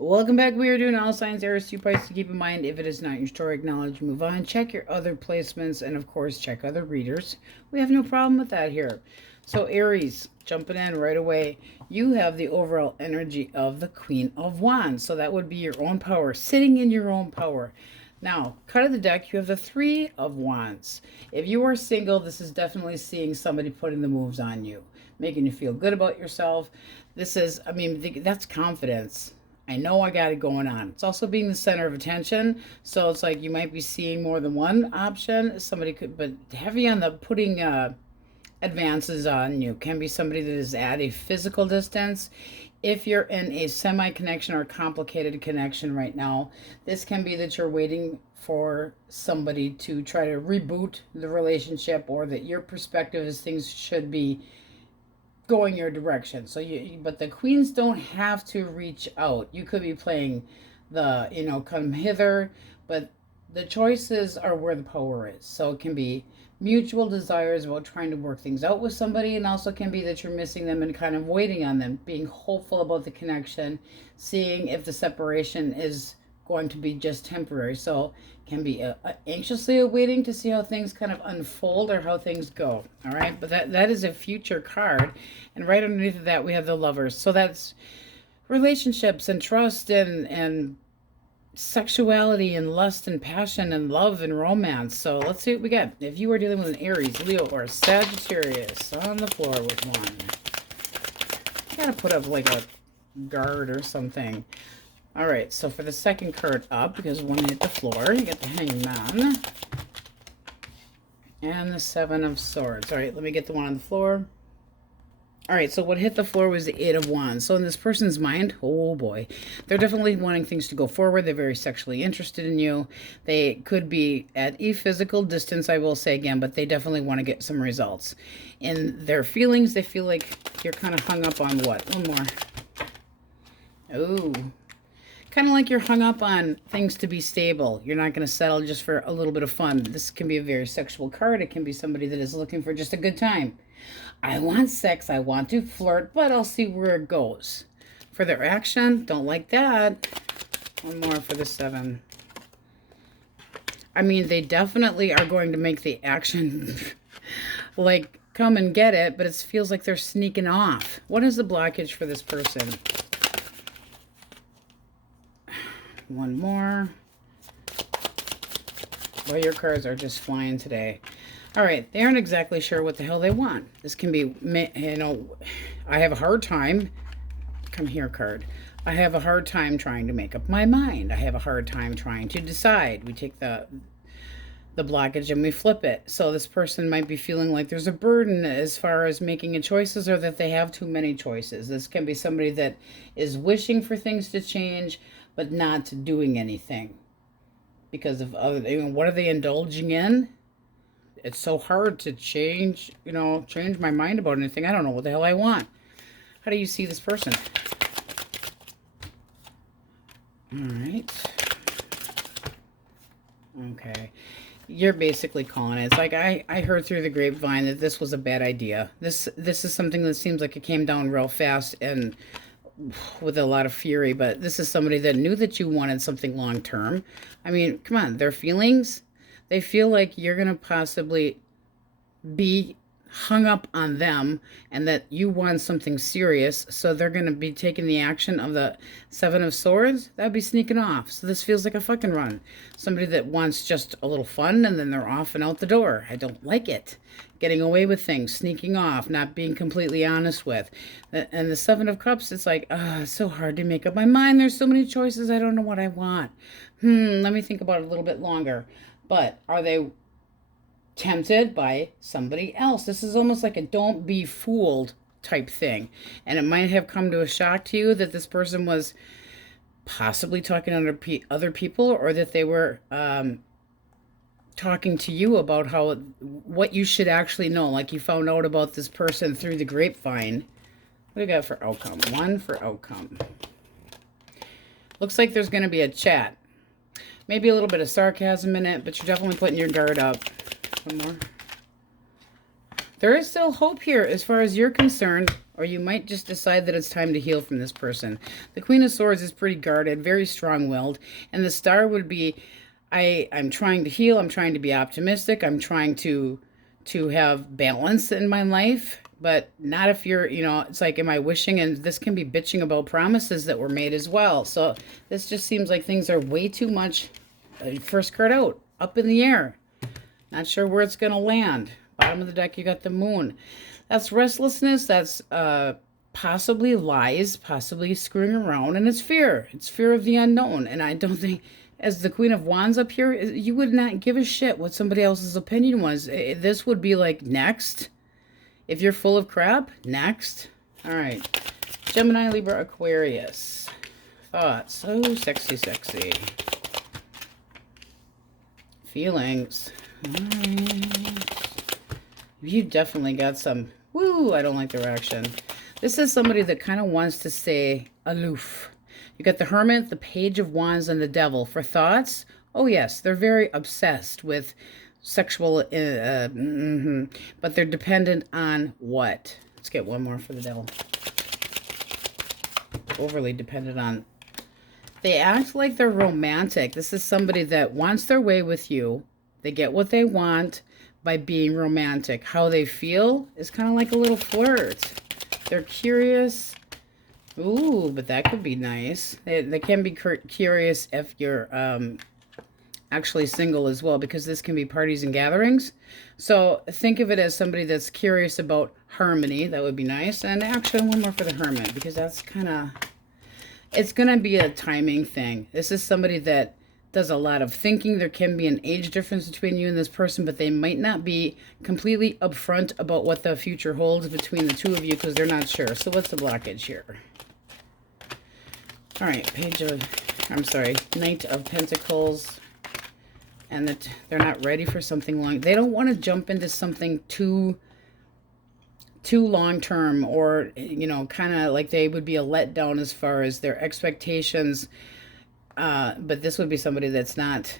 Welcome back. We are doing all signs, Aries, 2 Pisces. To keep in mind, if it is not your story, acknowledge, move on. Check your other placements, and of course, check other readers. We have no problem with that here. So, Aries, jumping in right away, you have the overall energy of the Queen of Wands. So that would be your own power, sitting in your own power. Now, cut of the deck, you have the Three of Wands. If you are single, this is definitely seeing somebody putting the moves on you, making you feel good about yourself. This is, I mean, that's confidence. I know I got it going on. It's also being the center of attention. So it's like you might be seeing more than one option. Somebody could, but heavy on the putting advances on you. Can be somebody that is at a physical distance. If you're in a semi-connection or complicated connection right now, this can be that you're waiting for somebody to try to reboot the relationship, or that your perspective is things should be going your direction. So but the queens don't have to reach out. You could be playing the, come hither, but the choices are where the power is. So it can be mutual desires about trying to work things out with somebody, and also can be that you're missing them and kind of waiting on them, being hopeful about the connection, seeing if the separation is going to be just temporary. So can be anxiously awaiting to see how things kind of unfold or how things go. All right, but that is a future card, and right underneath of that we have the Lovers. So that's relationships and trust and sexuality and lust and passion and love and romance. So let's see what we got. If you are dealing with an Aries, Leo, or Sagittarius, on the floor with one, you gotta put up like a guard or something. All right, so for the second card up, because one hit the floor, you get the Hangman and the Seven of Swords. All right, let me get the one on the floor. All right, so what hit the floor was the Eight of Wands. So in this person's mind, oh boy, they're definitely wanting things to go forward. They're very sexually interested in you. They could be at a physical distance, I will say again, but they definitely want to get some results. In their feelings, they feel like you're kind of hung up on what? One more. Oh, kind of like you're hung up on things to be stable. You're not going to settle just for a little bit of fun. This can be a very sexual card. It can be somebody that is looking for just a good time. I want sex. I want to flirt, but I'll see where it goes. For their action, don't like that. One more for the Seven. I mean, they definitely are going to make the action like come and get it, but it feels like they're sneaking off. What is the blockage for this person? One more. Well, your cards are just flying today. All right, they aren't exactly sure what the hell they want. This can be, I have a hard time. Come here, card. I have a hard time trying to make up my mind. I have a hard time trying to decide. We take the blockage and we flip it. So this person might be feeling like there's a burden as far as making a choices, or that they have too many choices. This can be somebody that is wishing for things to change, but not doing anything because of other, what are they indulging in? It's so hard to change my mind about anything. I don't know what the hell I want. How do you see this person? All right. Okay. You're basically calling it. It's like I heard through the grapevine that this was a bad idea. This is something that seems like it came down real fast and with a lot of fury, but this is somebody that knew that you wanted something long term. I mean, come on, their feelings, they feel like you're going to possibly be hung up on them and that you want something serious, so they're going to be taking the action of the Seven of Swords. That'd be sneaking off. So this feels like a fucking run. Somebody that wants just a little fun and then they're off and out the door. I don't like it. Getting away with things, sneaking off, not being completely honest with. And the Seven of Cups, it's like, it's so hard to make up my mind. There's so many choices. I don't know what I want. Let me think about it a little bit longer. But are they tempted by somebody else? This is almost like a don't be fooled type thing. And it might have come to a shock to you that this person was possibly talking to other people, or that they were talking to you about what you should actually know. Like you found out about this person through the grapevine. What do you got for outcome? One for outcome. Looks like there's going to be a chat. Maybe a little bit of sarcasm in it, but you're definitely putting your guard up. One more. There is still hope here as far as you're concerned, or you might just decide that it's time to heal from this person. The Queen of Swords is pretty guarded, very strong-willed, and the Star would be, I'm trying to heal, I'm trying to be optimistic, I'm trying to have balance in my life, but not if you're, you know, it's like, am I wishing? And this can be bitching about promises that were made as well. So this just seems like things are way too much. First card out, up in the air. Not sure where it's going to land. Bottom of the deck, you got the Moon. That's restlessness. That's possibly lies, possibly screwing around, and it's fear. It's fear of the unknown. And I don't think, as the Queen of Wands up here, you would not give a shit what somebody else's opinion was. This would be like, next. If you're full of crap, next. All right. Gemini, Libra, Aquarius. Thoughts. Oh, sexy, sexy. Feelings. All right. You definitely got some, woo, I don't like direction. This is somebody that kind of wants to stay aloof. You got the Hermit, the Page of Wands, and the Devil. For thoughts, oh yes, they're very obsessed with sexual, but they're dependent on what? Let's get one more for the Devil. Overly dependent on. They act like they're romantic. This is somebody that wants their way with you. They get what they want by being romantic. How they feel is kind of like a little flirt. They're curious. Ooh, but that could be nice. They can be curious if you're actually single as well, because this can be parties and gatherings. So think of it as somebody that's curious about harmony. That would be nice. And actually, one more for the Hermit, because that's kind of, it's going to be a timing thing. This is somebody that does a lot of thinking. There can be an age difference between you and this person, but they might not be completely upfront about what the future holds between the two of you because they're not sure. So what's the blockage here? All right, Knight of Pentacles. And that they're not ready for something long. They don't want to jump into something too long-term, or, you know, kind of like they would be a letdown as far as their expectations. But this would be somebody that's not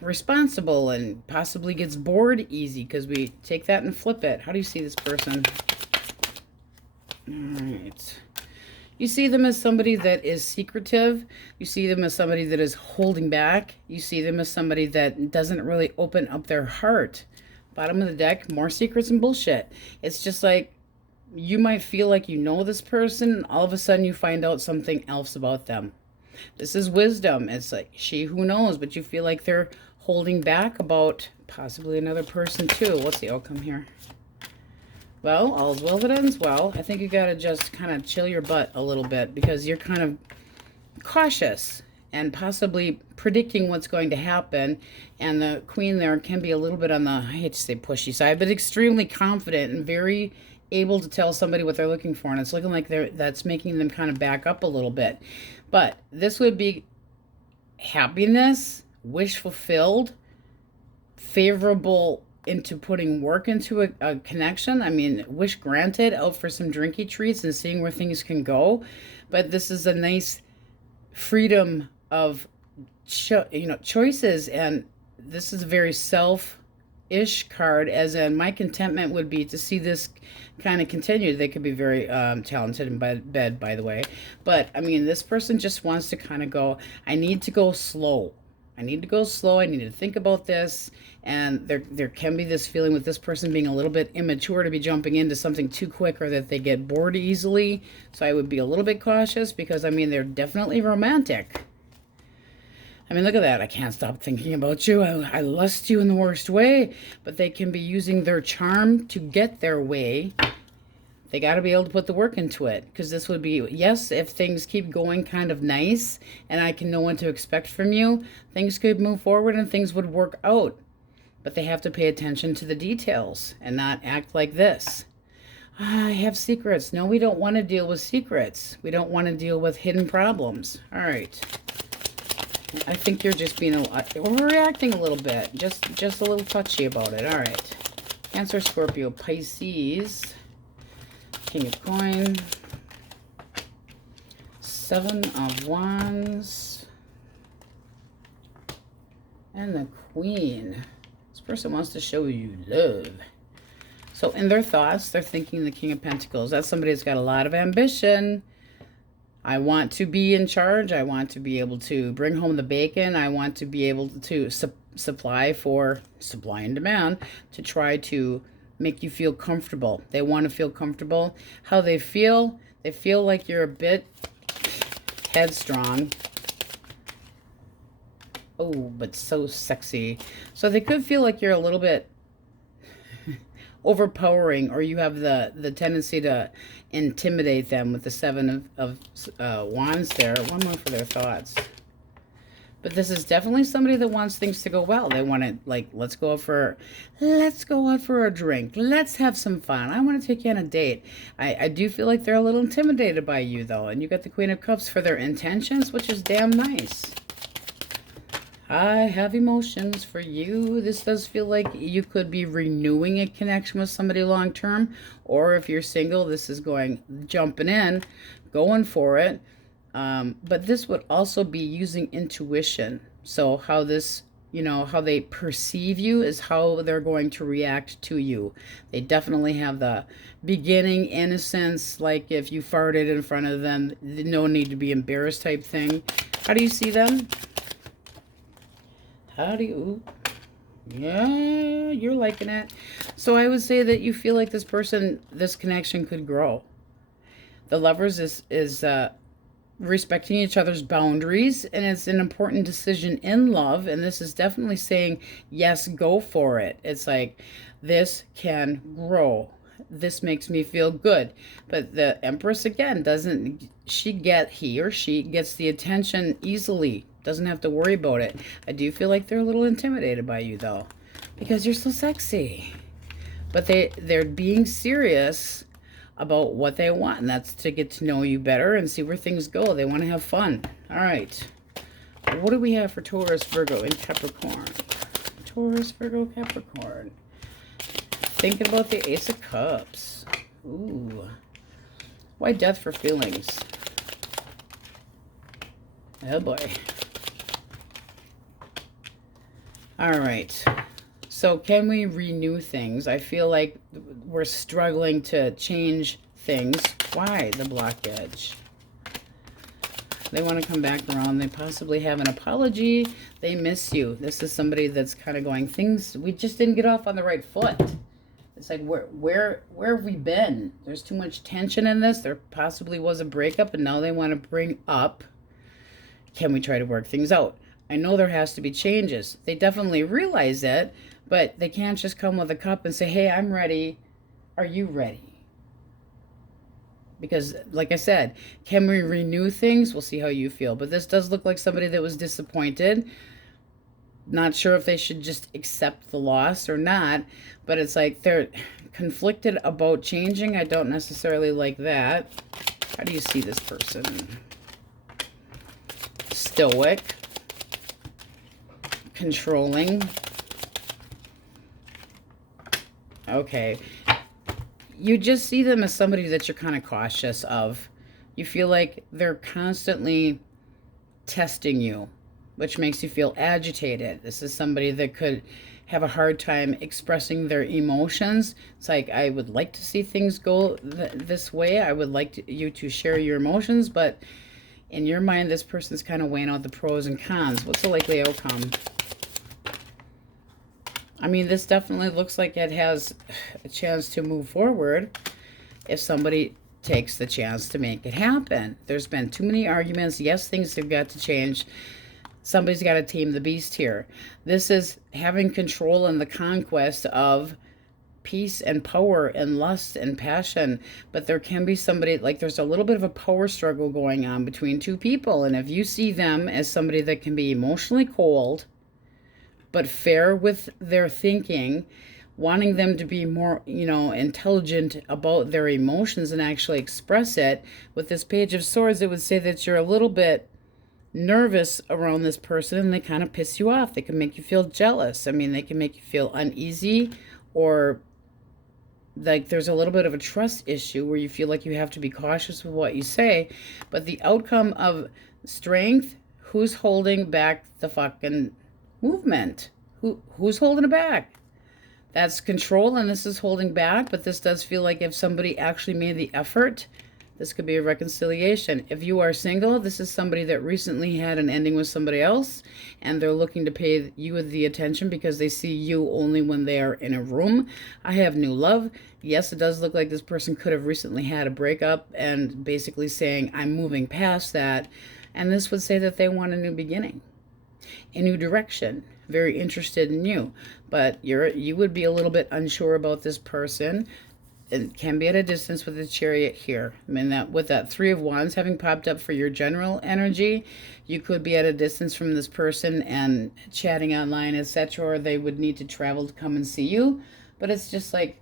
responsible and possibly gets bored easy, because we take that and flip it. How do you see this person? All right. You see them as somebody that is secretive. You see them as somebody that is holding back. You see them as somebody that doesn't really open up their heart. Bottom of the deck, more secrets and bullshit. It's just like, you might feel like you know this person, and all of a sudden you find out something else about them. This is wisdom. It's like, she who knows, but you feel like they're holding back about possibly another person too. What's the outcome here? Well, all's well that ends well. I think you got to just kind of chill your butt a little bit, because you're kind of cautious and possibly predicting what's going to happen. And the Queen there can be a little bit on the, I hate to say pushy side, but extremely confident and very able to tell somebody what they're looking for. And it's looking like that's making them kind of back up a little bit. But this would be happiness, wish fulfilled, favorable into putting work into a connection. I mean, wish granted, out for some drinky treats and seeing where things can go. But this is a nice freedom of choices, and this is a very self-ish card, as in my contentment would be to see this kind of continue. They could be very talented in bed, by the way. But, I mean, this person just wants to kind of go, I need to go slow. I need to go slow. I need to think about this. And there can be this feeling with this person being a little bit immature to be jumping into something too quick, or that they get bored easily. So I would be a little bit cautious, because, I mean, they're definitely romantic. I mean, look at that. I can't stop thinking about you. I lust you in the worst way. But they can be using their charm to get their way. They got to be able to put the work into it, because this would be, yes, if things keep going kind of nice and I can know what to expect from you, things could move forward and things would work out. But they have to pay attention to the details and not act like this. I have secrets. No, we don't want to deal with secrets. We don't want to deal with hidden problems. All right. I think you're just being overreacting a little bit. Just a little touchy about it. All right. Cancer, Scorpio, Pisces. King of Coins. Seven of Wands. And the Queen. This person wants to show you love. So in their thoughts, they're thinking the King of Pentacles. That's somebody that's got a lot of ambition. I want to be in charge. I want to be able to bring home the bacon. I want to be able to supply and demand to try to make you feel comfortable. They want to feel comfortable. How they feel like you're a bit headstrong. Oh, but so sexy. So they could feel like you're a little bit overpowering, or you have the tendency to intimidate them with the Seven of Wands there. One more for their thoughts. But this is definitely somebody that wants things to go well. They want to, like, let's go out for a drink. Let's have some fun. I want to take you on a date. I do feel like they're a little intimidated by you, though. And you got the Queen of Cups for their intentions, which is damn nice. I have emotions for you. This does feel like you could be renewing a connection with somebody long term. Or if you're single, this is jumping in, going for it. But this would also be using intuition. So how this, how they perceive you is how they're going to react to you. They definitely have the beginning innocence, like if you farted in front of them, no need to be embarrassed type thing. How do you see them? Yeah, you're liking it. So I would say that you feel like this connection could grow. The Lovers is respecting each other's boundaries, and it's an important decision in love, and this is definitely saying, yes, go for it. It's like, this can grow. This makes me feel good. But the Empress, again, he or she gets the attention easily. Doesn't have to worry about it. I do feel like they're a little intimidated by you, though, because you're so sexy. But they're being serious about what they want, and that's to get to know you better and see where things go. They want to have fun. All right. What do we have for Taurus, Virgo, and Capricorn? Taurus, Virgo, Capricorn. Thinking about the Ace of Cups. Ooh. Why death for feelings? Oh, boy. All right. So can we renew things? I feel like we're struggling to change things. Why the blockage? They want to come back around. They possibly have an apology. They miss you. This is somebody that's kind of going, we just didn't get off on the right foot. It's like, where have we been? There's too much tension in this. There possibly was a breakup, and now they want to bring up, can we try to work things out? I know there has to be changes. They definitely realize it, but they can't just come with a cup and say, hey, I'm ready. Are you ready? Because, like I said, can we renew things? We'll see how you feel. But this does look like somebody that was disappointed. Not sure if they should just accept the loss or not. But it's like they're conflicted about changing. I don't necessarily like that. How do you see this person? Stoic. Controlling. Okay. You just see them as somebody that you're kind of cautious of. You feel like they're constantly testing you, which makes you feel agitated. This is somebody that could have a hard time expressing their emotions. It's like, I would like to see things go this way. I would like you to share your emotions, but in your mind, this person's kind of weighing out the pros and cons. What's the likely outcome? I mean, this definitely looks like it has a chance to move forward if somebody takes the chance to make it happen. There's been too many arguments. Yes, things have got to change. Somebody's got to tame the beast here. This is having control and the conquest of peace and power and lust and passion. But there can be somebody, like there's a little bit of a power struggle going on between two people. And if you see them as somebody that can be emotionally cold, but fair with their thinking, wanting them to be more, intelligent about their emotions and actually express it. With this Page of Swords, it would say that you're a little bit nervous around this person and they kind of piss you off. They can make you feel jealous. I mean, they can make you feel uneasy, or like there's a little bit of a trust issue where you feel like you have to be cautious with what you say. But the outcome of strength, who's holding back the fucking movement? Who's holding it back? That's control, and this is holding back, but this does feel like if somebody actually made the effort, this could be a reconciliation. If you are single, this is somebody that recently had an ending with somebody else, and they're looking to pay you the attention because they see you only when they are in a room. I have new love. Yes, it does look like this person could have recently had a breakup and basically saying, I'm moving past that. And this would say that they want a new beginning, a new direction, very interested in you. But you would be a little bit unsure about this person. It can be at a distance with the Chariot here. I mean, that with that Three of Wands having popped up for your general energy, you could be at a distance from this person and chatting online, etc., or they would need to travel to come and see you. But it's just like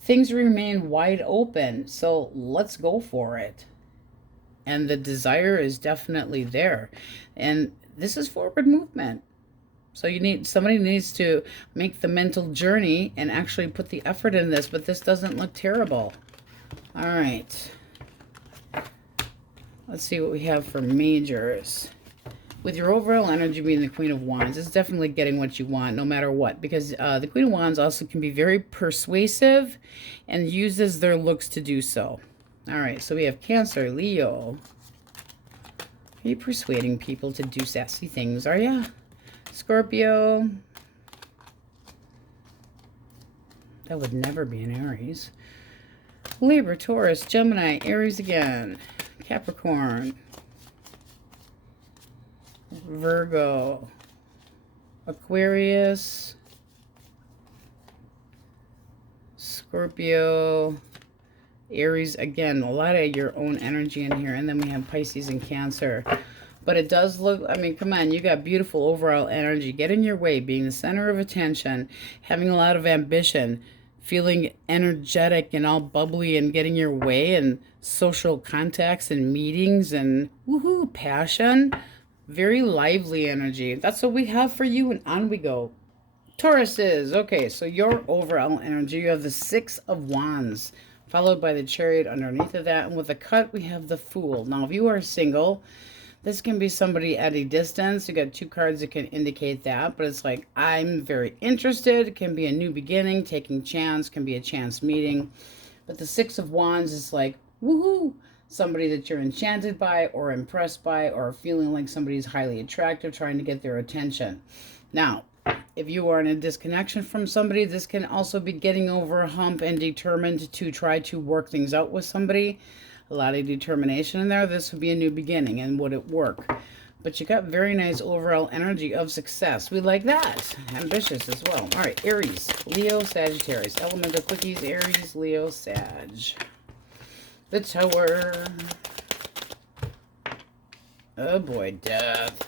things remain wide open, so let's go for it. And the desire is definitely there. And this is forward movement. So somebody needs to make the mental journey and actually put the effort in this, but this doesn't look terrible. All right. Let's see what we have for majors. With your overall energy being the Queen of Wands, it's definitely getting what you want no matter what, because the Queen of Wands also can be very persuasive and uses their looks to do so. All right, so we have Cancer, Leo. Are you persuading people to do sassy things, are ya? Scorpio. That would never be an Aries. Libra, Taurus, Gemini, Aries again. Capricorn. Virgo. Aquarius. Scorpio. Aries again. A lot of your own energy in here. And then we have Pisces and Cancer. But it does look, I mean, come on, you got beautiful overall energy. Get in your way, being the center of attention, having a lot of ambition, feeling energetic and all bubbly and getting your way, and social contacts and meetings and woohoo, passion. Very lively energy. That's what we have for you, and on we go. Tauruses. Okay, so your overall energy, you have the Six of Wands, followed by the Chariot underneath of that. And with a cut, we have the Fool. Now, if you are single, this can be somebody at a distance. You got two cards that can indicate that, but it's like, I'm very interested. It can be a new beginning, taking chance, can be a chance meeting. But the Six of Wands is like, woohoo, somebody that you're enchanted by or impressed by or feeling like somebody's highly attractive, trying to get their attention. Now, if you are in a disconnection from somebody, this can also be getting over a hump and determined to try to work things out with somebody. A lot of determination in there. This would be a new beginning, and would it work? But you got very nice overall energy of success. We like that. Ambitious as well. All right, Aries, Leo, Sagittarius. Elemental Quickies, Aries, Leo, Sag. The Tower. Oh boy, death.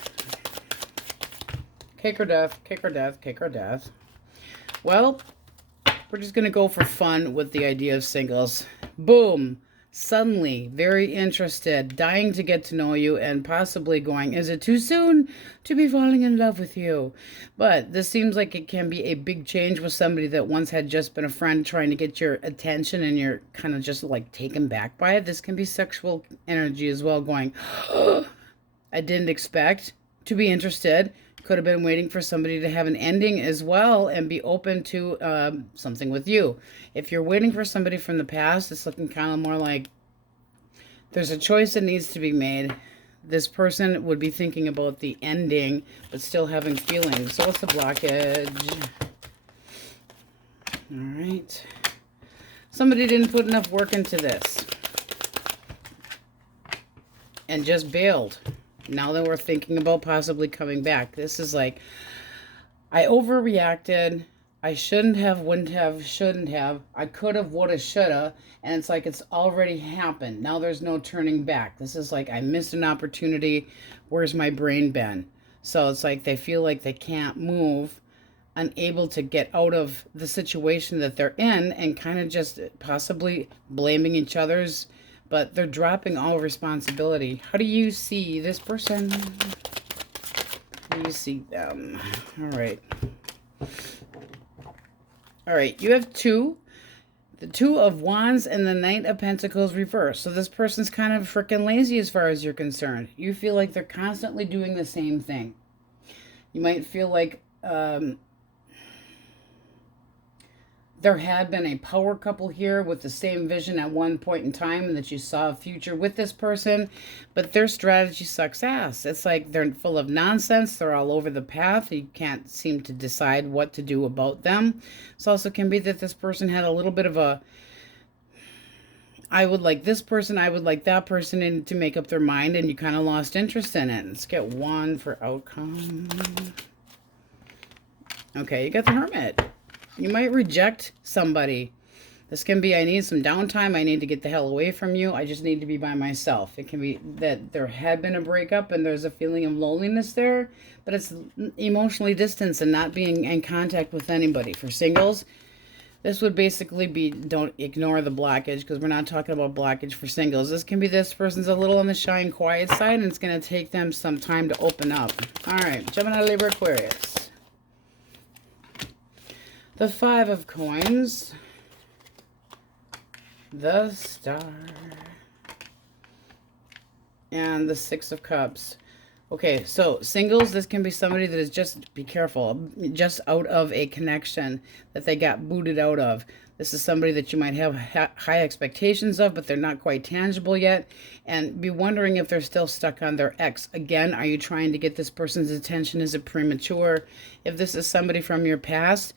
Kick or death, kick or death, kick or death. Well, we're just going to go for fun with the idea of singles. Boom. Suddenly, very interested, dying to get to know you, and possibly going, is it too soon to be falling in love with you? But this seems like it can be a big change with somebody that once had just been a friend trying to get your attention, and you're kind of just like taken back by it. This can be sexual energy as well, going, oh, I didn't expect to be interested. Could have been waiting for somebody to have an ending as well and be open to something with you. If you're waiting for somebody from the past, it's looking kind of more like there's a choice that needs to be made. This person would be thinking about the ending, but still having feelings. So what's the blockage? All right. Somebody didn't put enough work into this and just bailed. Now that we're thinking about possibly coming back, this is like, I overreacted. I shouldn't have, wouldn't have, shouldn't have. I could have, would have, should have. And it's like it's already happened. Now there's no turning back. This is like, I missed an opportunity. Where's my brain been? So it's like they feel like they can't move, unable to get out of the situation that they're in, and kind of just possibly blaming each other's. But they're dropping all responsibility. How do you see this person? How do you see them? All right. All right, you have two. The Two of Wands and the Knight of Pentacles reversed. So this person's kind of freaking lazy as far as you're concerned. You feel like they're constantly doing the same thing. You might feel like there had been a power couple here with the same vision at one point in time and that you saw a future with this person, but their strategy sucks ass. It's like they're full of nonsense. They're all over the path. You can't seem to decide what to do about them. It also can be that this person had a little bit of a, I would like this person, I would like that person, and to make up their mind, and you kind of lost interest in it. Let's get one for outcome. Okay, you got the Hermit. You might reject somebody. This can be, I need some downtime. I need to get the hell away from you. I just need to be by myself. It can be that there had been a breakup and there's a feeling of loneliness there, but it's emotionally distanced and not being in contact with anybody. For singles, this would basically be, don't ignore the blockage, because we're not talking about blockage for singles. This can be this person's a little on the shy and quiet side, and it's going to take them some time to open up. All right, Gemini, Libra, Aquarius. The Five of Coins, the Star, and the Six of Cups. Okay, so singles, this can be somebody that is just, be careful, just out of a connection that they got booted out of. This is somebody that you might have high expectations of, but they're not quite tangible yet, and be wondering if they're still stuck on their ex. Again, are you trying to get this person's attention? Is it premature? If this is somebody from your past,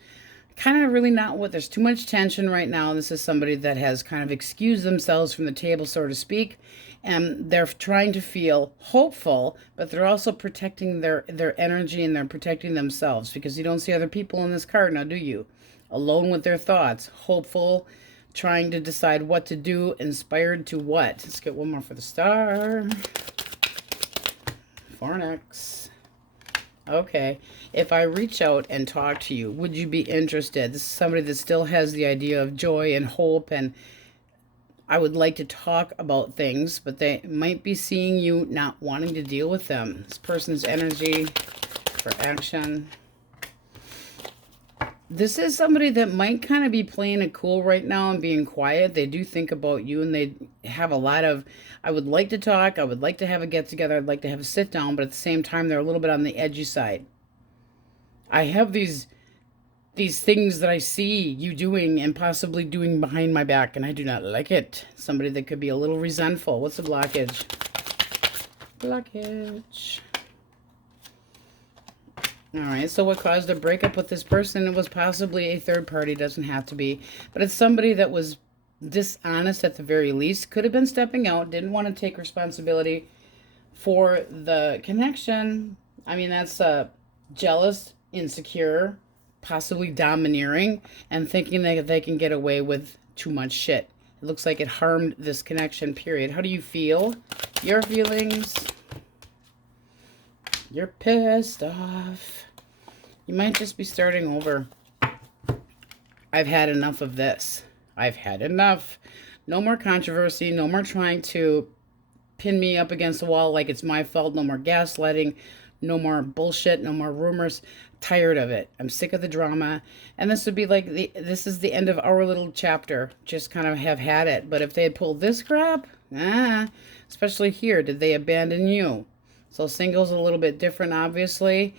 kind of really not what, there's too much tension right now. This is somebody that has kind of excused themselves from the table, so to speak, and they're trying to feel hopeful, but they're also protecting their energy, and they're protecting themselves, because you don't see other people in this card now, do you? Alone with their thoughts, hopeful, trying to decide what to do, inspired to what. Let's get one more for the Star. Fornex. Okay, if I reach out and talk to you, would you be interested? This is somebody that still has the idea of joy and hope, and I would like to talk about things, but they might be seeing you not wanting to deal with them. This person's energy for action. This is somebody that might kind of be playing it cool right now and being quiet. They do think about you, and they have a lot of, I would like to talk, I would like to have a get-together, I'd like to have a sit-down, but at the same time, they're a little bit on the edgy side. I have these things that I see you doing and possibly doing behind my back, and I do not like it. Somebody that could be a little resentful. What's the blockage? Blockage. All right, so what caused a breakup with this person? It was possibly a third party, doesn't have to be, but it's somebody that was dishonest at the very least, could have been stepping out, didn't want to take responsibility for the connection. I mean, that's jealous, insecure, possibly domineering, and thinking that they can get away with too much shit. It looks like it harmed this connection, period. How do you feel? Your feelings? You're pissed off. You might just be starting over. I've had enough of this. I've had enough. No more controversy. No more trying to pin me up against the wall like it's my fault. No more gaslighting. No more bullshit. No more rumors. Tired of it. I'm sick of the drama. And this would be like, this is the end of our little chapter. Just kind of have had it. But if they had pulled this crap, especially here, did they abandon you? So singles a little bit different, obviously,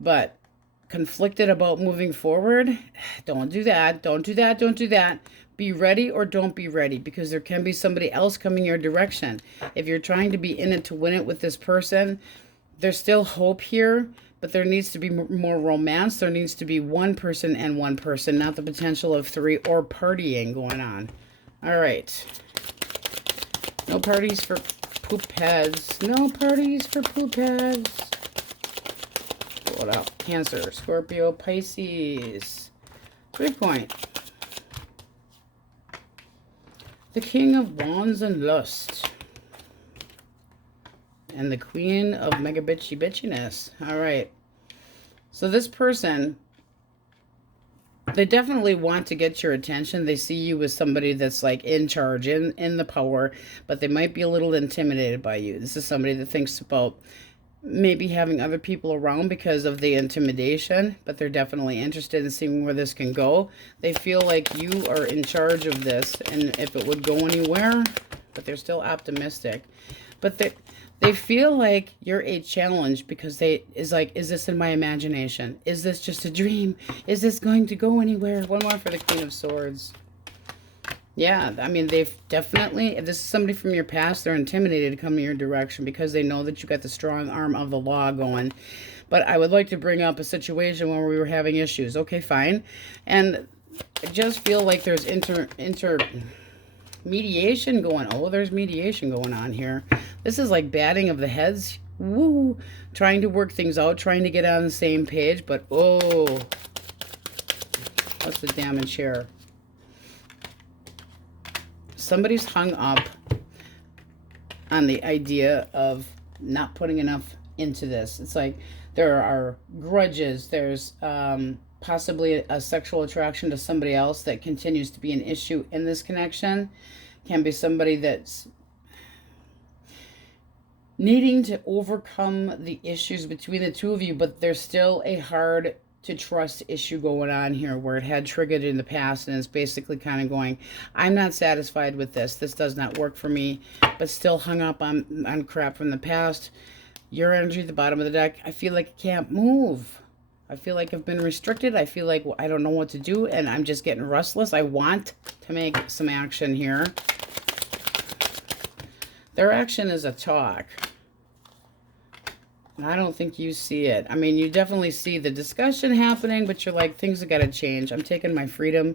but conflicted about moving forward. Don't do that. Don't do that. Don't do that. Be ready or don't be ready, because there can be somebody else coming your direction. If you're trying to be in it to win it with this person, there's still hope here, but there needs to be more romance. There needs to be one person and one person, not the potential of three or partying going on. All right. No parties for poop heads. No parties for poop heads. What up? Cancer, Scorpio, Pisces. 3 point. The King of Wands and Lust. And the Queen of Mega Bitchy Bitchiness. All right. So this person, they definitely want to get your attention. They see you as somebody that's like in charge, in the power, but they might be a little intimidated by you. This is somebody that thinks about maybe having other people around because of the intimidation, but they're definitely interested in seeing where this can go. They feel like you are in charge of this and if it would go anywhere, but they're still optimistic. But they feel like you're a challenge because is this in my imagination? Is this just a dream? Is this going to go anywhere? One more for the Queen of Swords. Yeah, I mean, they've definitely, if this is somebody from your past, they're intimidated to come in your direction because they know that you got the strong arm of the law going. But I would like to bring up a situation where we were having issues. Okay, fine. And I just feel like there's mediation going. Oh, there's mediation going on here. This is like batting of the heads. Woo! Trying to work things out, trying to get on the same page. But, oh, what's the damage here? Somebody's hung up on the idea of not putting enough into this. It's like there are grudges. There's possibly a sexual attraction to somebody else that continues to be an issue in this connection. Can be somebody that's needing to overcome the issues between the two of you, but there's still a hard to trust issue going on here where it had triggered in the past, and it's basically kind of going, I'm not satisfied with this. This does not work for me, but still hung up on crap from the past. Your energy at the bottom of the deck, I feel like I can't move. I feel like I've been restricted. I feel like I don't know what to do, and I'm just getting restless. I want to make some action here. Their action is a talk. I don't think you see it. I mean, you definitely see the discussion happening, but you're like, things have got to change. I'm taking my freedom,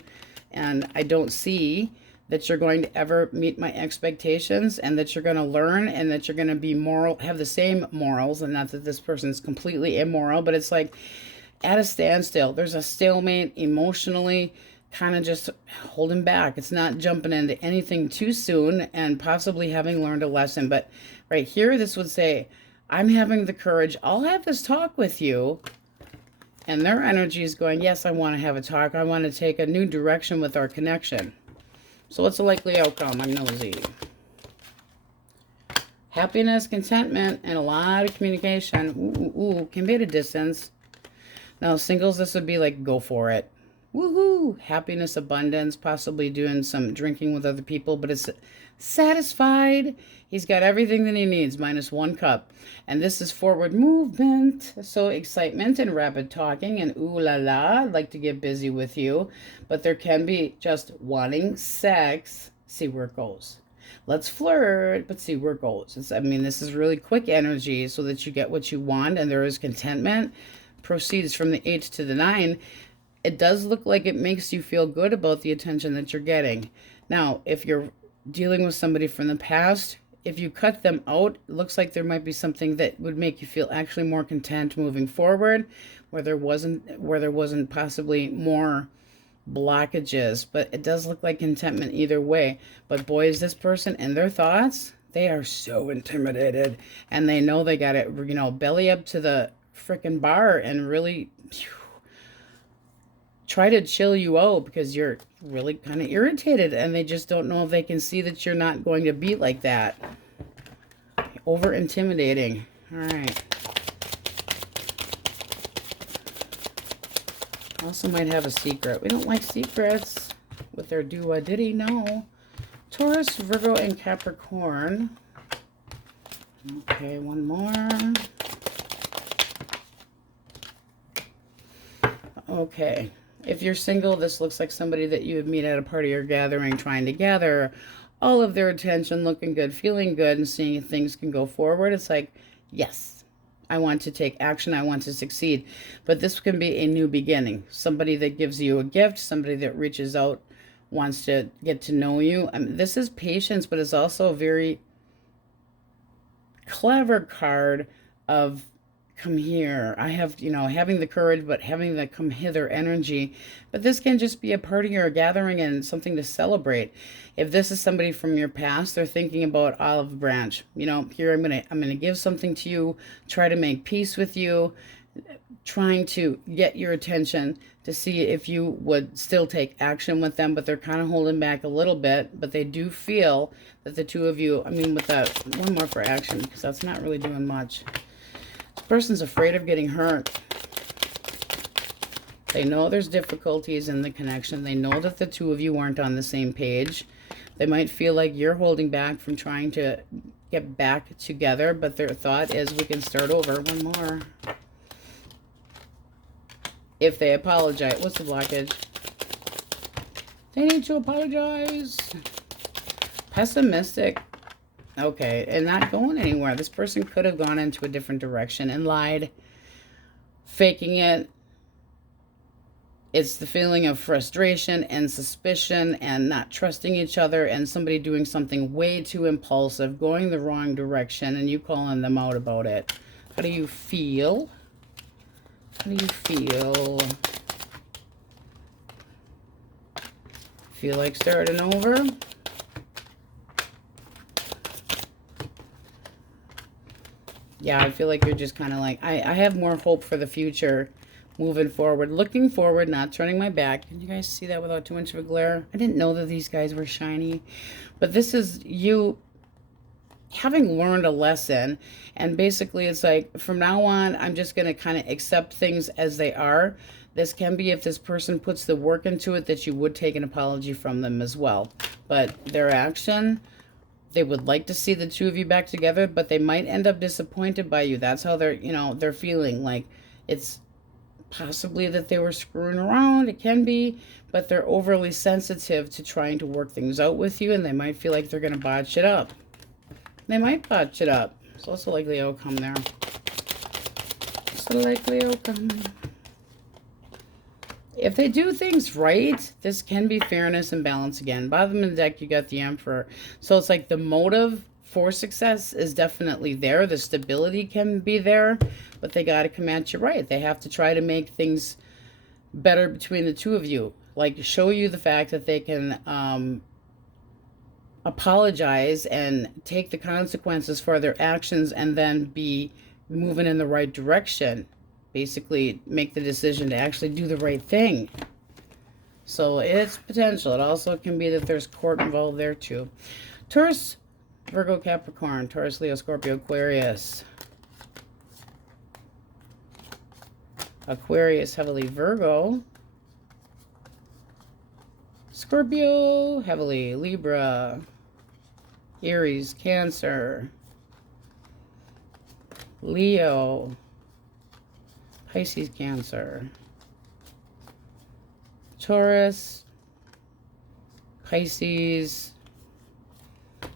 and I don't see that you're going to ever meet my expectations, and that you're going to learn, and that you're going to be moral, have the same morals, and not that this person's completely immoral, but it's like at a standstill. There's a stalemate emotionally, kind of just holding back. It's not jumping into anything too soon, and possibly having learned a lesson. But right here, this would say, I'm having the courage. I'll have this talk with you. And their energy is going, yes, I want to have a talk. I want to take a new direction with our connection. So what's the likely outcome? I'm nosy. Happiness, contentment, and a lot of communication. Ooh, can be at a distance. Now, singles, this would be like, go for it. Woohoo! Happiness, abundance, possibly doing some drinking with other people, but it's satisfied. He's got everything that he needs, minus 1 cup. And this is forward movement. So excitement and rapid talking and ooh la la. I'd like to get busy with you. But there can be just wanting sex. See where it goes. Let's flirt, but see where it goes. I mean, this is really quick energy so that you get what you want, and there is contentment. Proceeds from the 8 to the 9. It does look like it makes you feel good about the attention that you're getting. Now, if you're dealing with somebody from the past, if you cut them out, it looks like there might be something that would make you feel actually more content moving forward, where there wasn't possibly more blockages. But it does look like contentment either way. But boy, is this person and their thoughts, they are so intimidated, and they know they got it, belly up to the frickin' bar and really try to chill you out because you're really kind of irritated, and they just don't know if they can see that you're not going to be like that. Over intimidating. All right. Also might have a secret. We don't like secrets with their do-a-diddy. No. Taurus, Virgo, and Capricorn. Okay, one more. Okay. If you're single, this looks like somebody that you would meet at a party or gathering, trying to gather all of their attention, looking good, feeling good, and seeing if things can go forward. It's like, yes, I want to take action. I want to succeed. But this can be a new beginning. Somebody that gives you a gift, somebody that reaches out, wants to get to know you. I mean, this is patience, but it's also a very clever card of come here. I have, having the courage, but having the come hither energy. But this can just be a party or a gathering and something to celebrate. If this is somebody from your past, they're thinking about olive branch. Here I'm gonna give something to you, try to make peace with you, trying to get your attention to see if you would still take action with them, but they're kind of holding back a little bit, but they do feel that the two of you, with that one more for action, because that's not really doing much. This person's afraid of getting hurt. They know there's difficulties in the connection. They know that the two of you aren't on the same page. They might feel like you're holding back from trying to get back together, but their thought is we can start over. One more. If they apologize, what's the blockage? They need to apologize. Pessimistic. Okay, and not going anywhere. This person could have gone into a different direction and lied, faking it. It's the feeling of frustration and suspicion and not trusting each other, and somebody doing something way too impulsive, going the wrong direction, and you calling them out about it. How do you feel? How do you feel? Feel like starting over? Yeah, I feel like you're just kind of like, I have more hope for the future, moving forward, looking forward, not turning my back. Can you guys see that without too much of a glare? I didn't know that these guys were shiny, but this is you having learned a lesson, and basically it's like, from now on, I'm just going to kind of accept things as they are. This can be, if this person puts the work into it, that you would take an apology from them as well. But their action, they would like to see the two of you back together, but they might end up disappointed by you. That's how they're, you know, they're feeling. Like, it's possibly that they were screwing around. It can be, but they're overly sensitive to trying to work things out with you, and they might feel like they're going to botch it up. They might botch it up. It's also likely outcome there. It's a likely outcome. If they do things right, this can be fairness and balance again. Bottom of the deck, you got the Emperor. So it's like the motive for success is definitely there. The stability can be there, but they got to come at you right. They have to try to make things better between the two of you. Like, show you the fact that they can apologize and take the consequences for their actions, and then be moving in the right direction. Basically make the decision to actually do the right thing. So it's potential. It also can be that there's court involved there too. Taurus, Virgo, Capricorn, Taurus, Leo, Scorpio, Aquarius. Aquarius, heavily Virgo. Scorpio, heavily Libra. Aries, Cancer. Leo, Pisces, Cancer. Taurus, Pisces.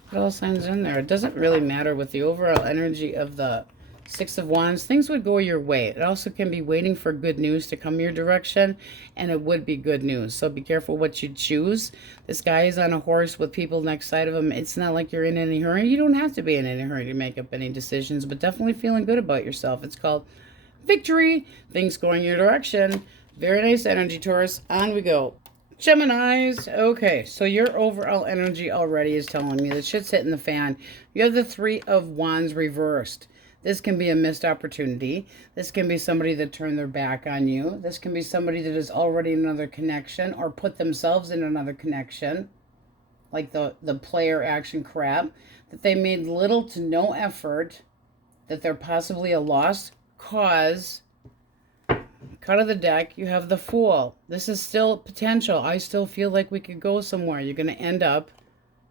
What all signs in there? It doesn't really matter with the overall energy of the Six of Wands. Things would go your way. It also can be waiting for good news to come your direction, and it would be good news. So be careful what you choose. This guy is on a horse with people next side of him. It's not like you're in any hurry. You don't have to be in any hurry to make up any decisions, but definitely feeling good about yourself. It's called victory. Things going your direction. Very nice energy, Taurus. On we go. Geminis. Okay, so your overall energy already is telling me that shit's hitting the fan. You have the Three of Wands reversed. This can be a missed opportunity. This can be somebody that turned their back on you. This can be somebody that is already in another connection or put themselves in another connection, like the player action crap, that they made little to no effort, that they're possibly a lost cause. Cut of the deck, you have the Fool. This is still potential. I still feel like we could go somewhere. You're going to end up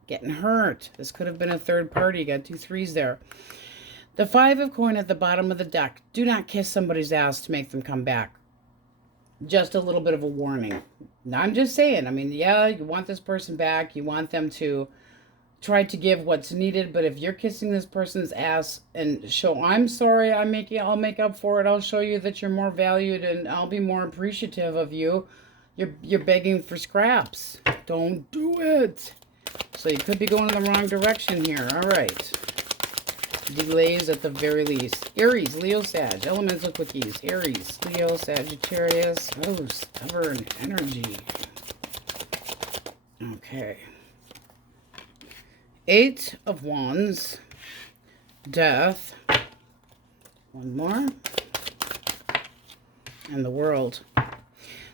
getting hurt. This could have been a third party. You got 2 3s there. The Five of Coin at the bottom of the deck. Do not kiss somebody's ass to make them come back. Just a little bit of a warning. I'm just saying. I mean, yeah, you want this person back. You want them to try to give what's needed. But if you're kissing this person's ass and show, I'm sorry, I'll make up for it. I'll show you that you're more valued and I'll be more appreciative of you. You're begging for scraps. Don't do it. So you could be going in the wrong direction here. All right. Delays at the very least. Aries, Leo, Sag, elemental quickies. Aries, Leo, Sagittarius. Oh, stubborn energy. Okay. 8 of Wands. Death. One more. And the World.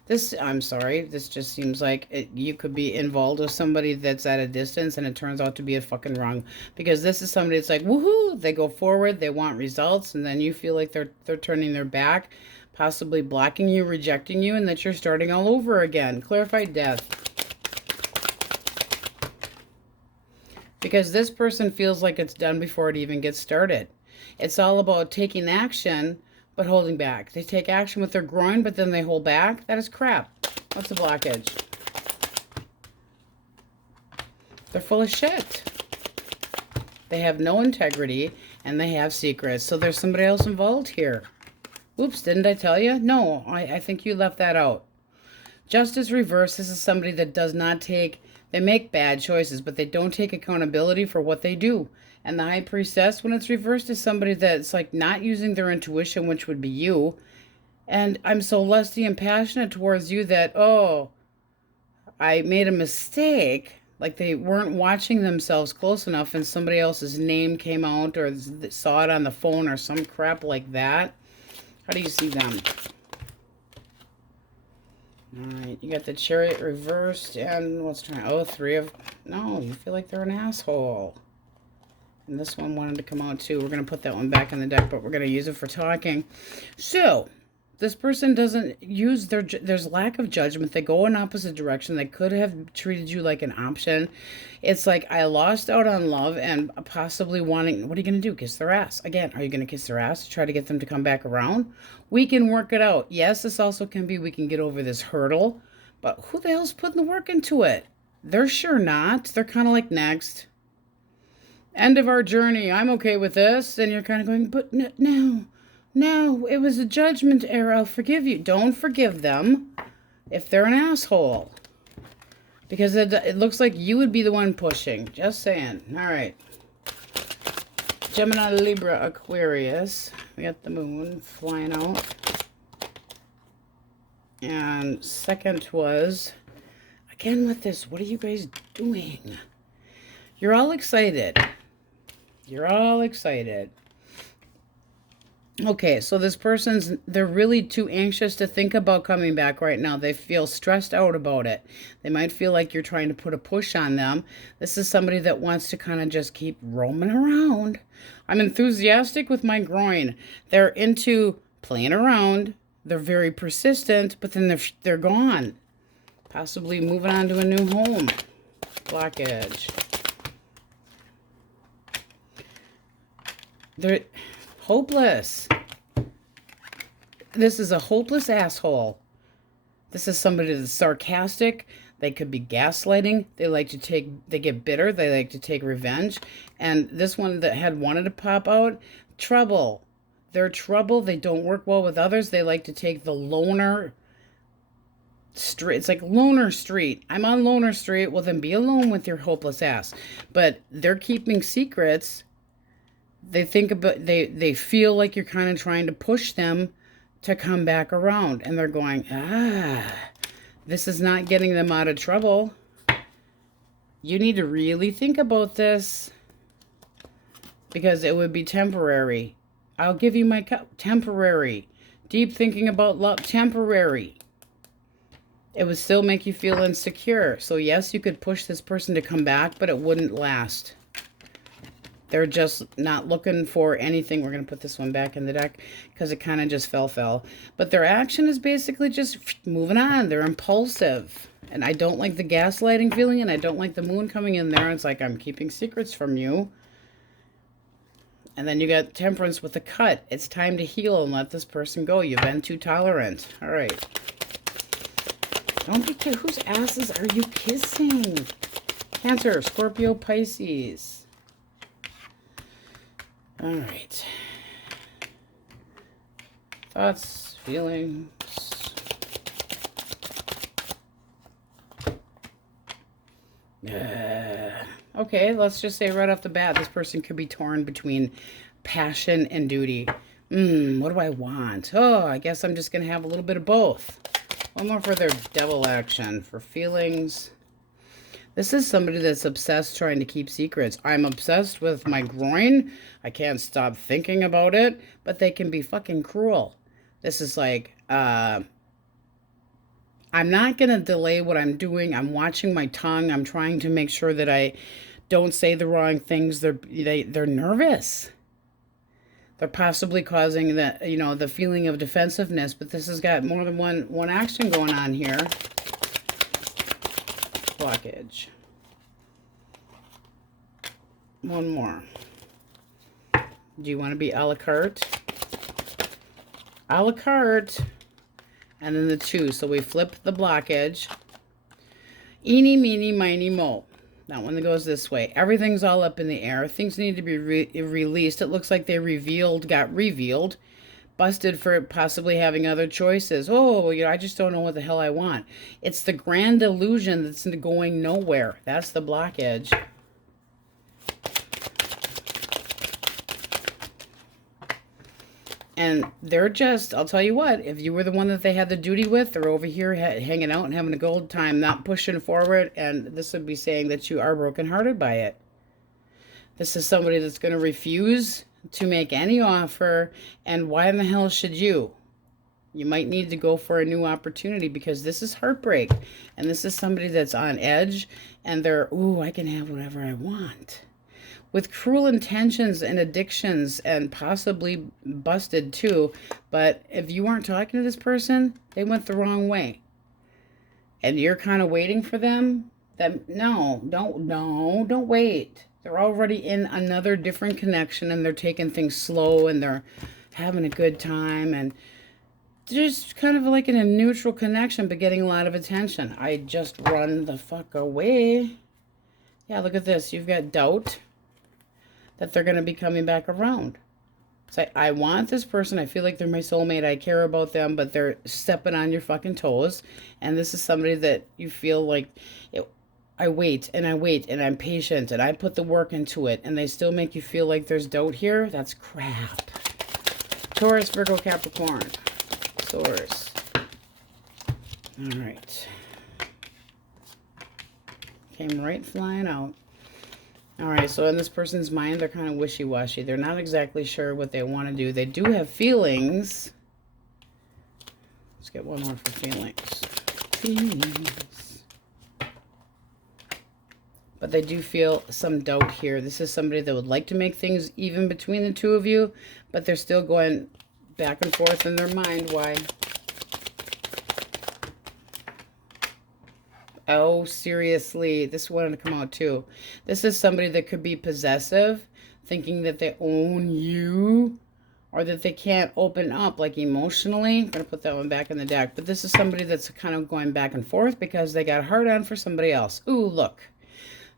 This, I'm sorry, this just seems like you could be involved with somebody that's at a distance, and it turns out to be a fucking wrong. Because this is somebody that's like, woohoo, they go forward, they want results, and then you feel like they're turning their back, possibly blocking you, rejecting you, and that you're starting all over again. Clarified Death. Because this person feels like it's done before it even gets started. It's all about taking action, but holding back. They take action with their groin, but then they hold back. That is crap. What's the blockage? They're full of shit. They have no integrity, and they have secrets. So there's somebody else involved here. Oops, didn't I tell you? No, I think you left that out. Justice reverse. This is somebody that does not take... They make bad choices, but they don't take accountability for what they do. And the High Priestess, when it's reversed, is somebody that's like not using their intuition, which would be you. And I'm so lusty and passionate towards you that, oh, I made a mistake. Like they weren't watching themselves close enough and somebody else's name came out or saw it on the phone or some crap like that. How do you see them? Alright, you got the Chariot reversed, and what's trying? Oh, three of... No, you feel like they're an asshole. And this one wanted to come out too. We're going to put that one back in the deck, but we're going to use it for talking. So, this person doesn't use their... There's lack of judgment. They go in opposite direction. They could have treated you like an option. It's like, I lost out on love and possibly wanting... What are you going to do? Kiss their ass. Again, are you going to kiss their ass to try to get them to come back around? We can work it out. Yes, this also can be we can get over this hurdle. But who the hell's putting the work into it? They're sure not. They're kind of like, next. End of our journey. I'm okay with this. And you're kind of going, but no, it was a judgment error. I'll forgive you. Don't forgive them if they're an asshole. Because it looks like you would be the one pushing. Just saying. All right. Gemini, Libra, Aquarius. We got the moon flying out. And second was, again with this, what are you guys doing? You're all excited. You're all excited. Okay, so this person's, they're really too anxious to think about coming back right now. They feel stressed out about it. They might feel like you're trying to put a push on them. This is somebody that wants to kind of just keep roaming around. I'm enthusiastic with my groin. They're into playing around. They're very persistent, but then they're gone. Possibly moving on to a new home. Blockage. They're hopeless. This is a hopeless asshole. This is somebody that's sarcastic. They could be gaslighting. They get bitter. They like to take revenge. And this one that had wanted to pop out, trouble. They're trouble. They don't work well with others. They like to take the loner street. It's like loner street. I'm on loner street. Well, then be alone with your hopeless ass. But they're keeping secrets. They think about, they feel like you're kind of trying to push them to come back around. And they're going, this is not getting them out of trouble. You need to really think about this. Because it would be temporary. I'll give you my temporary. Deep thinking about love, temporary. It would still make you feel insecure. So yes, you could push this person to come back, but it wouldn't last. They're just not looking for anything. We're going to put this one back in the deck because it kind of just fell. But their action is basically just moving on. They're impulsive. And I don't like the gaslighting feeling, and I don't like the moon coming in there. It's like I'm keeping secrets from you. And then you got Temperance with a cut. It's time to heal and let this person go. You've been too tolerant. All right. Don't be kidding. Whose asses are you kissing? Cancer, Scorpio, Pisces. All right. Thoughts, feelings. Okay, let's just say right off the bat, this person could be torn between passion and duty. What do I want? Oh, I guess I'm just going to have a little bit of both. One more for their devil action. For feelings. This is somebody that's obsessed trying to keep secrets. I'm obsessed with my groin. I can't stop thinking about it. But they can be fucking cruel. This is like, I'm not going to delay what I'm doing. I'm watching my tongue. I'm trying to make sure that I don't say the wrong things. They're nervous. They're possibly causing the feeling of defensiveness. But this has got more than one action going on here. Blockage. One more. Do you want to be a la carte? A la carte. And then the 2. So we flip the blockage. Eeny, meeny, miny, mo. That one that goes this way. Everything's all up in the air. Things need to be released. It looks like they got revealed. Busted for possibly having other choices. Oh, I just don't know what the hell I want. It's the grand illusion that's going nowhere. That's the blockage. And they're just, I'll tell you what, if you were the one that they had the duty with, they're over here hanging out and having a good time, not pushing forward. And this would be saying that you are brokenhearted by it. This is somebody that's going to refuse to make any offer, and why in the hell should you? You might need to go for a new opportunity, because this is heartbreak, and this is somebody that's on edge, and they're, ooh, I can have whatever I want, with cruel intentions and addictions, and possibly busted too. But if you weren't talking to this person, they went the wrong way, and you're kind of waiting for them. Don't wait. They're already in another different connection, and they're taking things slow, and they're having a good time, and just kind of like in a neutral connection, but getting a lot of attention. I just run the fuck away. Yeah, look at this. You've got doubt that they're going to be coming back around. It's like, I want this person. I feel like they're my soulmate. I care about them, but they're stepping on your fucking toes. And this is somebody that you feel like, I wait and I'm patient and I put the work into it, and they still make you feel like there's doubt here. That's crap. Taurus, Virgo, Capricorn. Taurus. All right. Came right flying out. All right, so in this person's mind, they're kind of wishy-washy. They're not exactly sure what they want to do. They do have feelings. Let's get one more for feelings. Feelings. But they do feel some doubt here. This is somebody that would like to make things even between the two of you, but they're still going back and forth in their mind. Why? Oh, seriously. This wanted to come out too. This is somebody that could be possessive, thinking that they own you, or that they can't open up, like emotionally. I'm going to put that one back in the deck. But this is somebody that's kind of going back and forth because they got hard on for somebody else. Ooh, look.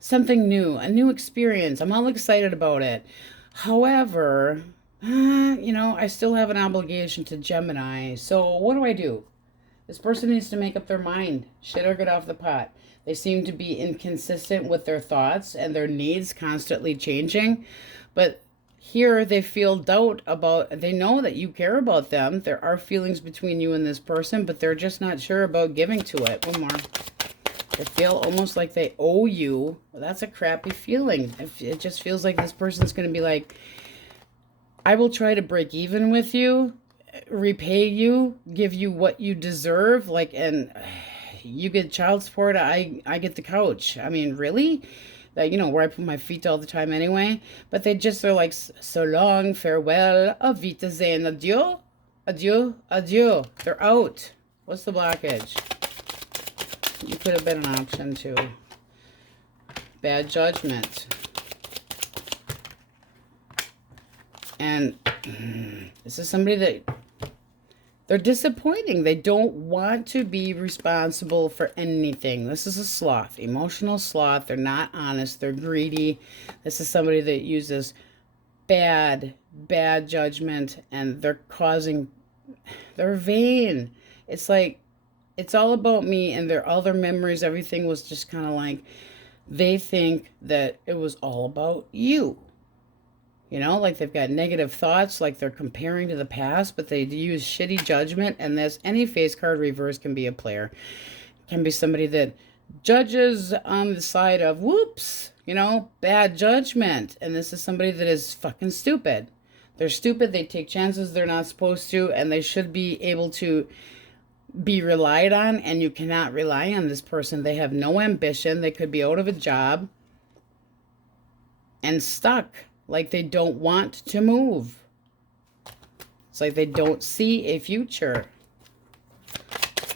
Something new, a new experience. I'm all excited about it. However, I still have an obligation to Gemini. So what do? This person needs to make up their mind. Shit or get off the pot. They seem to be inconsistent with their thoughts and their needs constantly changing. But here they feel doubt about, they know that you care about them. There are feelings between you and this person, but they're just not sure about giving to it. One more. They feel almost like they owe you. Well, that's a crappy feeling. It just feels like this person's going to be like, I will try to break even with you, repay you, give you what you deserve. Like, and you get child support, I get the couch. I mean, really? That, where I put my feet all the time anyway. But they're like, so long, farewell, auf Wiedersehen, adieu, adieu, adieu. They're out. What's the blockage? You could have been an option too. Bad judgment. And this is somebody that they're disappointing. They don't want to be responsible for anything. This is a sloth, emotional sloth. They're not honest. They're greedy. This is somebody that uses bad judgment, and they're vain. It's like, it's all about me, and all their memories, everything was just kind of like, they think that it was all about you. Like they've got negative thoughts, like they're comparing to the past, but they use shitty judgment, and any face card reverse can be a player. It can be somebody that judges on the side of, whoops, bad judgment. And this is somebody that is fucking stupid. They're stupid. They take chances they're not supposed to, and they should be able to be relied on, and you cannot rely on this person. They have no ambition. They could be out of a job and stuck, like they don't want to move. It's like they don't see a future.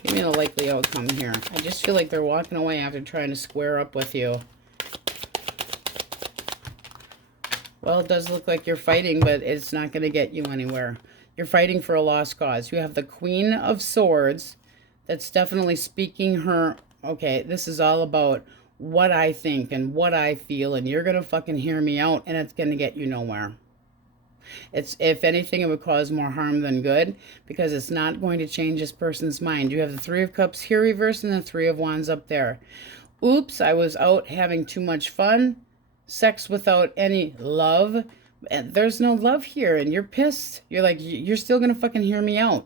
Give me a likely outcome here. I just feel like they're walking away after trying to square up with you. Well, it does look like you're fighting, but it's not going to get you anywhere. You're fighting for a lost cause. You have the Queen of Swords. That's definitely speaking her. Okay, this is all about what I think and what I feel, and you're going to fucking hear me out, and it's going to get you nowhere. It's, if anything, it would cause more harm than good, because it's not going to change this person's mind. You have the Three of Cups here reversed and the Three of Wands up there. Oops, I was out having too much fun. Sex without any love. And there's no love here, and you're pissed. You're like, you're still going to fucking hear me out.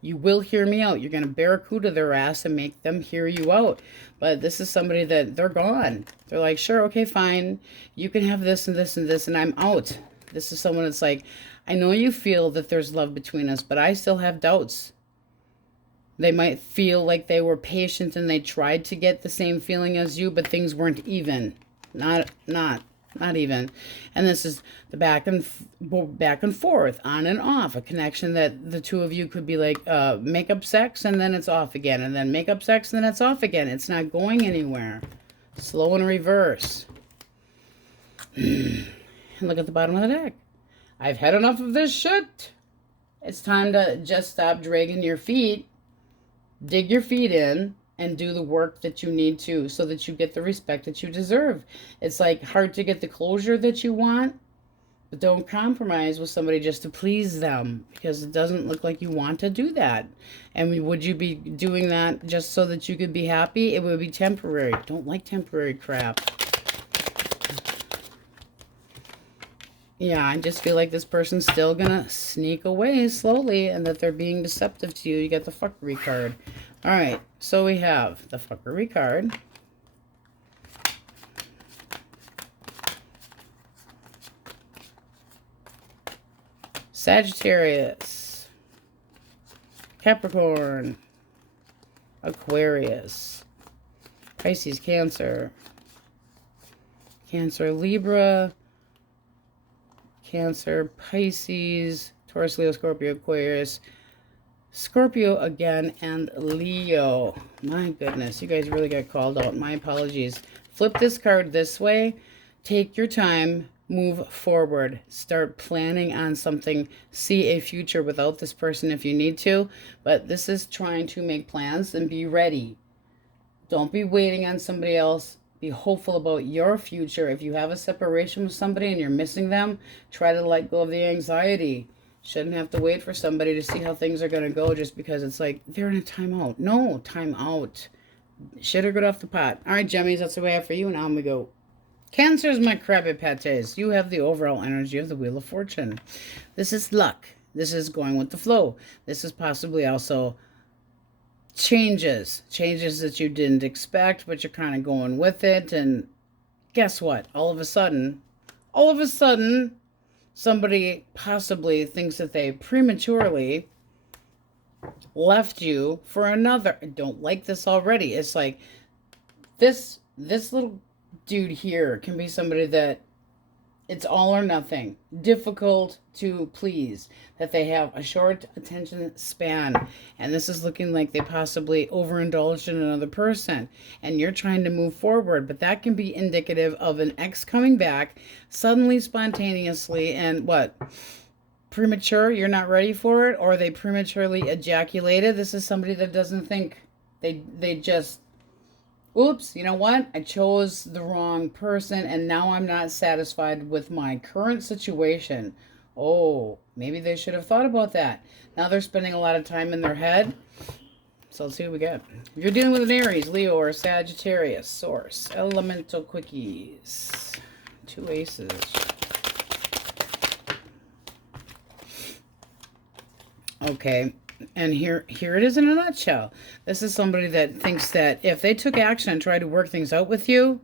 You will hear me out. You're going to barracuda their ass and make them hear you out. But this is somebody that they're gone. They're like, sure, okay, fine. You can have this and this and this, and I'm out. This is someone that's like, I know you feel that there's love between us, but I still have doubts. They might feel like they were patient and they tried to get the same feeling as you, but things weren't even. Not even. And this is the back and forth, on and off, a connection that the two of you could be like, make up sex and then it's off again, and then make up sex and then it's off again. It's not going anywhere. Slow and reverse. And look at the bottom of the deck. I've had enough of this shit. It's time to just stop dragging your feet, dig your feet in, and do the work that you need to, so that you get the respect that you deserve. It's like hard to get the closure that you want, but don't compromise with somebody just to please them, because it doesn't look like you want to do that. And would you be doing that just so that you could be happy? It would be temporary. Don't like temporary crap. Yeah, I just feel like this person's still gonna sneak away slowly, and that they're being deceptive to you. You got the fuckery card. All right, so we have the fuckery card. Sagittarius, Capricorn, Aquarius, Pisces, Cancer, Libra, Cancer, Pisces, Taurus, Leo, Scorpio, Aquarius, Scorpio again, and Leo. My goodness, you guys really got called out. My apologies. Flip this card this way. Take your time. Move forward. Start planning on something. See a future without this person if you need to. But this is trying to make plans and be ready. Don't be waiting on somebody else. Be hopeful about your future. If you have a separation with somebody and you're missing them, try to let go of the anxiety. Shouldn't have to wait for somebody to see how things are going to go just because it's like they're in a timeout. No, timeout. Shit or get off the pot. All right, Gemmies, that's the way I have for you. Now we go. Cancers, my Krabby Pates. You have the overall energy of the Wheel of Fortune. This is luck. This is going with the flow. This is possibly also changes that you didn't expect, but you're kind of going with it. And guess what? All of a sudden, somebody possibly thinks that they prematurely left you for another. I don't like this already. It's like this little dude here can be somebody that it's all or nothing, difficult to please, that they have a short attention span, and this is looking like they possibly overindulged in another person, and you're trying to move forward, but that can be indicative of an ex coming back suddenly, spontaneously, and what? Premature, you're not ready for it, or they prematurely ejaculated. This is somebody that doesn't think, they just, oops, you know what? I chose the wrong person, and now I'm not satisfied with my current situation. Oh, maybe they should have thought about that. Now they're spending a lot of time in their head. So let's see what we get. If you're dealing with an Aries, Leo, or Sagittarius, source, elemental quickies. 2 aces. Okay. And here it is in a nutshell. This is somebody that thinks that if they took action and tried to work things out with you,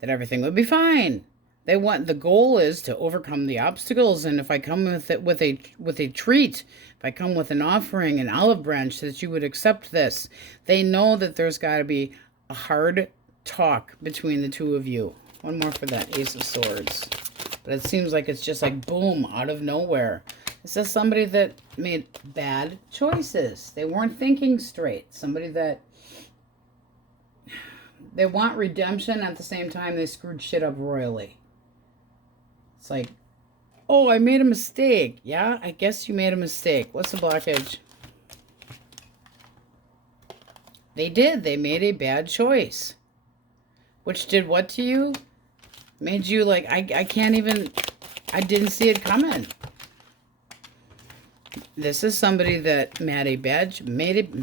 that everything would be fine. The goal is to overcome the obstacles, and if I come with a treat, if I come with an offering, an olive branch, that you would accept this. They know that there's got to be a hard talk between the two of you. One more for that Ace of Swords. But it seems like it's just like boom, out of nowhere. This is somebody that made bad choices. They weren't thinking straight. Somebody that they want redemption, at the same time they screwed shit up royally. It's like, oh, I made a mistake. Yeah, I guess you made a mistake. What's the blockage? They did. They made a bad choice. Which did what to you? Made you like, I can't even, I didn't see it coming. This is somebody that made it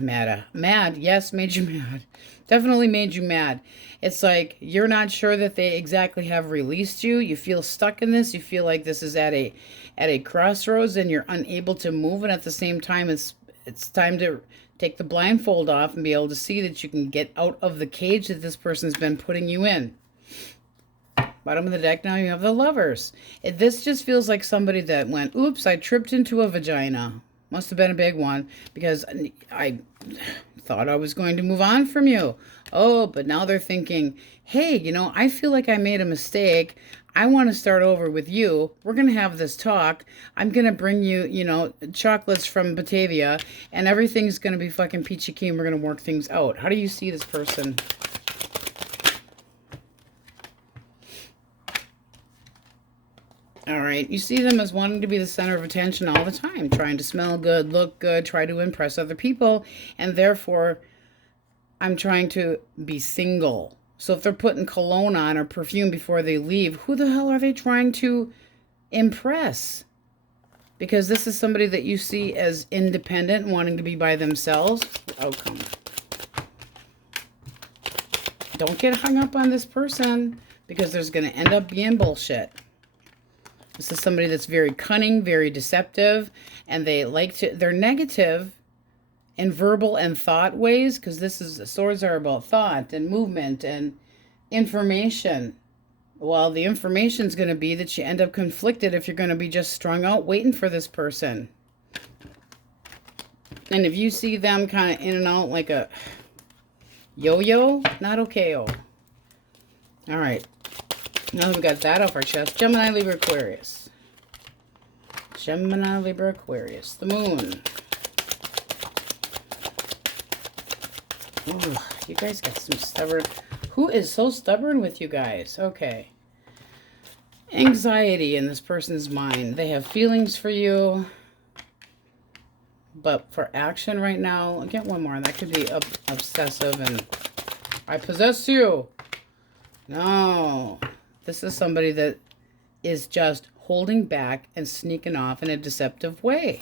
mad. Yes, made you mad. Definitely made you mad. It's like you're not sure that they exactly have released you. You feel stuck in this. You feel like this is at a crossroads and you're unable to move. And at the same time, it's time to take the blindfold off and be able to see that you can get out of the cage that this person's been putting you in. Bottom of the deck now, you have the Lovers. This just feels like somebody that went, oops, I tripped into a vagina. Must have been a big one because I thought I was going to move on from you. Oh, but now they're thinking, hey, you know, I feel like I made a mistake. I want to start over with you. We're going to have this talk. I'm going to bring you, you know, chocolates from Batavia, and everything's going to be fucking peachy keen. We're going to work things out. How do you see this person? All right, you see them as wanting to be the center of attention all the time, trying to smell good, look good, try to impress other people, and therefore, I'm trying to be single. So if they're putting cologne on or perfume before they leave, who the hell are they trying to impress? Because this is somebody that you see as independent, wanting to be by themselves. Outcome. Don't get hung up on this person because there's going to end up being bullshit. This is somebody that's very cunning, very deceptive, and they're negative in verbal and thought ways, because swords are about thought and movement and information. Well, the information is going to be that you end up conflicted if you're going to be just strung out waiting for this person. And if you see them kind of in and out like a yo-yo, not okay-o. All right. Now that we got that off our chest, Gemini, Libra, Aquarius. Gemini, Libra, Aquarius. The moon. Ooh, you guys got some stubborn... Who is so stubborn with you guys? Okay. Anxiety in this person's mind. They have feelings for you. But for action right now... I'll get one more. That could be obsessive and... I possess you. No. This is somebody that is just holding back and sneaking off in a deceptive way.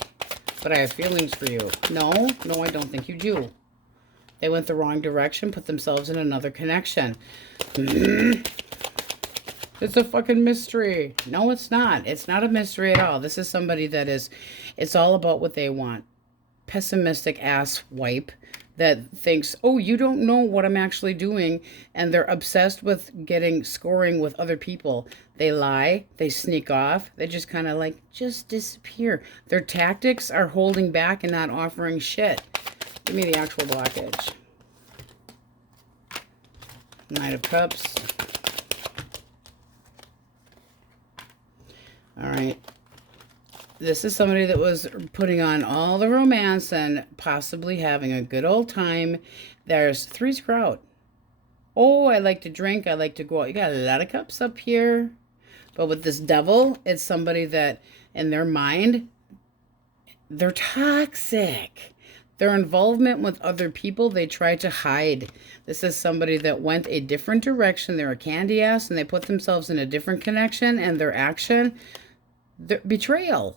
But I have feelings for you. No, I don't think you do. They went the wrong direction, put themselves in another connection. It's a fucking mystery. No, it's not. It's not a mystery at all. This is somebody that is, it's all about what they want. Pessimistic ass wipe that thinks, oh, you don't know what I'm actually doing, and they're obsessed with scoring with other people. They lie, they sneak off, they just kind of like, just disappear. Their tactics are holding back and not offering shit. Give me the actual blockage. Knight of Cups. All right. This is somebody that was putting on all the romance and possibly having a good old time. There's three's crowd. Oh, I like to drink. I like to go out. You got a lot of cups up here. But with this devil, it's somebody that in their mind, they're toxic. Their involvement with other people, they try to hide. This is somebody that went a different direction. They're a candy ass and they put themselves in a different connection, and their action... betrayal.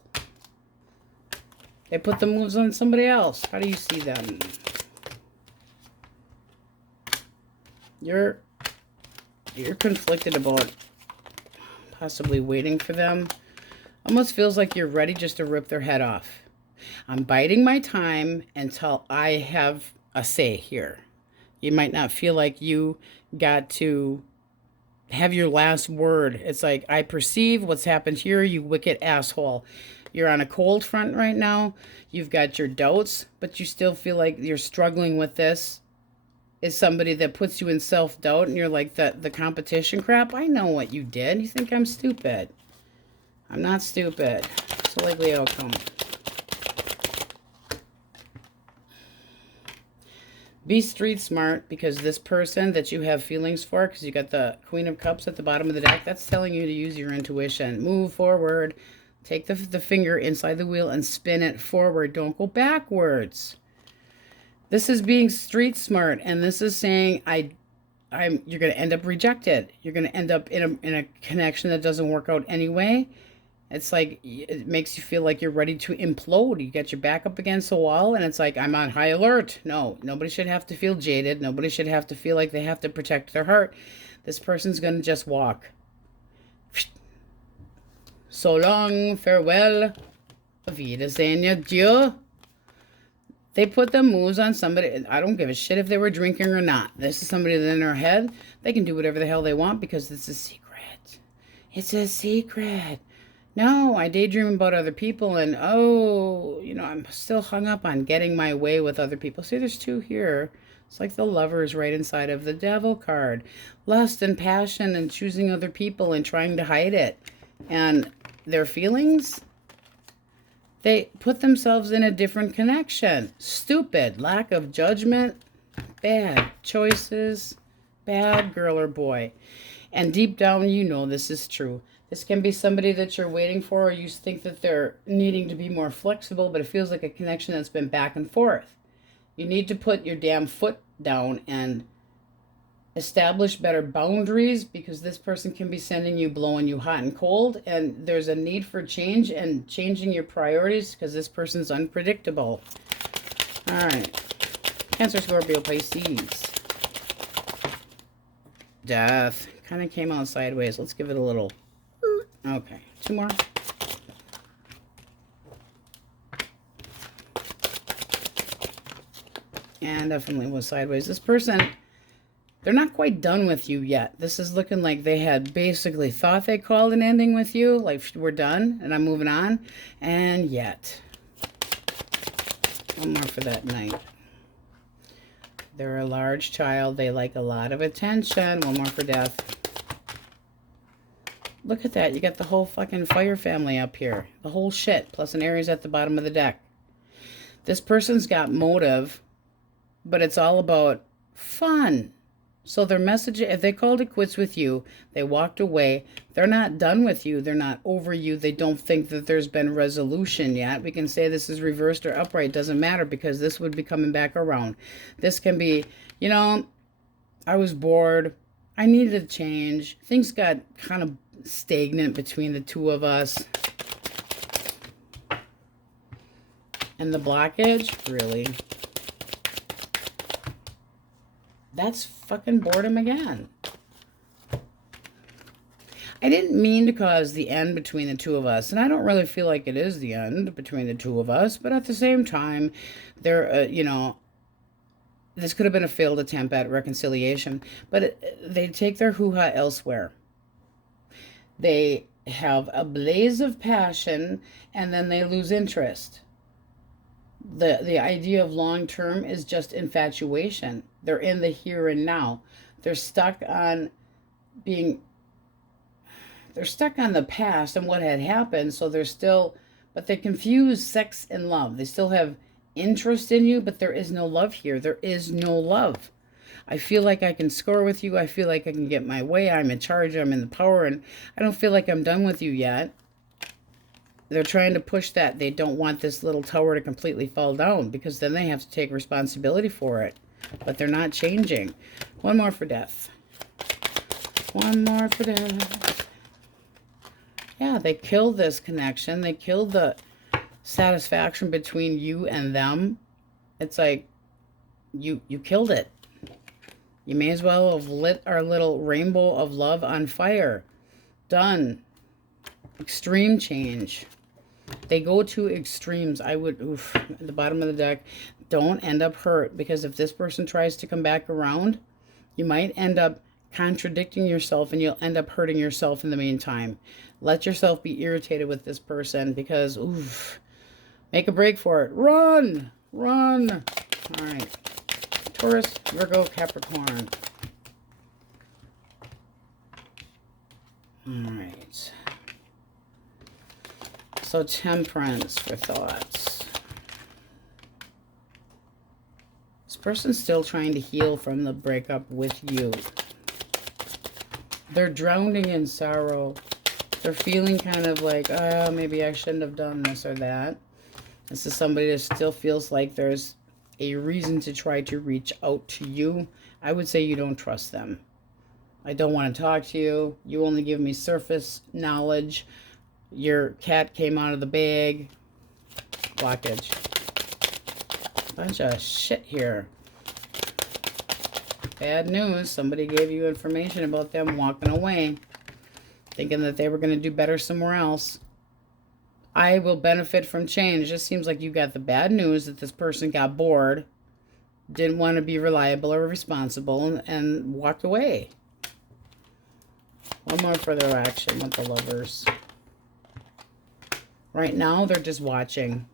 They put the moves on somebody else. How do you see them? You're conflicted about possibly waiting for them. Almost feels like you're ready just to rip their head off. I'm biding my time until I have a say here. You might not feel like you got to have your last word. It's like, I perceive what's happened here, you wicked asshole. You're on a cold front right now. You've got your doubts, but you still feel like you're struggling with this. Is somebody that puts you in self-doubt, and you're like, the competition crap? I know what you did. You think I'm stupid. I'm not stupid. It's a likely outcome. Be street smart, because this person that you have feelings for, because you got the Queen of Cups at the bottom of the deck, that's telling you to use your intuition. Move forward. Take the finger inside the wheel and spin it forward. Don't go backwards. This is being street smart, and this is saying you're going to end up rejected. You're going to end up in a connection that doesn't work out anyway. It's like, it makes you feel like you're ready to implode. You get your back up against the wall, and it's like, I'm on high alert. No, nobody should have to feel jaded. Nobody should have to feel like they have to protect their heart. This person's going to just walk. So long, farewell, auf Wiedersehen, adieu. They put the moves on somebody. I don't give a shit if they were drinking or not. This is somebody that's in their head. They can do whatever the hell they want because it's a secret. It's a secret. No, I daydream about other people, and oh, you know, I'm still hung up on getting my way with other people. See, there's two here. It's like the Lovers right inside of the Devil card. Lust and passion and choosing other people and trying to hide it. And their feelings, they put themselves in a different connection. Stupid, lack of judgment, bad choices, bad girl or boy. And deep down, you know this is true. This can be somebody that you're waiting for, or you think that they're needing to be more flexible, but it feels like a connection that's been back and forth. You need to put your damn foot down and establish better boundaries, because this person can be sending you, blowing you hot and cold, and there's a need for change and changing your priorities because this person's unpredictable. All right. Cancer, Scorpio, Pisces. Death. Kind of came out sideways. Let's give it a little... Okay, two more. And definitely was sideways. This person, they're not quite done with you yet. This is looking like they had basically thought they called an ending with you, like we're done and I'm moving on, and yet. One more for that night. They're a large child. They like a lot of attention. One more for death. Look at that. You got the whole fucking fire family up here. The whole shit. Plus an Aries at the bottom of the deck. This person's got motive, but it's all about fun. So their message, if they called it quits with you, they walked away, they're not done with you. They're not over you. They don't think that there's been resolution yet. We can say this is reversed or upright. Doesn't matter, because this would be coming back around. This can be, you know, I was bored. I needed a change. Things got kind of stagnant between the two of us. And the blockage, really. That's fucking boredom again. I didn't mean to cause the end between the two of us, and I don't really feel like it is the end between the two of us, but at the same time, there, you know, this could have been a failed attempt at reconciliation, but they take their hoo-ha elsewhere. They have a blaze of passion, and then they lose interest. The idea of long-term is just infatuation. They're in the here and now. They're stuck on the past and what had happened, so they're still, but they confuse sex and love. They still have interest in you, but there is no love here. There is no love. I feel like I can score with you. I feel like I can get my way. I'm in charge. I'm in the power, and I don't feel like I'm done with you yet. They're trying to push that. They don't want this little tower to completely fall down, because then they have to take responsibility for it. But they're not changing. One more for death. One more for death. Yeah, they killed this connection. They killed the satisfaction between you and them. It's like, you killed it. You may as well have lit our little rainbow of love on fire. Done. Extreme change. They go to extremes. I would, at the bottom of the deck, don't end up hurt, because if this person tries to come back around, you might end up contradicting yourself, and you'll end up hurting yourself in the meantime. Let yourself be irritated with this person, because, make a break for it. Run! Run! All right. Taurus, Virgo, Capricorn. All right. So Temperance for thoughts. This person's still trying to heal from the breakup with you. They're drowning in sorrow. They're feeling kind of like, oh, maybe I shouldn't have done this or that. This is somebody that still feels like there's a reason to try to reach out to you. I would say you don't trust them. I don't want to talk to you. You only give me surface knowledge. Your cat came out of the bag. Blockage. Bunch of shit here. Bad news. Somebody gave you information about them walking away, thinking that they were going to do better somewhere else. I will benefit from change. It just seems like you got the bad news that this person got bored, didn't want to be reliable or responsible, and walked away. One more for their action with the Lovers. Right now, they're just watching.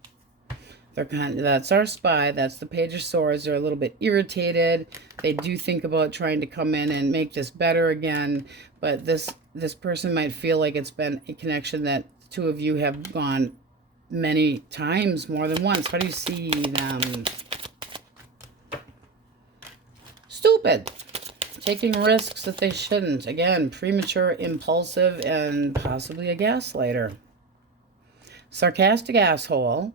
They're that's our spy. That's the Page of Swords. They're a little bit irritated. They do think about trying to come in and make this better again. But this person might feel like it's been a connection that two of you have gone many times, more than once. How do you see them? Stupid. Taking risks that they shouldn't. Again, premature, impulsive, and possibly a gaslighter. Sarcastic asshole.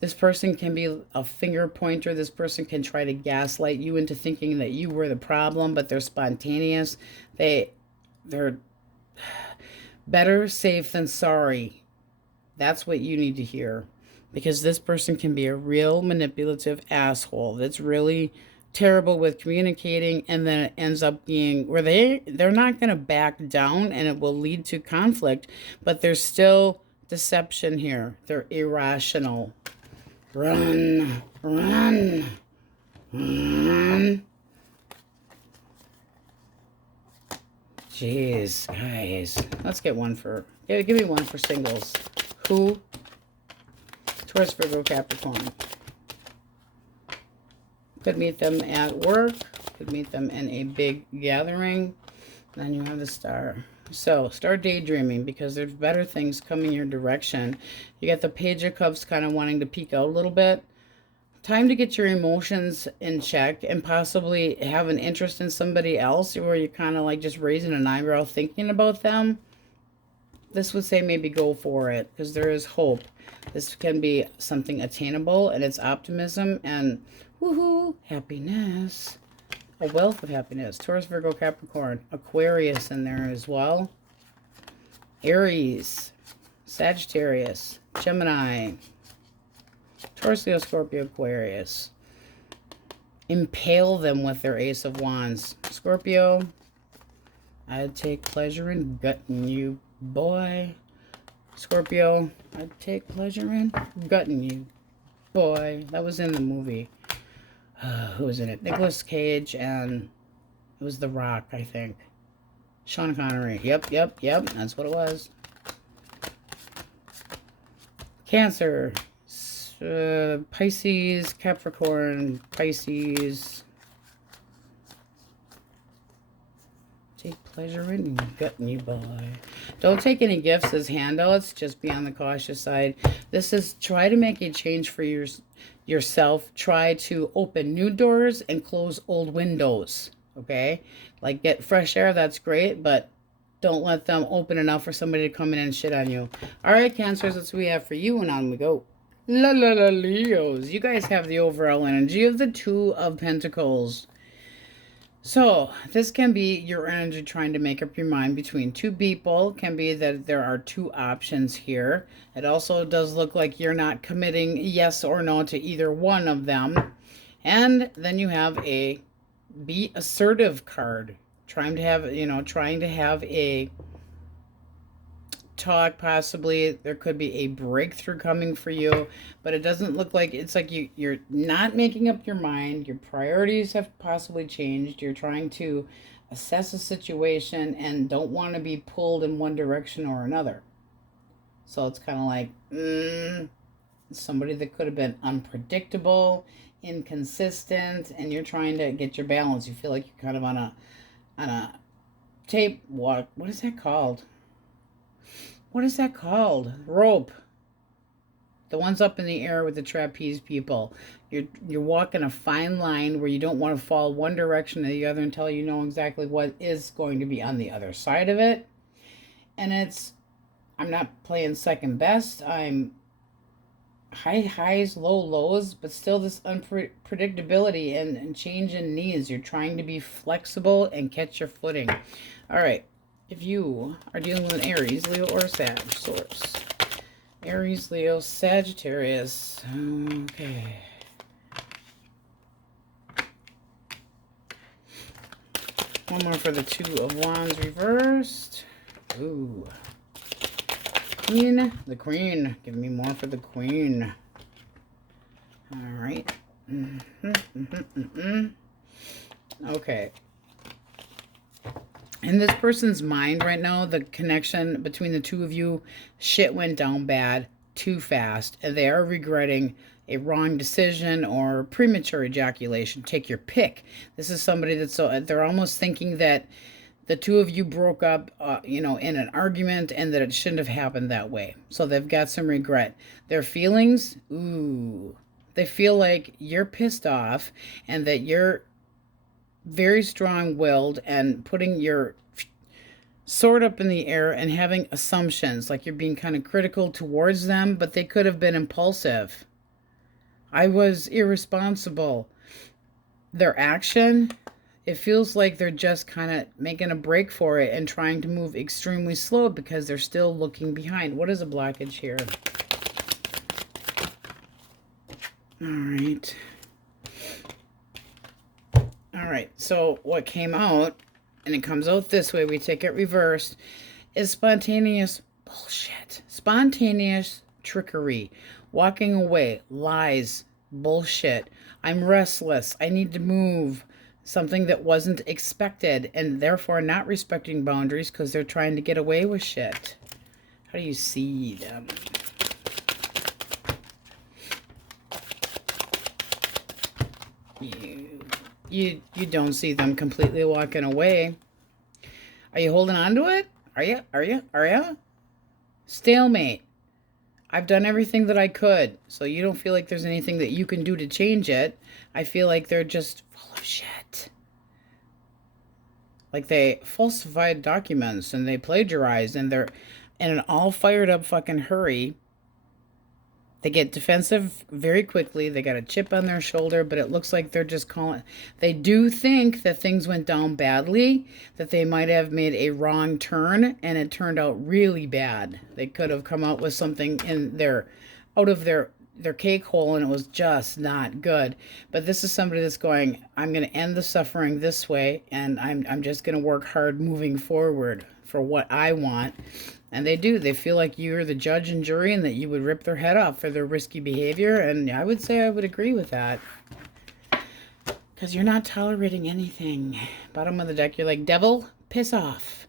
This person can be a finger pointer. This person can try to gaslight you into thinking that you were the problem, but they're spontaneous. They're better safe than sorry. That's what you need to hear. Because this person can be a real manipulative asshole that's really terrible with communicating, and then it ends up being where they're not going to back down, and it will lead to conflict, but there's still deception here. They're irrational. Run, run, run. Jeez, guys. Let's get one for, give me one for singles. Who? Taurus, Virgo, Capricorn. Could meet them at work. Could meet them in a big gathering. Then you have the Star. So, start daydreaming, because there's better things coming your direction. You got the Page of Cups kind of wanting to peek out a little bit. Time to get your emotions in check and possibly have an interest in somebody else where you're kind of like just raising an eyebrow thinking about them. This would say maybe go for it, because there is hope. This can be something attainable, and it's optimism and woohoo, happiness. A wealth of happiness. Taurus, Virgo, Capricorn. Aquarius in there as well. Aries. Sagittarius. Gemini. Taurus, Leo, Scorpio, Aquarius. Impale them with their Ace of Wands. Scorpio. I'd take pleasure in gutting you, boy. Scorpio. I'd take pleasure in gutting you, boy. That was in the movie. Who was in it? Nicolas Cage, and it was The Rock, I think. Sean Connery. Yep. That's what it was. Cancer. Pisces, Capricorn, Pisces. Take pleasure in gutting you, boy. Don't take any gifts as handouts. Just be on the cautious side. This is try to make a change for yourself. Try to open new doors and close old windows. Okay? Like get fresh air, that's great, but don't let them open enough for somebody to come in and shit on you. All right, Cancers, that's what we have for you, and on we go. La la la, Leos. You guys have the overall energy of the Two of Pentacles. So, this can be your energy trying to make up your mind between two people. It can be that there are two options here. It also does look like you're not committing yes or no to either one of them. And then you have a be assertive card. Trying to have a talk, possibly. There could be a breakthrough coming for you, but it doesn't look like it's like you're not making up your mind. Your priorities have possibly changed. You're trying to assess a situation and don't want to be pulled in one direction or another. So it's kind of like somebody that could have been unpredictable, inconsistent, and you're trying to get your balance. You feel like you're kind of on a tape walk. What is that called? What is that called? Rope. The ones up in the air with the trapeze people. You're walking a fine line where you don't want to fall one direction or the other until you know exactly what is going to be on the other side of it. And I'm not playing second best. I'm high highs, low lows, but still this unpredictability and change in needs. You're trying to be flexible and catch your footing. All right. If you are dealing with an Aries, Leo, or Sag source. Aries, Leo, Sagittarius. Okay. One more for the Two of Wands reversed. Ooh. Queen, the Queen. Give me more for the Queen. All right. Okay. In this person's mind right now, the connection between the two of you, shit went down bad too fast, and they are regretting a wrong decision or premature ejaculation. Take your pick. This is somebody that's they're almost thinking that the two of you broke up, in an argument, and that it shouldn't have happened that way. So they've got some regret. Their feelings, ooh, they feel like you're pissed off and that you're very strong-willed and putting your sword up in the air and having assumptions, like you're being kind of critical towards them, but they could have been impulsive. I was irresponsible. Their action, it feels like they're just kind of making a break for it and trying to move extremely slow because they're still looking behind. What is a blockage here? All right. All right, so what came out, and it comes out this way, we take it reversed, is spontaneous bullshit. Spontaneous trickery. Walking away. Lies. Bullshit. I'm restless. I need to move. Something that wasn't expected, and therefore not respecting boundaries because they're trying to get away with shit. How do you see them? You don't see them completely walking away. Are you holding on to it? Are you? Stalemate. I've done everything that I could, so you don't feel like there's anything that you can do to change it. I feel like they're just full of shit. Like they falsified documents and they plagiarized and they're in an all fired up fucking hurry. They get defensive very quickly. They got a chip on their shoulder, but it looks like they're just calling. They do think that things went down badly, that they might have made a wrong turn, and it turned out really bad. They could have come out with something out of their cake hole, and it was just not good. But this is somebody that's going, I'm going to end the suffering this way, and I'm just going to work hard moving forward for what I want. And they do. They feel like you're the judge and jury and that you would rip their head off for their risky behavior. And I would say I would agree with that. Because you're not tolerating anything. Bottom of the deck, you're like, devil, piss off.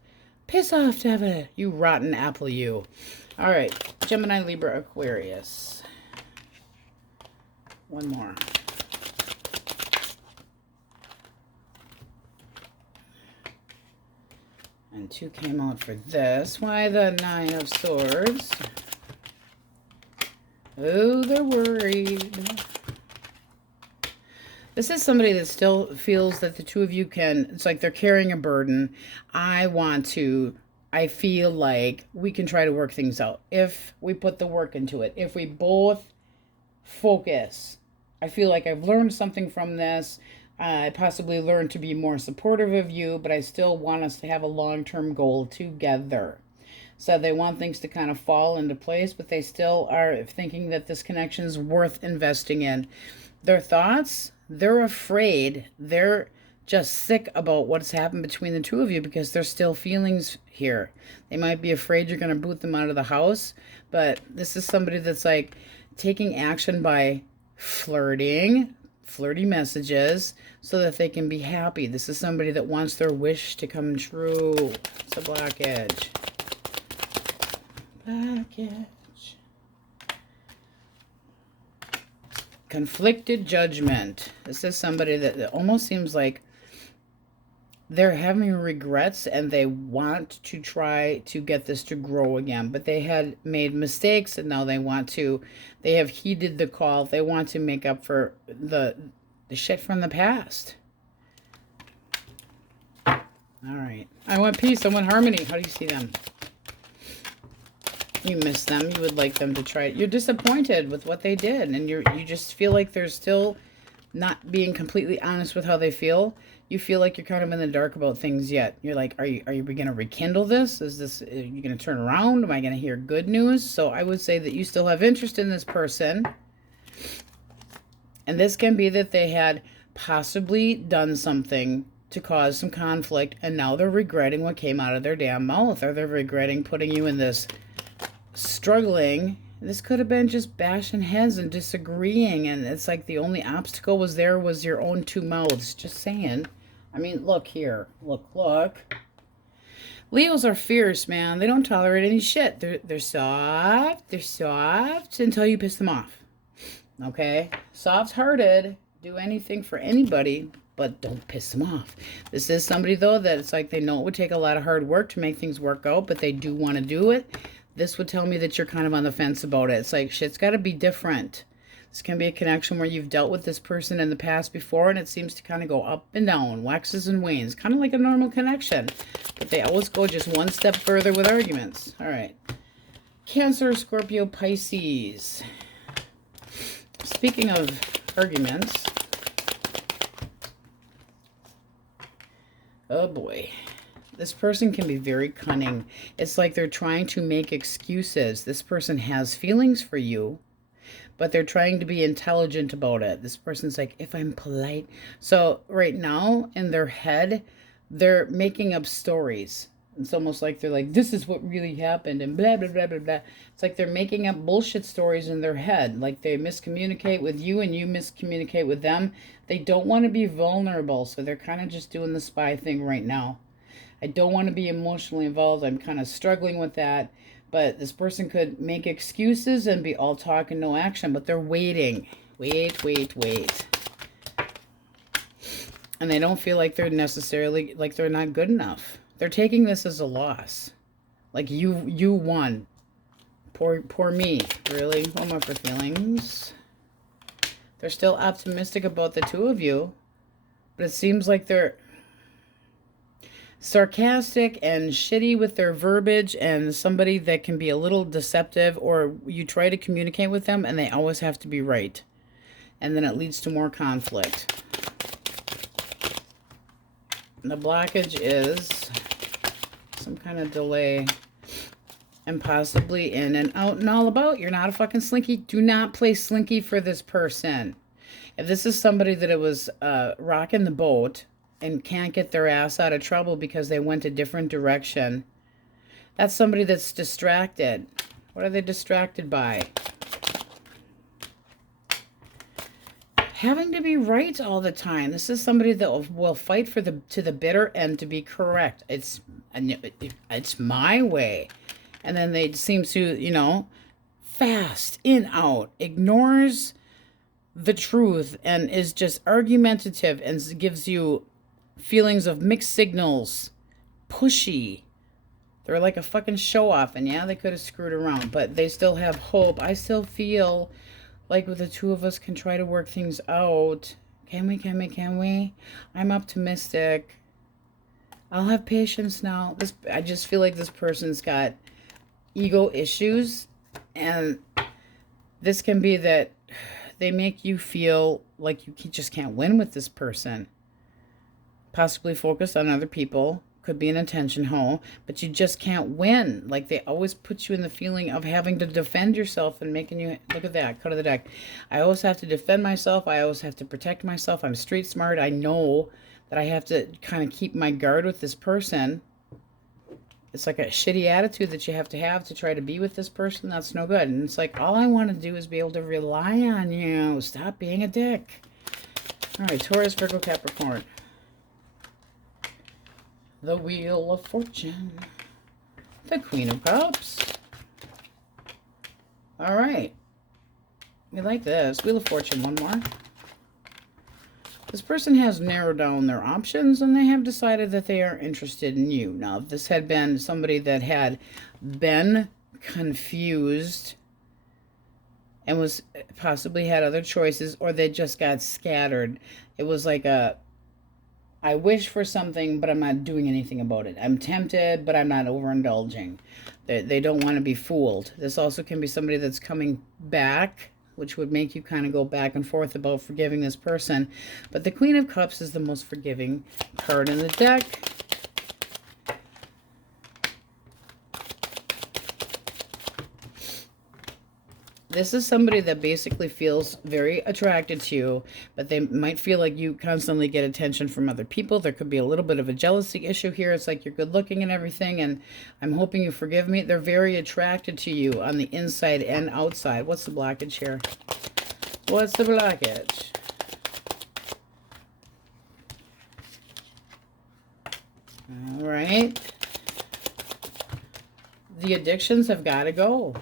Piss off, devil. You rotten apple, you. All right. Gemini, Libra, Aquarius. One more. And two came out for this. Why the Nine of Swords? Oh, they're worried. This is somebody that still feels that the two of you it's like they're carrying a burden. I feel like we can try to work things out if we put the work into it. If we both focus. I feel like I've learned something from this. I possibly learned to be more supportive of you, but I still want us to have a long-term goal together. So they want things to kind of fall into place, but they still are thinking that this connection is worth investing in. Their thoughts, they're afraid. They're just sick about what's happened between the two of you because there's still feelings here. They might be afraid you're going to boot them out of the house, but this is somebody that's like taking action by flirty messages so that they can be happy. This is somebody that wants their wish to come true. It's a black edge. Black edge. Conflicted judgment. This is somebody that almost seems like they're having regrets and they want to try to get this to grow again, but they had made mistakes and now they have heeded the call. They want to make up for the shit from the past. All right. I want peace. I want harmony. How do you see them? You miss them. You would like them to try it. You're disappointed with what they did, and you just feel like they're still not being completely honest with how they feel. You feel like you're kind of in the dark about things yet. You're like, are you going to rekindle this? Are you going to turn around? Am I going to hear good news? So I would say that you still have interest in this person. And this can be that they had possibly done something to cause some conflict, and now they're regretting what came out of their damn mouth, or they're regretting putting you in this struggling. This could have been just bashing heads and disagreeing, and it's like the only obstacle was your own two mouths. Just saying. I mean, look here. Look. Leos are fierce, man. They don't tolerate any shit. They're soft. They're soft until you piss them off. Okay? Soft-hearted. Do anything for anybody, but don't piss them off. This is somebody, though, that it's like they know it would take a lot of hard work to make things work out, but they do want to do it. This would tell me that you're kind of on the fence about it. It's like, shit's got to be different. This can be a connection where you've dealt with this person in the past before, and it seems to kind of go up and down, waxes and wanes, kind of like a normal connection. But they always go just one step further with arguments. All right. Cancer, Scorpio, Pisces. Speaking of arguments. Oh boy. This person can be very cunning. It's like they're trying to make excuses. This person has feelings for you, but they're trying to be intelligent about it. This person's like, if I'm polite. So right now in their head, they're making up stories. It's almost like they're like, this is what really happened and blah, blah, blah, blah, blah. It's like they're making up bullshit stories in their head. Like they miscommunicate with you and you miscommunicate with them. They don't want to be vulnerable. So they're kind of just doing the spy thing right now. I don't want to be emotionally involved. I'm kind of struggling with that. But this person could make excuses and be all talk and no action. But they're waiting. Wait. And they don't feel like they're necessarily, like they're not good enough. They're taking this as a loss. Like you won. Poor me. Really? One more for feelings. They're still optimistic about the two of you. But it seems like they're sarcastic and shitty with their verbiage, and somebody that can be a little deceptive, or you try to communicate with them and they always have to be right. And then it leads to more conflict. And the blockage is some kind of delay and possibly in and out and all about. You're not a fucking slinky. Do not play slinky for this person. If this is somebody that it was rocking the boat and can't get their ass out of trouble because they went a different direction, that's somebody that's distracted. What are they distracted by? Having to be right all the time. This is somebody that will fight for to the bitter end to be correct. It's my way. And then they seem to, fast, in, out, ignores the truth and is just argumentative and gives you feelings of mixed signals, pushy. They're like a fucking show-off, and yeah, they could have screwed around, but they still have hope. I still feel like with the two of us can try to work things out. Can we? I'm optimistic. I'll have patience now. I just feel like this person's got ego issues, and this can be that they make you feel like you just can't win with this person. Possibly focused on other people. Could be an attention hole, but you just can't win. Like they always put you in the feeling of having to defend yourself and making you, look at that, cut of the deck. I always have to defend myself. I always have to protect myself. I'm street smart. I know that I have to kind of keep my guard with this person. It's like a shitty attitude that you have to try to be with this person. That's no good. And it's like, all I want to do is be able to rely on you. Stop being a dick. All right, Taurus, Virgo, Capricorn. The Wheel of Fortune. The Queen of Cups. All right. We like this. Wheel of Fortune, one more. This person has narrowed down their options and they have decided that they are interested in you. Now, if this had been somebody that had been confused and was possibly had other choices, or they just got scattered, it was like a, I wish for something, but I'm not doing anything about it. I'm tempted, but I'm not overindulging. They don't want to be fooled. This also can be somebody that's coming back, which would make you kind of go back and forth about forgiving this person. But the Queen of Cups is the most forgiving card in the deck. This is somebody that basically feels very attracted to you, but they might feel like you constantly get attention from other people. There could be a little bit of a jealousy issue here. It's like you're good looking and everything, and I'm hoping you forgive me. They're very attracted to you on the inside and outside. What's the blockage here? What's the blockage? All right. The addictions have got to go.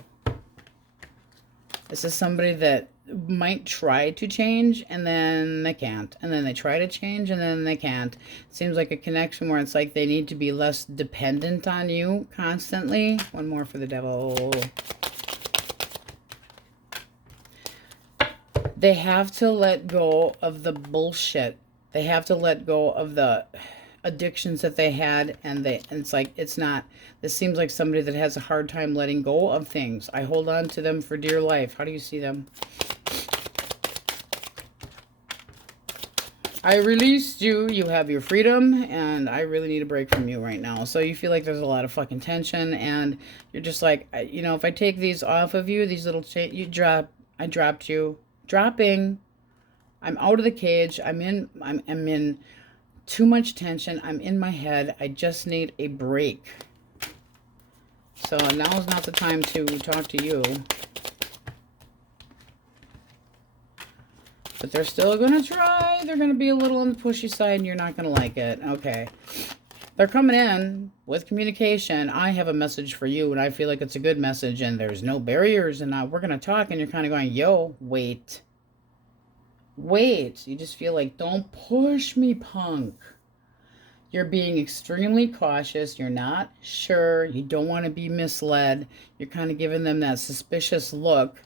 This is somebody that might try to change and then they can't. And then they try to change and then they can't. It seems like a connection where it's like they need to be less dependent on you constantly. One more for the devil. They have to let go of the bullshit. They have to let go of the addictions that they had, and it's like, it's not, this seems like somebody that has a hard time letting go of things. I hold on to them for dear life. How do you see them? I released you, you have your freedom, and I really need a break from you right now. So you feel like there's a lot of fucking tension, and you're just like, you know, if I take these off of you, these little you drop, I dropped you, dropping, I'm out of the cage, I'm in too much tension. I'm in my head. I just need a break. So now is not the time to talk to you. But they're still going to try. They're going to be a little on the pushy side and you're not going to like it. Okay. They're coming in with communication. I have a message for you and I feel like it's a good message and there's no barriers and we're going to talk, and you're kind of going, yo, wait. Wait, you just feel like, don't push me, punk. You're being extremely cautious. You're not sure. You don't want to be misled. You're kind of giving them that suspicious look.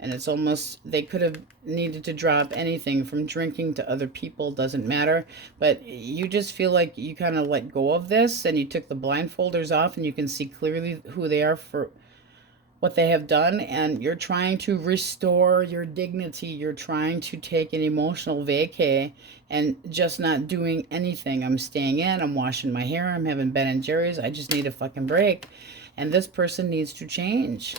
And it's almost, they could have needed to drop anything from drinking to other people. Doesn't matter. But you just feel like you kind of let go of this and you took the blindfolders off and you can see clearly who they are for what they have done, and you're trying to restore your dignity. You're trying to take an emotional vacay and just not doing anything. I'm staying in, I'm washing my hair, I'm having Ben and Jerry's, I just need a fucking break. And this person needs to change.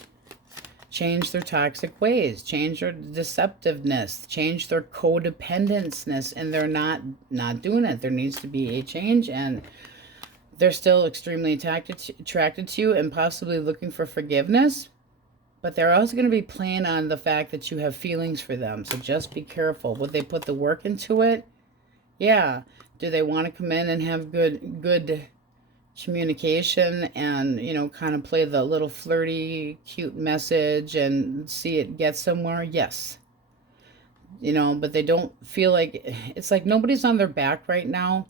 Change their toxic ways, change their deceptiveness, change their codependenceness, and they're not doing it. There needs to be a change, and they're still extremely attracted to you and possibly looking for forgiveness. But they're also going to be playing on the fact that you have feelings for them. So just be careful. Would they put the work into it? Yeah. Do they want to come in and have good communication and, you know, kind of play the little flirty, cute message and see it get somewhere? Yes. You know, but they don't feel like, it's like nobody's on their back right now.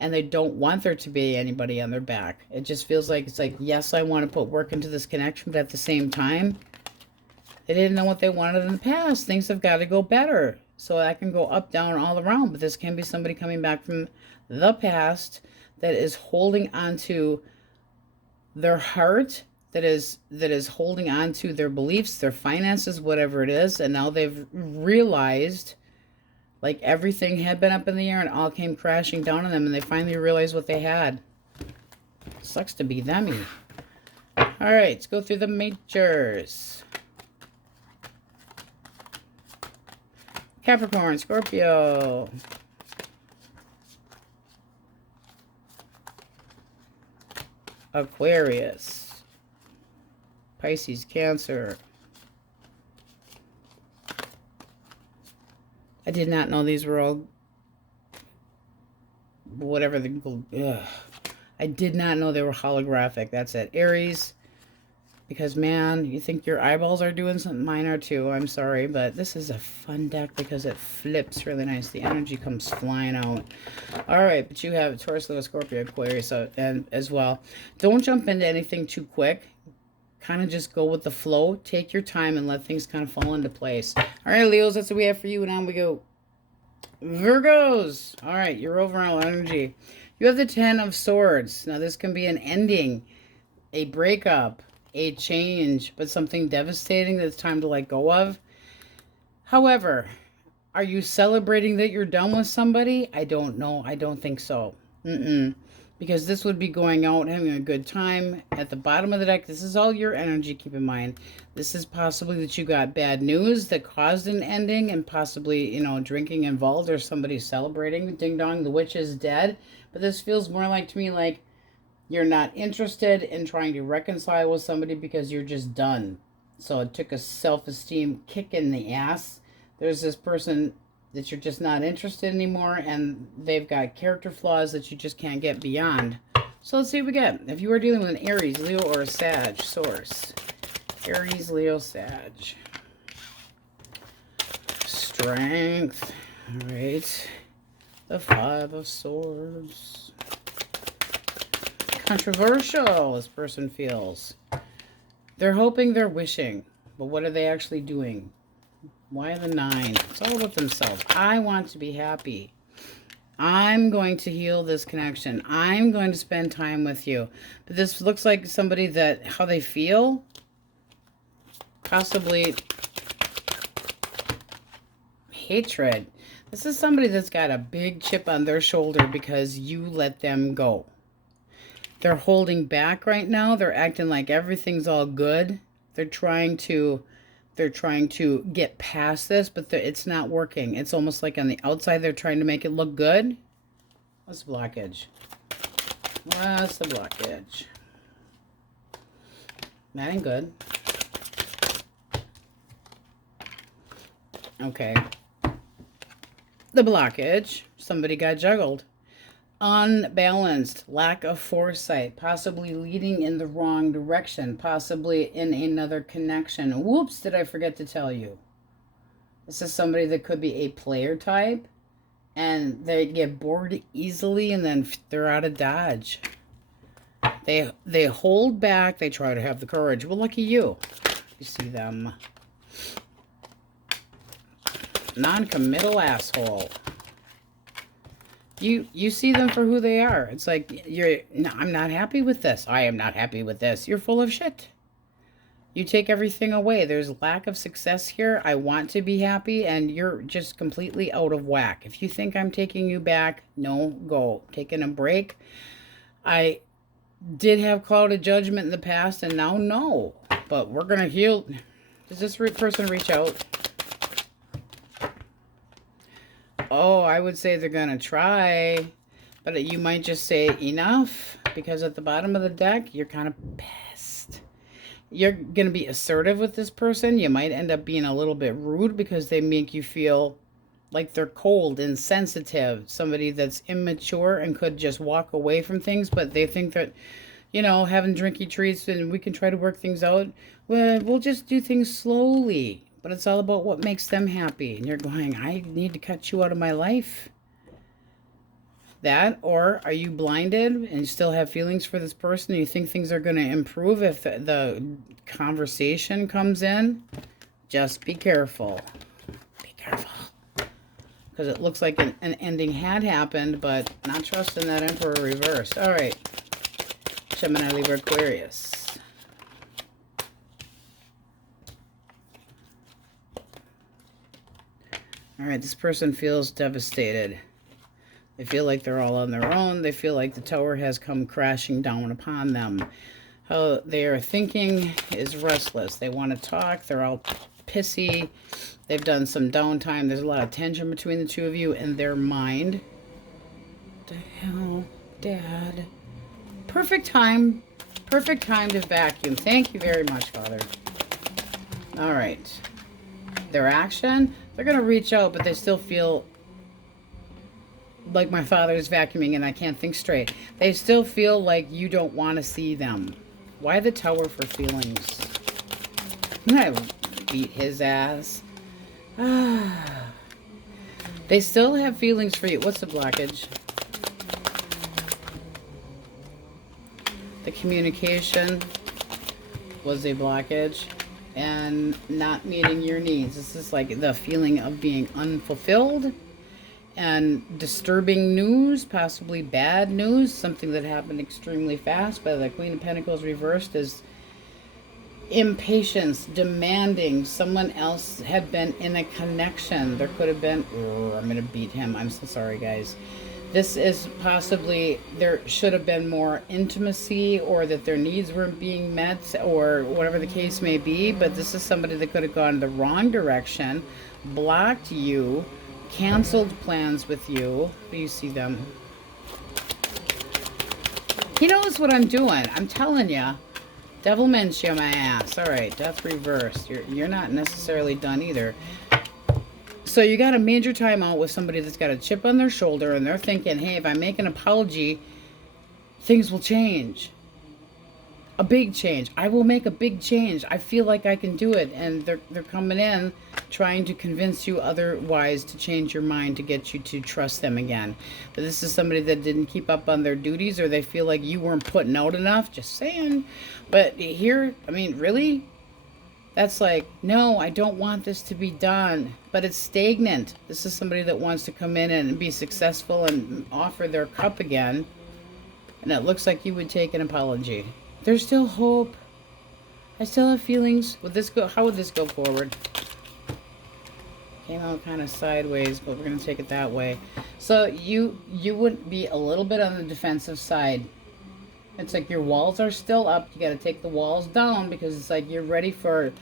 And they don't want there to be anybody on their back. It just feels like, it's like, yes, I want to put work into this connection, but at the same time, they didn't know what they wanted in the past. Things have got to go better. So I can go up, down, all around. But this can be somebody coming back from the past that is holding on to their heart, that is holding on to their beliefs, their finances, whatever it is. And now they've realized, like, everything had been up in the air and all came crashing down on them, and they finally realized what they had. Sucks to be them. All right, let's go through the majors. Capricorn, Scorpio. Aquarius. Pisces, Cancer. I did not know these were all, whatever the, I did not know they were holographic. That's it. Aries, Because, man, you think your eyeballs are doing something? Mine are too. I'm sorry, but this is a fun deck because it flips really nice. The energy comes flying out. All right, but you have Taurus, Leo, Scorpio, Aquarius, and as well. Don't jump into anything too quick. Kind of just go with the flow. Take your time and let things kind of fall into place. All right, Leos, that's what we have for you. And on we go. Virgos. All right, your overall energy. You have the 10 of Swords. Now, this can be an ending, a breakup, a change, but something devastating that's time to let go of. However, are you celebrating that you're done with somebody? I don't know. I don't think so. Because this would be going out, having a good time. At the bottom of the deck, this is all your energy, keep in mind. This is possibly that you got bad news that caused an ending and possibly, you know, drinking involved or somebody celebrating. Ding dong, the witch is dead. But this feels more like to me like you're not interested in trying to reconcile with somebody because you're just done. So it took a self-esteem kick in the ass. There's this person that you're just not interested anymore, and they've got character flaws that you just can't get beyond. So let's see what we get. If you are dealing with an Aries, Leo, or a Sag source. Aries, Leo, Sag. Strength. All right. The 5 of Swords. Controversial, this person feels. They're hoping, they're wishing, but what are they actually doing? Why the 9? It's all about themselves. I want to be happy. I'm going to heal this connection. I'm going to spend time with you. But this looks like somebody that, how they feel, possibly hatred. This is somebody that's got a big chip on their shoulder because you let them go. They're holding back right now. They're acting like everything's all good. They're trying to get past this, but it's not working. It's almost like on the outside they're trying to make it look good. What's the blockage? What's the blockage? That ain't good. Okay. The blockage. Somebody got juggled. Unbalanced, lack of foresight, possibly leading in the wrong direction, possibly in another connection. Whoops, did I forget to tell you? This is somebody that could be a player type, and they get bored easily, and then they're out of dodge. They hold back, they try to have the courage. Well, lucky you. You see them. Non-committal asshole. You see them for who they are. It's like, no, I'm not happy with this. I am not happy with this. You're full of shit. You take everything away. There's lack of success here. I want to be happy, and you're just completely out of whack. If you think I'm taking you back, no go. Taking a break. I did have clouded judgment in the past, and now no. But we're going to heal. Does this person reach out? Oh, I would say they're going to try, but you might just say enough, because at the bottom of the deck, you're kind of pissed. You're going to be assertive with this person. You might end up being a little bit rude because they make you feel like they're cold, insensitive, somebody that's immature and could just walk away from things, but they think that, you know, having drinky treats and we can try to work things out. Well, we'll just do things slowly. But it's all about what makes them happy. And you're going, I need to cut you out of my life. That, or are you blinded and you still have feelings for this person and you think things are going to improve if the conversation comes in? Just be careful. Be careful. Because it looks like an ending had happened, but not trusting that Emperor reversed. All right. Gemini, Libra, Aquarius. All right, this person feels devastated. They feel like they're all on their own. They feel like the tower has come crashing down upon them. How they are thinking is restless. They want to talk. They're all pissy. They've done some downtime. There's a lot of tension between the two of you in their mind. What the hell, Dad? Perfect time. Perfect time to vacuum. Thank you very much, Father. All right. Their action, they're going to reach out, but they still feel like my father is vacuuming and I can't think straight. They still feel like you don't want to see them. Why the Tower for feelings? I'm gonna beat his ass. They still have feelings for you. What's the blockage? The communication was a blockage, and not meeting your needs. This is like the feeling of being unfulfilled, and disturbing news, possibly bad news, something that happened extremely fast. But the Queen of Pentacles reversed is impatience, demanding. Someone else had been in a connection. There could have been, I'm going to beat him. I'm so sorry, guys. This is possibly, there should have been more intimacy, or that their needs weren't being met, or whatever the case may be. But this is somebody that could have gone the wrong direction, blocked you, canceled plans with you. Do you see them? He knows what I'm doing. I'm telling you. Devilment's my ass. All right, death reversed. You're not necessarily done either. So you got a major timeout with somebody that's got a chip on their shoulder, and they're thinking, hey, if I make an apology, things will change. A big change. I will make a big change. I feel like I can do it. And they're coming in trying to convince you otherwise, to change your mind, to get you to trust them again. But this is somebody that didn't keep up on their duties, or they feel like you weren't putting out enough. Just saying. But here, I mean, really? That's like, no, I don't want this to be done. But it's stagnant. This is somebody that wants to come in and be successful and offer their cup again. And it looks like you would take an apology. There's still hope. I still have feelings. Would this go? How would this go forward? Came out kind of sideways, but we're going to take it that way. So you would be a little bit on the defensive side. It's like your walls are still up. You got to take the walls down, because it's like you're ready for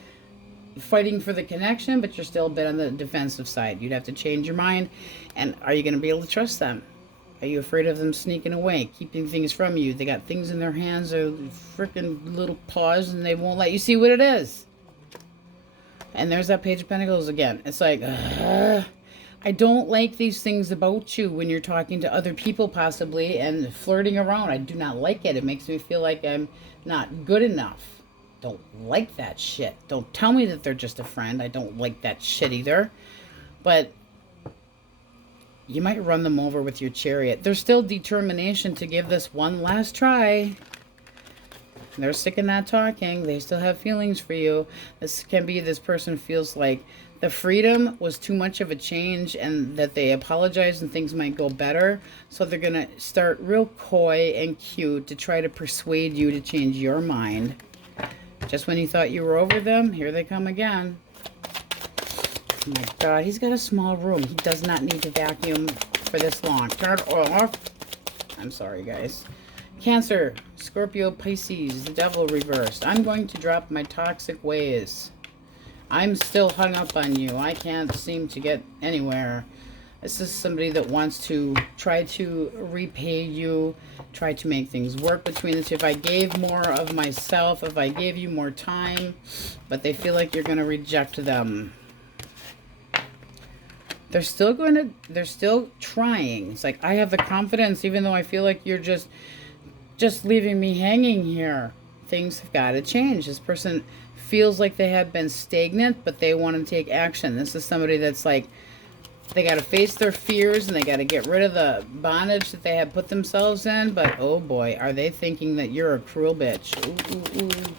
fighting for the connection, but you're still a bit on the defensive side. You'd have to change your mind. And are you going to be able to trust them? Are you afraid of them sneaking away, keeping things from you? They got things in their hands, or freaking little paws, and they won't let you see what it is. And there's that Page of Pentacles again. It's like, I don't like these things about you when you're talking to other people, possibly, and flirting around. I do not like it. It makes me feel like I'm not good enough. Don't like that shit. Don't tell me that they're just a friend. I don't like that shit either. But you might run them over with your Chariot. There's still determination to give this one last try. They're sick of not talking. They still have feelings for you. This can be, this person feels like the freedom was too much of a change, and that they apologize and things might go better. So they're going to start real coy and cute to try to persuade you to change your mind. Just when you thought you were over them, here they come again. Oh my God, he's got a small room. He does not need to vacuum for this long. Turn it off. I'm sorry, guys. Cancer, Scorpio, Pisces, the Devil reversed. I'm going to drop my toxic ways. I'm still hung up on you. I can't seem to get anywhere. This is somebody that wants to try to repay you, try to make things work between the two. If I gave more of myself, if I gave you more time, but they feel like you're going to reject them. They're still trying. It's like, I have the confidence, even though I feel like you're just leaving me hanging here. Things have got to change. This person feels like they have been stagnant, but they want to take action. This is somebody that's like, they got to face their fears, and they got to get rid of the bondage that they have put themselves in. But oh boy, are they thinking that you're a cruel bitch. Ooh, ooh, ooh.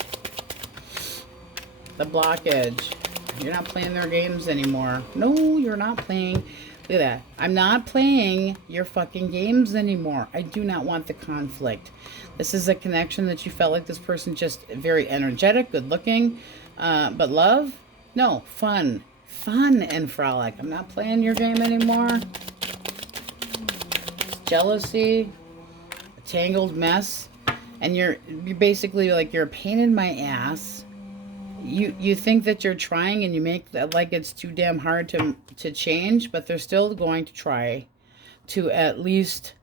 The blockage. You're not playing their games anymore. No, you're not playing. Look at that. I'm not playing your fucking games anymore. I do not want the conflict. This is a connection that you felt like this person just very energetic, good looking. But love? No, fun. Fun and frolic. I'm not playing your game anymore. It's jealousy. A tangled mess. And you're basically like, you're a pain in my ass. You think that you're trying, and you make that like it's too damn hard to change, but they're still going to try to at least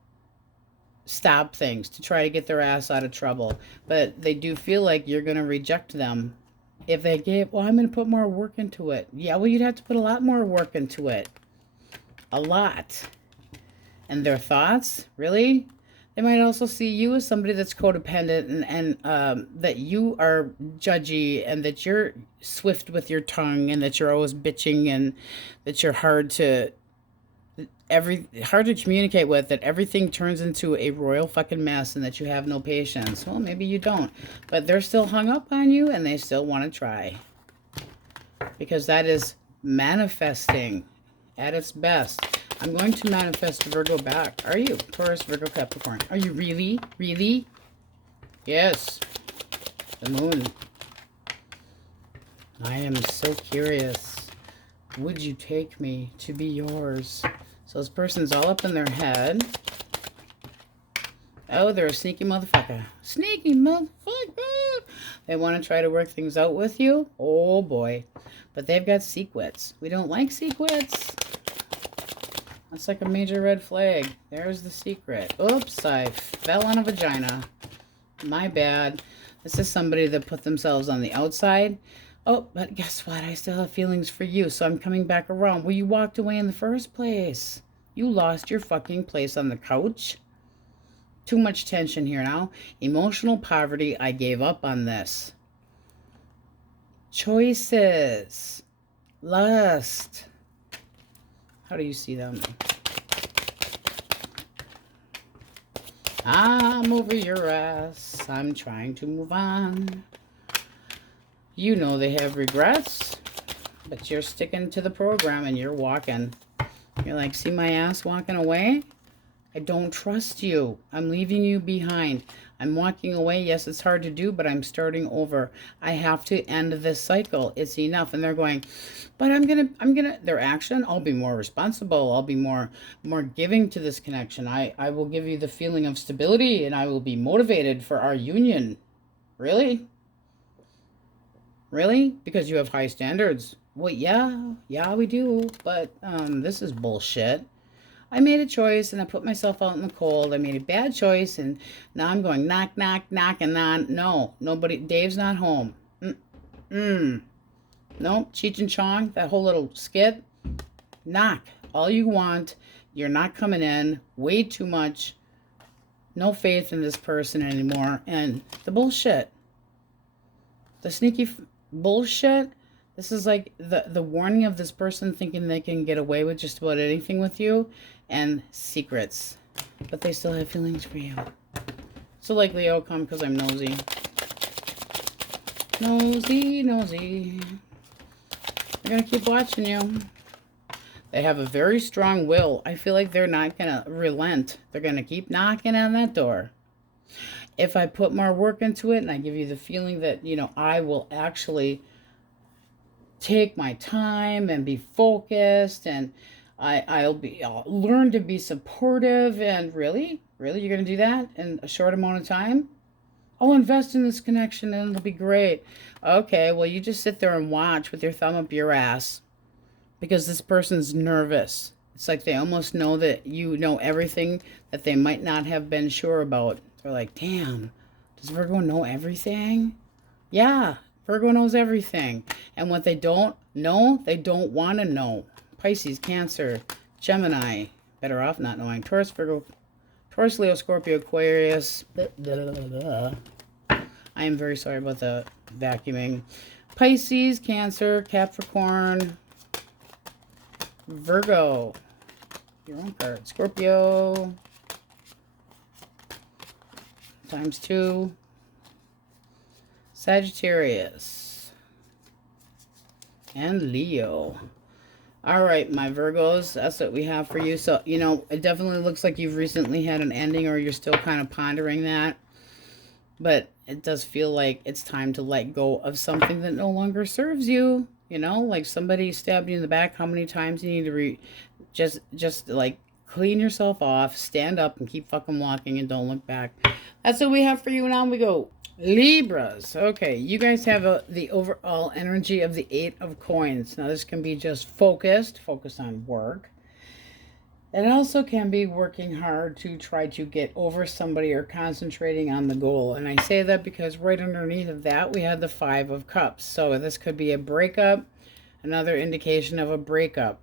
stop things, to try to get their ass out of trouble. But they do feel like you're going to reject them. If they gave, well, I'm going to put more work into it. Yeah, well, you'd have to put a lot more work into it. A lot. And their thoughts? Really? They might also see you as somebody that's codependent and that you are judgy and that you're swift with your tongue and that you're always bitching and that you're hard to communicate with, that everything turns into a royal fucking mess and that you have no patience. Well, maybe you don't, but they're still hung up on you and they still want to try, because that is manifesting at its best. I'm going to manifest Virgo back. Are you? Taurus, Virgo, Capricorn. Are you really? Really? Yes. The moon. I am so curious. Would you take me to be yours? So this person's all up in their head. Oh, they're a sneaky motherfucker. Sneaky motherfucker. They want to try to work things out with you. Oh, boy. But they've got secrets. We don't like secrets. That's like a major red flag. There's the secret. Oops, I fell on a vagina. My bad. This is somebody that put themselves on the outside. Oh, but guess what? I still have feelings for you, so I'm coming back around. Well, you walked away in the first place. You lost your fucking place on the couch. Too much tension here now. Emotional poverty. I gave up on this. Choices. Lust. How do you see them? I'm over your ass. I'm trying to move on. You know they have regrets, but you're sticking to the program and you're walking. You're like, see my ass walking away? I don't trust you. I'm leaving you behind. I'm walking away. Yes, it's hard to do, but I'm starting over. I have to end this cycle. It's enough. And they're going, but I'm gonna, their action, I'll be more responsible. I'll be more giving to this connection. I will give you the feeling of stability and I will be motivated for our union. Really? Really? Because you have high standards. Well, yeah, we do. But this is bullshit. I made a choice and I put myself out in the cold. I made a bad choice and now I'm going knock, knock, knocking on. No, nobody. Dave's not home. Nope. Cheech and Chong, that whole little skit. Knock. All you want. You're not coming in. Way too much. No faith in this person anymore. And the bullshit. The sneaky bullshit. This is like the warning of this person thinking they can get away with just about anything with you, and secrets. But they still have feelings for you. So like Leo, come because I'm nosy. Nosy, nosy. They're going to keep watching you. They have a very strong will. I feel like they're not going to relent. They're going to keep knocking on that door. If I put more work into it and I give you the feeling that, you know, I will actually take my time and be focused, and I'll learn to be supportive. And really you're going to do that in a short amount of time? I'll invest in this connection and it'll be great. Okay, well, you just sit there and watch with your thumb up your ass, because this person's nervous. It's like they almost know that you know everything that they might not have been sure about. They're like, damn, does Virgo know everything? Yeah, Virgo knows everything. And what they don't know, they don't want to know. Pisces, Cancer, Gemini. Better off not knowing. Taurus, Virgo, Taurus, Leo, Scorpio, Aquarius. I am very sorry about the vacuuming. Pisces, Cancer, Capricorn, Virgo. Your own card. Scorpio. Times 2. Sagittarius. And Leo. All right, my Virgos, that's what we have for you. So, you know, it definitely looks like you've recently had an ending, or you're still kind of pondering that. But it does feel like it's time to let go of something that no longer serves you. You know, like somebody stabbed you in the back. How many times you need to just like clean yourself off, stand up, and keep fucking walking, and don't look back. That's what we have for you. Now we go Libras. Okay, you guys have the overall energy of the 8 of Coins. Now this can be just focused on work. It also can be working hard to try to get over somebody or concentrating on the goal. And I say that because right underneath of that, we had the 5 of Cups. So this could be a breakup, another indication of a breakup.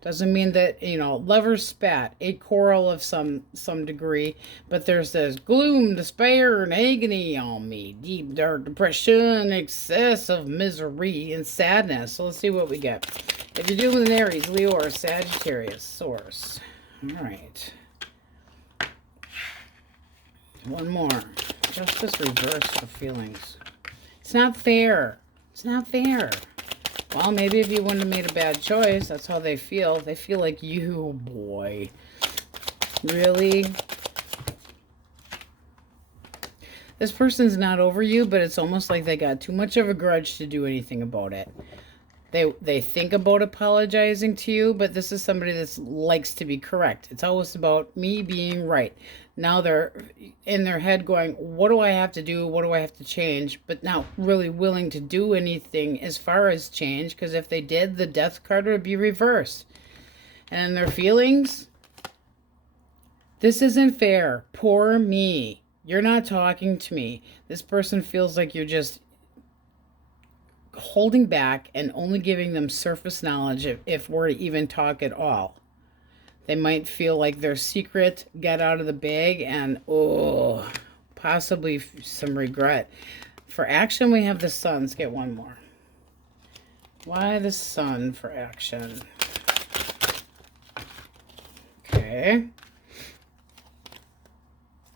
Doesn't mean that, you know, lovers spat, a quarrel of some degree, but there's this gloom, despair, and agony on me, deep dark depression, excess of misery and sadness. So let's see what we get. If you're dealing with an Aries, Leo, or Sagittarius, source. All right. One more. Justice reversed for feelings. It's not fair. It's not fair. Well, maybe if you wouldn't have made a bad choice, that's how they feel. They feel like you, boy. Really? This person's not over you, but it's almost like they got too much of a grudge to do anything about it. They think about apologizing to you, but this is somebody that likes to be correct. It's always about me being right. Now they're in their head going, what do I have to do? What do I have to change? But not really willing to do anything as far as change, because if they did, the death card would be reversed. And their feelings, this isn't fair. Poor me. You're not talking to me. This person feels like you're just holding back and only giving them surface knowledge if we're to even talk at all. They might feel like their secret got out of the bag and, oh, possibly some regret. For action, we have the Sun. Let's get one more. Why the Sun for action? Okay.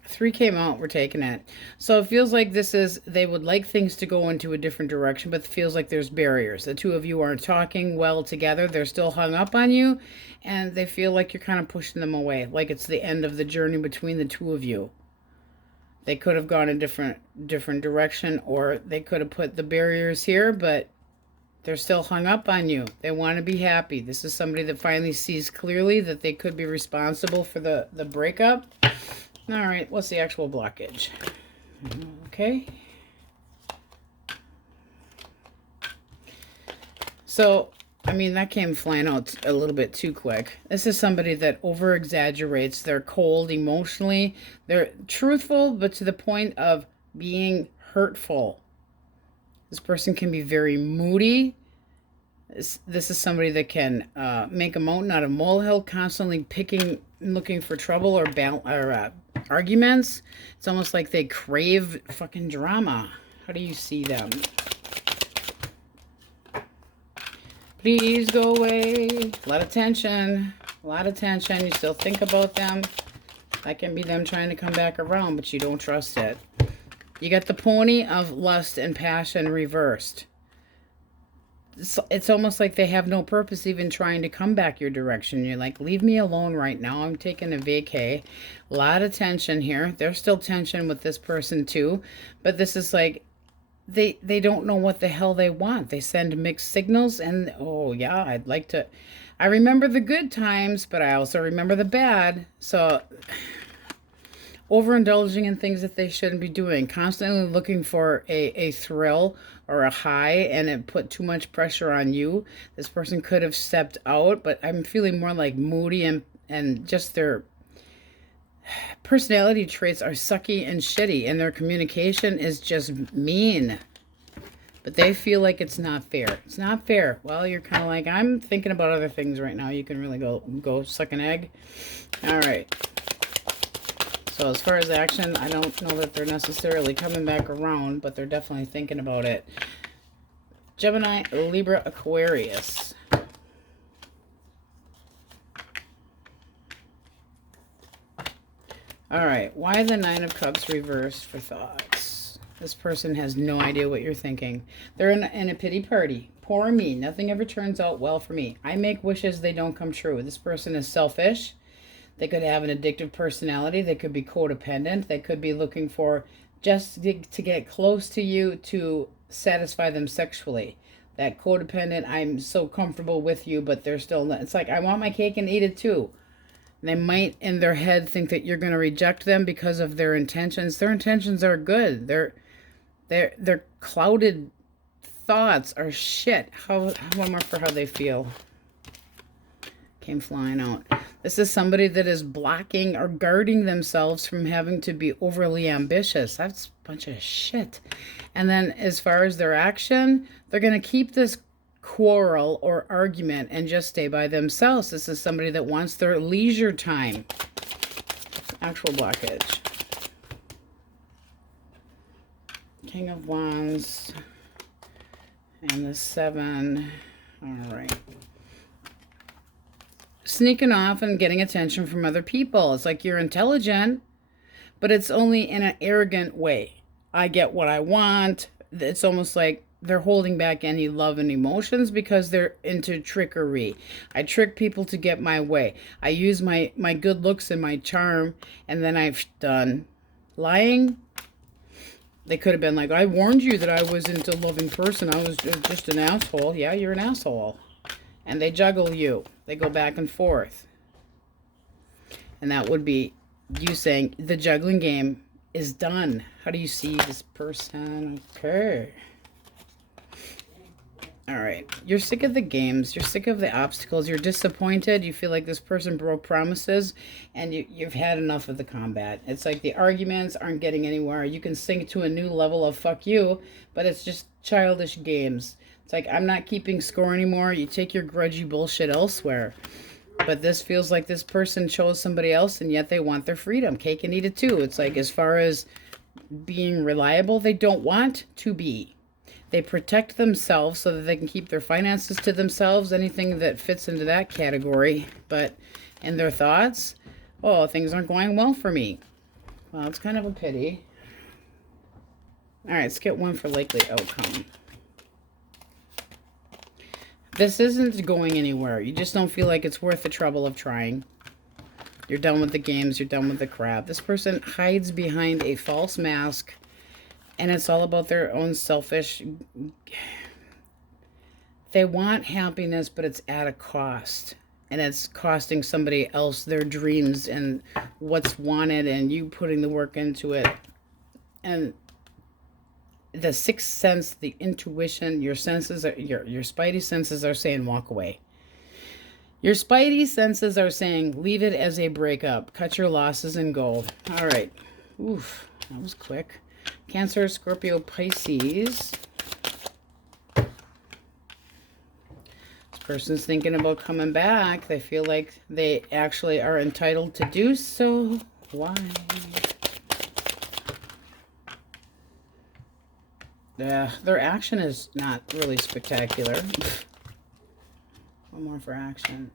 3 came out, we're taking it. So it feels like this is, they would like things to go into a different direction, but it feels like there's barriers. The two of you aren't talking well together. They're still hung up on you, and they feel like you're kind of pushing them away, like it's the end of the journey between the two of you. They could have gone a different direction, or they could have put the barriers here, but they're still hung up on you. They want to be happy. This is somebody that finally sees clearly that they could be responsible for the breakup. All right, what's the actual blockage? Okay. So, I mean, that came flying out a little bit too quick. This is somebody that over-exaggerates. They're cold emotionally. They're truthful, but to the point of being hurtful. This person can be very moody. This is somebody that can make a mountain out of a molehill, constantly looking for trouble or arguments. It's almost like they crave fucking drama. How do you see them? Please go away. A lot of tension. A lot of tension. You still think about them. That can be them trying to come back around, but you don't trust it. You got the pony of lust and passion reversed. It's almost like they have no purpose even trying to come back your direction. You're like, leave me alone right now. I'm taking a vacay. A lot of tension here. There's still tension with this person too. But this is like, they don't know what the hell they want. They send mixed signals and, oh yeah, I'd like to. I remember the good times, but I also remember the bad. So overindulging in things that they shouldn't be doing, constantly looking for a thrill or a high, and it put too much pressure on you. This person could have stepped out, but I'm feeling more like moody and just their personality traits are sucky and shitty, and their communication is just mean. But they feel like it's not fair. It's not fair. Well, you're kind of like, I'm thinking about other things right now. You can really go suck an egg. All right. So as far as action, I don't know that they're necessarily coming back around, but they're definitely thinking about it. Gemini, Libra, Aquarius. All right, why the 9 of Cups reversed for thoughts? This person has no idea what you're thinking. They're in a pity party. Poor me. Nothing ever turns out well for me. I make wishes, they don't come true. This person is selfish. They could have an addictive personality. They could be codependent. They could be looking for just to get close to you to satisfy them sexually. That codependent, I'm so comfortable with you, but they're still, it's like, I want my cake and eat it too. They might in their head think that you're going to reject them because of their intentions. Their intentions are good. Their clouded thoughts are shit. One more for how they feel. Came flying out. This is somebody that is blocking or guarding themselves from having to be overly ambitious. That's a bunch of shit. And then as far as their action, they're going to keep this quarrel or argument and just stay by themselves. This is somebody that wants their leisure time. Actual blockage. King of Wands and the 7. All right. Sneaking off and getting attention from other people. It's like you're intelligent, but it's only in an arrogant way. I get what I want. It's almost like they're holding back any love and emotions because they're into trickery. I trick people to get my way. I use my good looks and my charm, and then I've done. Lying, they could have been like, I warned you that I wasn't a loving person. I was just an asshole. Yeah, you're an asshole. And they juggle you. They go back and forth. And that would be you saying the juggling game is done. How do you see this person? Okay. All right. You're sick of the games. You're sick of the obstacles. You're disappointed. You feel like this person broke promises, and you've had enough of the combat. It's like the arguments aren't getting anywhere. You can sink to a new level of fuck you, but it's just childish games. It's like, I'm not keeping score anymore. You take your grudgy bullshit elsewhere. But this feels like this person chose somebody else, and yet they want their freedom. Cake and eat it too. It's like, as far as being reliable, they don't want to be. They protect themselves so that they can keep their finances to themselves, anything that fits into that category. But in their thoughts, oh, things aren't going well for me. Well, it's kind of a pity. All right, let's get one for likely outcome. This isn't going anywhere. You just don't feel like it's worth the trouble of trying. You're done with the games. You're done with the crap. This person hides behind a false mask, and it's all about their own selfish. They want happiness, but it's at a cost. And it's costing somebody else their dreams and what's wanted, and you putting the work into it. And the sixth sense, the intuition, your senses, your spidey senses are saying walk away. Your spidey senses are saying leave it as a breakup. Cut your losses and go. All right. Oof, that was quick. Cancer, Scorpio, Pisces. This person's thinking about coming back. They feel like they actually are entitled to do so. Why? Their action is not really spectacular. One more for action.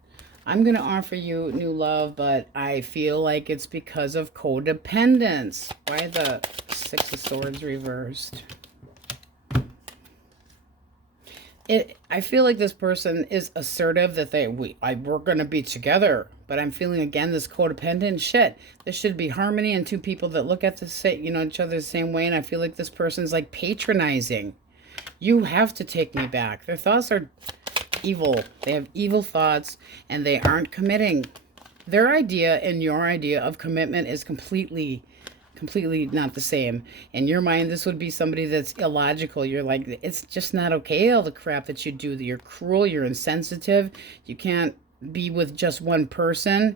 I'm going to offer you new love, but I feel like it's because of codependence. Why the Six of Swords reversed? I feel like this person is assertive that we're going to be together. But I'm feeling, again, this codependent shit. There should be harmony and two people that look at each other the same way. And I feel like this person's like patronizing. You have to take me back. Their thoughts are evil. They have evil thoughts, and they aren't committing. Their idea and your idea of commitment is completely not the same. In your mind, this would be somebody that's illogical. You're like, it's just not okay, all the crap that you do. You're cruel. You're insensitive. You can't be with just one person.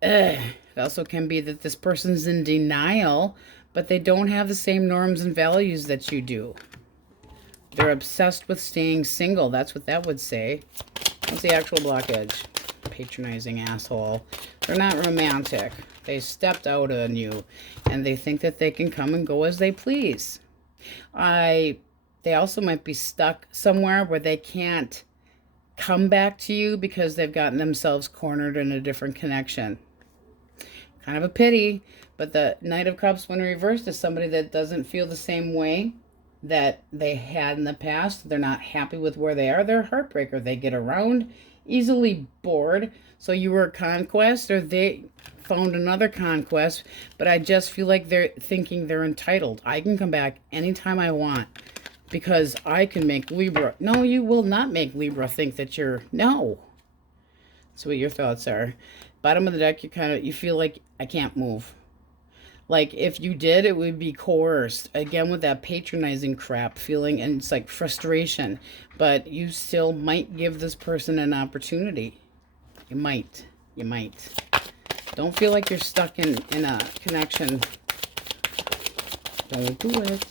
It also can be that this person's in denial, but they don't have the same norms and values that you do. They're obsessed with staying single. That's what that would say. What's the actual blockage? Patronizing asshole. They're not romantic. They stepped out on you, and they think that they can come and go as they please. They also might be stuck somewhere where they can't come back to you because they've gotten themselves cornered in a different connection. Kind of a pity, but the Knight of Cups when reversed is somebody that doesn't feel the same way that they had in the past. They're not happy with where they are. They're a heartbreaker. They get around, easily bored. So you were a conquest, or they found another conquest, but I just feel like they're thinking they're entitled. I can come back anytime I want because I can make Libra. No, you will not make Libra think that you're... No. That's what your thoughts are. Bottom of the deck, you feel like I can't move. Like, if you did, it would be coerced. Again, with that patronizing crap feeling, and it's like frustration. But you still might give this person an opportunity. You might. You might. Don't feel like you're stuck in a connection. Don't do it.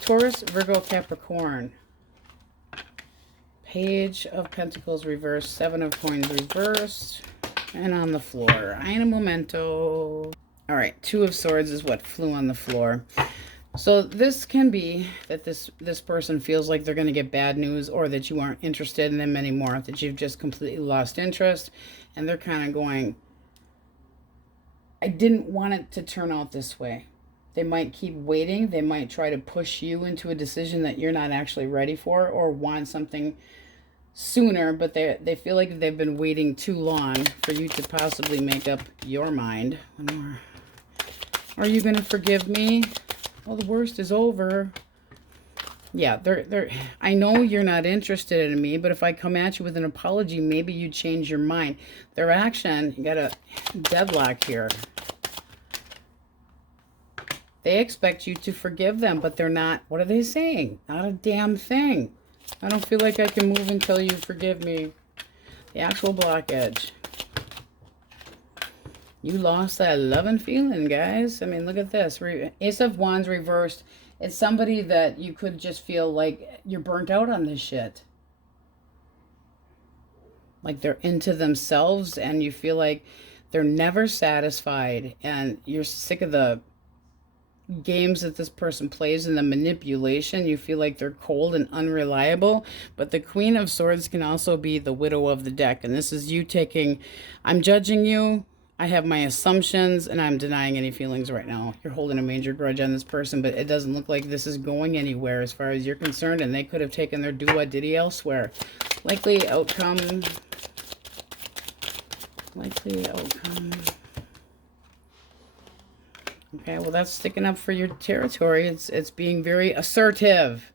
Taurus, Virgo, Capricorn. Page of Pentacles reversed, Seven of Coins reversed, and on the floor, Ein Momento. All right, Two of Swords is what flew on the floor. So this can be that this person feels like they're going to get bad news, or that you aren't interested in them anymore, that you've just completely lost interest, and they're kind of going, I didn't want it to turn out this way. They might keep waiting. They might try to push you into a decision that you're not actually ready for, or want something sooner, but they feel like they've been waiting too long for you to possibly make up your mind. One more. Are you going to forgive me? Well, the worst is over. Yeah, I know you're not interested in me, but if I come at you with an apology, maybe you change your mind. Their action, you got a deadlock here. They expect you to forgive them, but they're not. What are they saying? Not a damn thing. I don't feel like I can move until you forgive me. The actual blockage. You lost that loving feeling, guys. I mean, look at this. Ace of Wands reversed. It's somebody that you could just feel like you're burnt out on this shit. Like they're into themselves, and you feel like they're never satisfied, and you're sick of the games that this person plays and the manipulation. You feel like they're cold and unreliable. But the Queen of Swords can also be the widow of the deck, and this is you taking, I'm judging you, I have my assumptions, and I'm denying any feelings right now. You're holding a major grudge on this person, but it doesn't look like this is going anywhere as far as you're concerned, and they could have taken their do-what-diddy elsewhere. Likely outcome. Likely outcome. Okay, well, that's sticking up for your territory. It's being very assertive.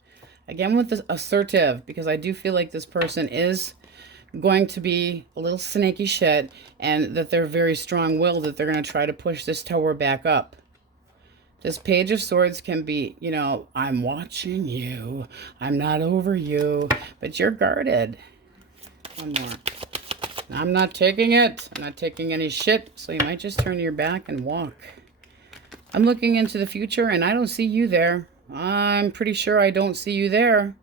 Again with the assertive, because I do feel like this person is going to be a little snaky shit, and that they're very strong-willed, that they're going to try to push this tower back up. This Page of Swords can be, you know, I'm watching you, I'm not over you, but you're guarded. One more. I'm not taking it. I'm not taking any shit, so you might just turn your back and walk. I'm looking into the future, and I don't see you there. I'm pretty sure I don't see you there.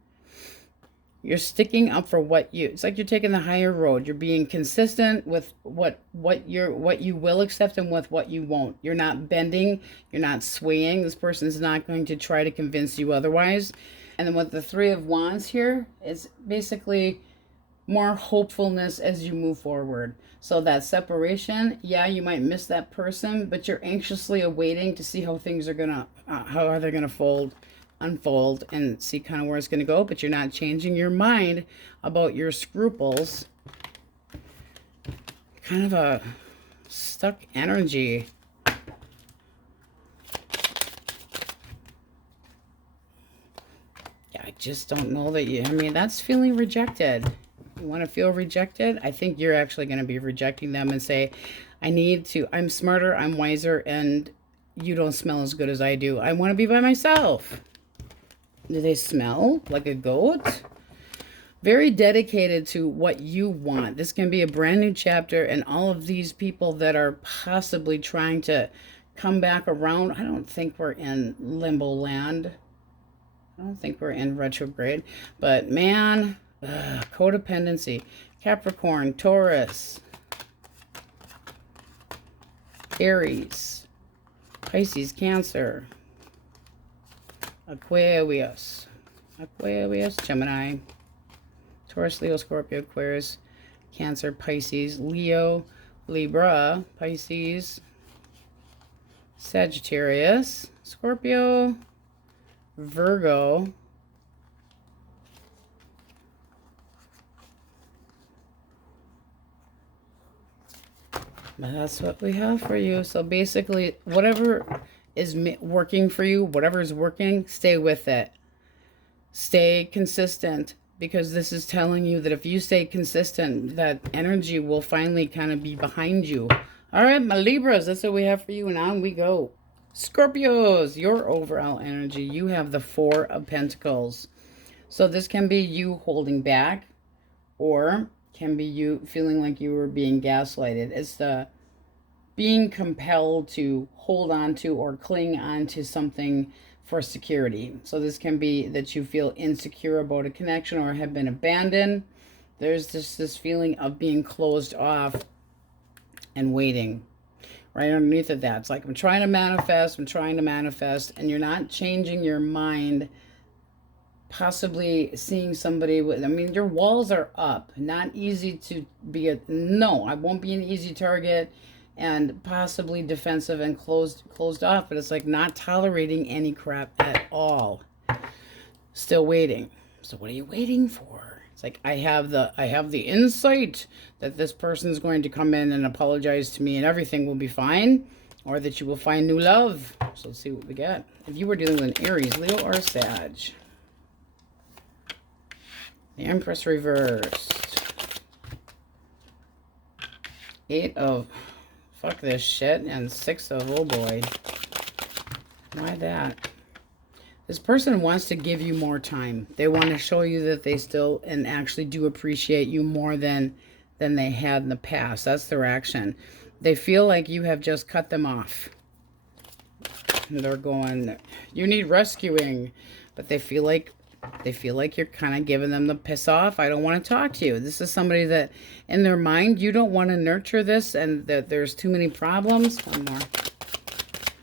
You're sticking up for what you, it's like you're taking the higher road. You're being consistent with what you will accept and with what you won't. You're not bending, you're not swaying. This person's not going to try to convince you otherwise. And then with the Three of Wands here, it's basically more hopefulness as you move forward. So that separation, yeah, you might miss that person, but you're anxiously awaiting to see how things are gonna, how are they gonna unfold, and see kind of where it's going to go, but you're not changing your mind about your scruples. Kind of a stuck energy. Yeah, I just don't know that you, I mean, that's feeling rejected. You want to feel rejected? I think you're actually going to be rejecting them and say, I'm smarter, I'm wiser, and you don't smell as good as I do. I want to be by myself. Do they smell like a goat? Very dedicated to what you want. This can be a brand new chapter, and all of these people that are possibly trying to come back around. I don't think we're in limbo land. I don't think we're in retrograde. But man, codependency. Capricorn, Taurus, Aries, Pisces, Cancer, Aquarius, Gemini, Taurus, Leo, Scorpio, Aquarius, Cancer, Pisces, Leo, Libra, Pisces, Sagittarius, Scorpio, Virgo, but that's what we have for you. So basically, whatever is working for you, whatever is working, stay with it. Stay consistent, because this is telling you that if you stay consistent, that energy will finally kind of be behind you. All right, my Libras, that's what we have for you, and on we go. Scorpios, your overall energy, you have the Four of Pentacles. So this can be you holding back, or can be you feeling like you were being gaslighted. It's the being compelled to hold on to or cling on to something for security. So this can be that you feel insecure about a connection or have been abandoned. There's just this feeling of being closed off and waiting. Right underneath of that, it's like I'm trying to manifest, and you're not changing your mind. Possibly seeing somebody with, I mean, your walls are up. Not easy to be a, no, I won't be an easy target, and possibly defensive and closed off, but it's like not tolerating any crap at all. Still waiting. So what are you waiting for? It's like I have the insight that this person is going to come in and apologize to me and everything will be fine, or that you will find new love. So let's see what we get. If you were dealing with an Aries, Leo, or Sag. The Empress reversed. 8 of fuck this shit, and 6 of oh boy. Why that? This person wants to give you more time. They want to show you that they still and actually do appreciate you more than they had in the past. That's their action. They feel like you have just cut them off. And they're going, you need rescuing. But they feel like you're kind of giving them the piss off. I don't want to talk to you. This is somebody that in their mind, you don't want to nurture this, and that there's too many problems. One more.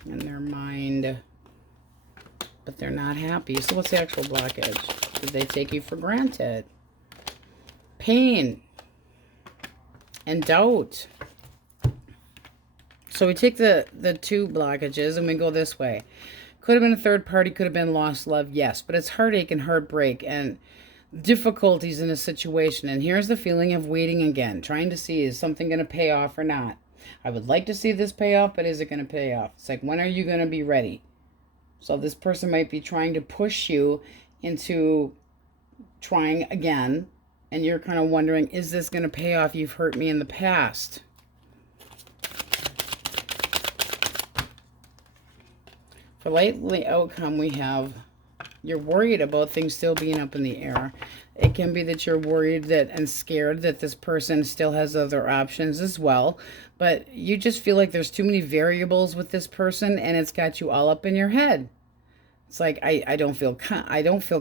In their mind. But they're not happy. So what's the actual blockage? Did they take you for granted? Pain. And doubt. So we take the 2 blockages and we go this way. Could have been a third party, could have been lost love, yes. But it's heartache and heartbreak and difficulties in a situation. And here's the feeling of waiting again. Trying to see, is something going to pay off or not? I would like to see this pay off, but is it going to pay off? It's like, when are you going to be ready? So this person might be trying to push you into trying again. And you're kind of wondering, is this going to pay off? You've hurt me in the past. For likely outcome, we have, you're worried about things still being up in the air. It can be that you're worried that and scared that this person still has other options as well. But you just feel like there's too many variables with this person, and it's got you all up in your head. It's like, I don't feel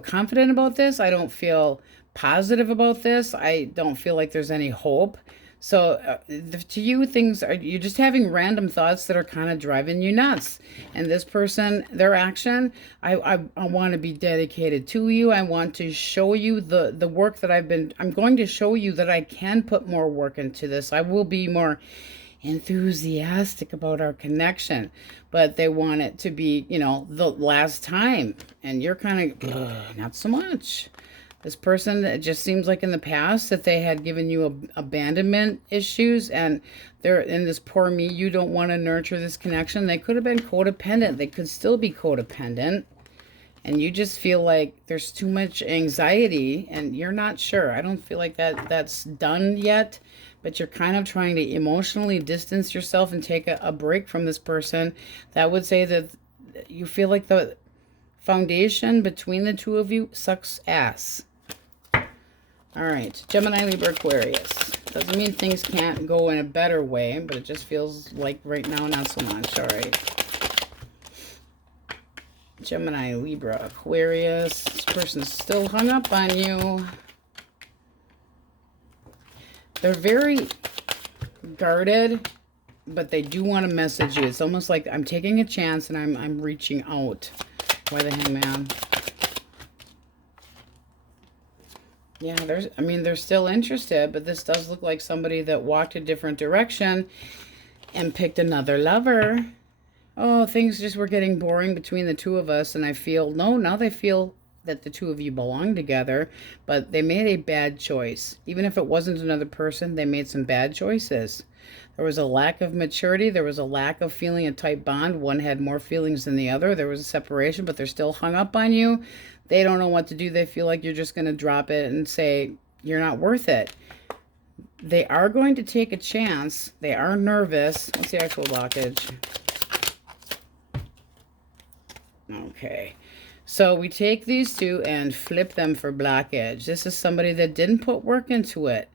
confident about this. I don't feel positive about this. I don't feel like there's any hope. So to you, things are, you're just having random thoughts that are kind of driving you nuts. And this person, their action, I want to be dedicated to you. I want to show you the work that I'm going to show you that I can put more work into this. I will be more enthusiastic about our connection. But they want it to be, you know, the last time. And you're kind of, not so much. This person, it just seems like in the past that they had given you abandonment issues, and they're in this poor me, you don't want to nurture this connection. They could have been codependent. They could still be codependent. And you just feel like there's too much anxiety and you're not sure. I don't feel like that's done yet, but you're kind of trying to emotionally distance yourself and take a break from this person. That would say that you feel like the foundation between the two of you sucks ass. All right, Gemini, Libra, Aquarius. Doesn't mean things can't go in a better way, but it just feels like right now, not so much. All right. Gemini, Libra, Aquarius. This person's still hung up on you. They're very guarded, but they do want to message you. It's almost like I'm taking a chance and I'm reaching out. Why the Hangman? Yeah, they're still interested, but this does look like somebody that walked a different direction and picked another lover. Oh, things just were getting boring between the two of us, and I feel, no, now they feel that the two of you belong together, but they made a bad choice. Even if it wasn't another person, they made some bad choices. There was a lack of maturity. There was a lack of feeling a tight bond. One had more feelings than the other. There was a separation, but they're still hung up on you. They don't know what to do. They feel like you're just going to drop it and say, you're not worth it. They are going to take a chance. They are nervous. What's the actual blockage? Okay. So we take these two and flip them for blockage. This is somebody that didn't put work into it.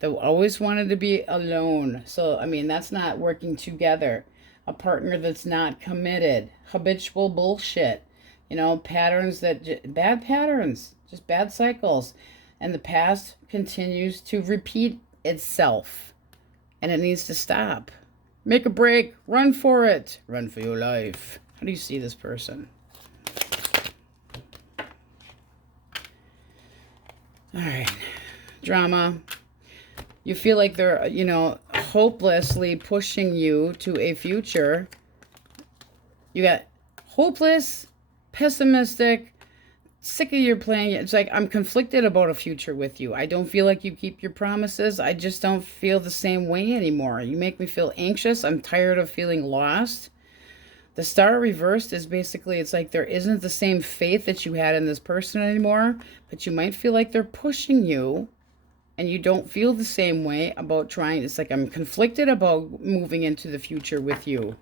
They always wanted to be alone. So, I mean, that's not working together. A partner that's not committed. Habitual bullshit. You know, patterns that, bad patterns, just bad cycles. And the past continues to repeat itself. And it needs to stop. Make a break. Run for it. Run for your life. How do you see this person? All right. Drama. You feel like they're, you know, hopelessly pushing you to a future. You got hopeless, pessimistic, sick of your playing. It's like, I'm conflicted about a future with you. I don't feel like you keep your promises. I just don't feel the same way anymore. You make me feel anxious. I'm tired of feeling lost. The star reversed is basically, it's like there isn't the same faith that you had in this person anymore, but you might feel like they're pushing you and you don't feel the same way about trying. It's like, I'm conflicted about moving into the future with you.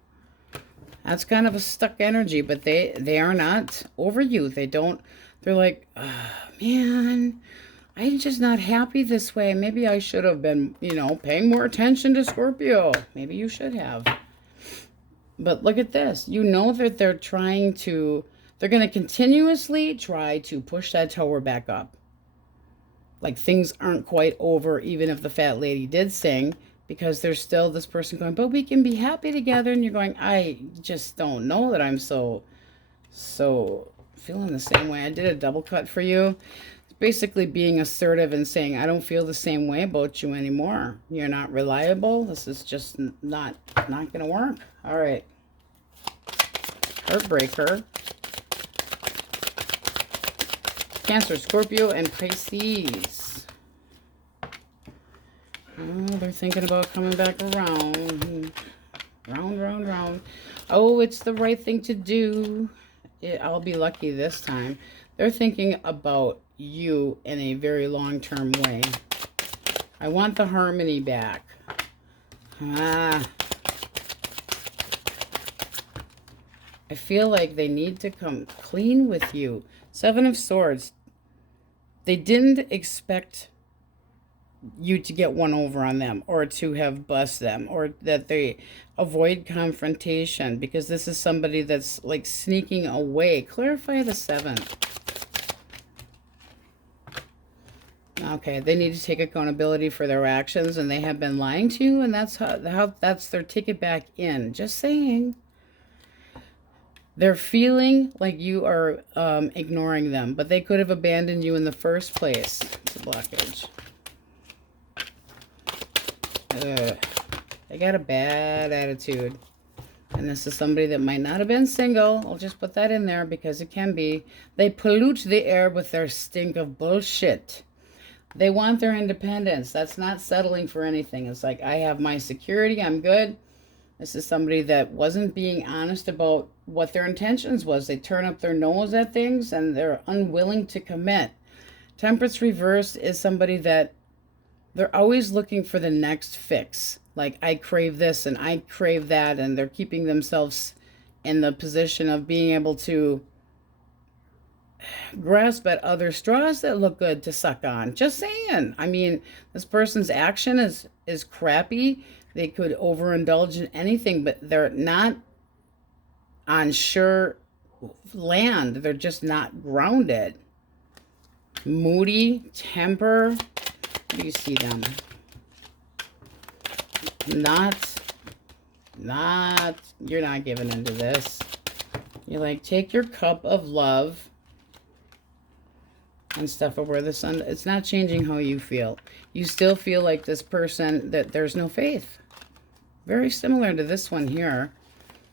That's kind of a stuck energy, but they are not over you. They're like, oh, man, I'm just not happy this way. Maybe I should have been, you know, paying more attention to Scorpio. Maybe you should have. But look at this. You know that they're going to continuously try to push that tower back up. Like things aren't quite over, even if the fat lady did sing, because there's still this person going, but we can be happy together. And you're going, I just don't know that I'm so feeling the same way. I did a double cut for you. It's basically being assertive and saying, I don't feel the same way about you anymore. You're not reliable. This is just not going to work. All right. Heartbreaker. Cancer, Scorpio, and Pisces. Oh, they're thinking about coming back around. Round. Oh, it's the right thing to do. I'll be lucky this time. They're thinking about you in a very long-term way. I want the harmony back. I feel like they need to come clean with you. Seven of Swords. They didn't expect you to get one over on them or to have bust them or that they avoid confrontation, because this is somebody that's like sneaking away. Clarify the 7. Okay, they need to take accountability for their actions, and they have been lying to you, and that's how that's their ticket back in. Just saying. They're feeling like you are ignoring them, but they could have abandoned you in the first place. It's a blockage. They got a bad attitude. And this is somebody that might not have been single. I'll just put that in there because it can be. They pollute the air with their stink of bullshit. They want their independence. That's not settling for anything. It's like, I have my security. I'm good. This is somebody that wasn't being honest about what their intentions was. They turn up their nose at things and they're unwilling to commit. Temperance reversed is somebody that they're always looking for the next fix. Like, I crave this and I crave that, and they're keeping themselves in the position of being able to grasp at other straws that look good to suck on. Just saying. I mean, this person's action is crappy. They could overindulge in anything, but they're not on sure land. They're just not grounded. Moody, temper. How do you see them? You're not giving into this. You're like, take your cup of love and stuff over the sun. It's not changing how you feel. You still feel like this person, that there's no faith. Very similar to this one here.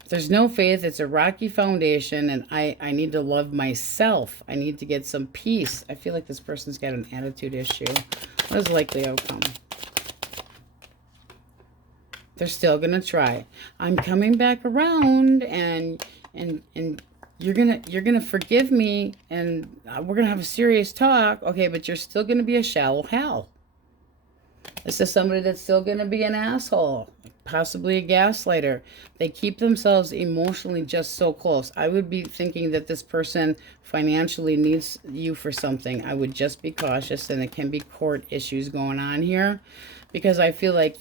There's no faith. It's a rocky foundation, and I need to love myself. I need to get some peace. I feel like this person's got an attitude issue. What is likely outcome? They're still gonna try. I'm coming back around, and you're gonna forgive me, and we're gonna have a serious talk. Okay, but you're still gonna be a shallow hell. This is somebody that's still gonna be an asshole, possibly a gaslighter. They keep themselves emotionally just so close. I would be thinking that this person financially needs you for something. I would just be cautious, and it can be court issues going on here, Because I feel like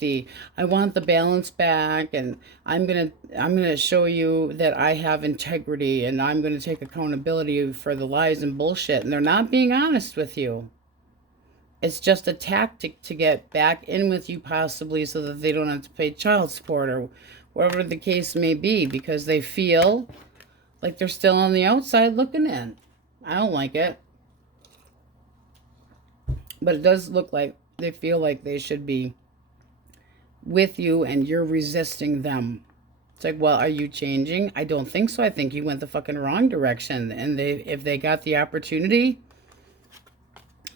I want the balance back, and I'm gonna show you that I have integrity, and I'm gonna take accountability for the lies and bullshit, and they're not being honest with you. It's just a tactic to get back in with you, possibly so that they don't have to pay child support or whatever the case may be, because they feel like they're still on the outside looking in. I don't like it. But it does look like they feel like they should be with you and you're resisting them. It's like, well, are you changing? I don't think so. I think you went the fucking wrong direction. And if they got the opportunity,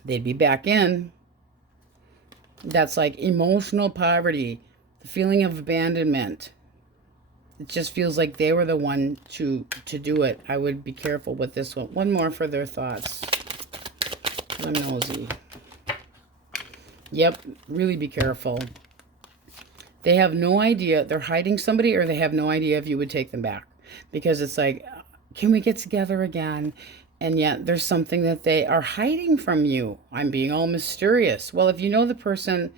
they'd be back in. That's like emotional poverty, the feeling of abandonment. It just feels like they were the one to do it. I would be careful with this one. One more for their thoughts. I'm nosy. Yep, really be careful. They have no idea. They're hiding somebody, or they have no idea if you would take them back. Because it's like, can we get together again? And yet there's something that they are hiding from you. I'm being all mysterious. Well, if you know the person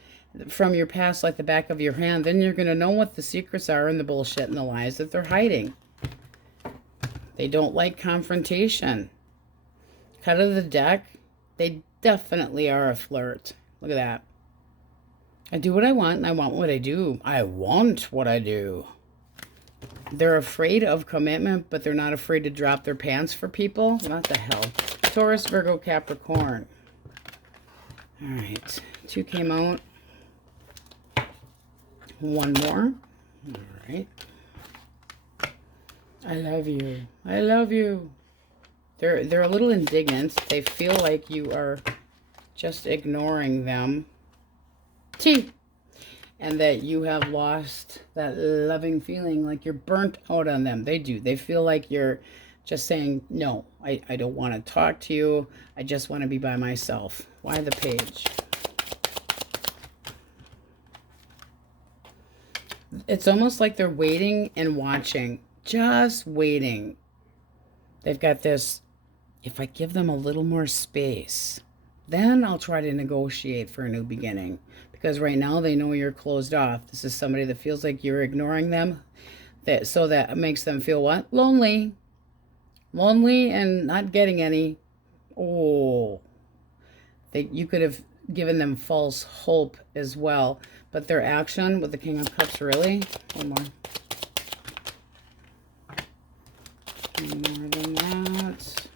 from your past like the back of your hand, then you're going to know what the secrets are and the bullshit and the lies that they're hiding. They don't like confrontation. Cut of the deck. They definitely are a flirt. Look at that. I do what I want, and I want what I do. I want what I do. They're afraid of commitment, but they're not afraid to drop their pants for people. What the hell? Taurus, Virgo, Capricorn. All right. 2 came out. 1 more. All right. I love you. I love you. They're a little indignant. They feel like you are just ignoring them. And that you have lost that loving feeling, like you're burnt out on them. They do. They feel like you're just saying, no, I don't want to talk to you. I just want to be by myself. Why the page? It's almost like they're waiting and watching. Just waiting. They've got this, if I give them a little more space, then I'll try to negotiate for a new beginning. Because right now they know you're closed off. This is somebody that feels like you're ignoring them. So that makes them feel what? Lonely. Lonely and not getting any. Oh. You could have given them false hope as well. But their action with the King of Cups, really? One more. More than that.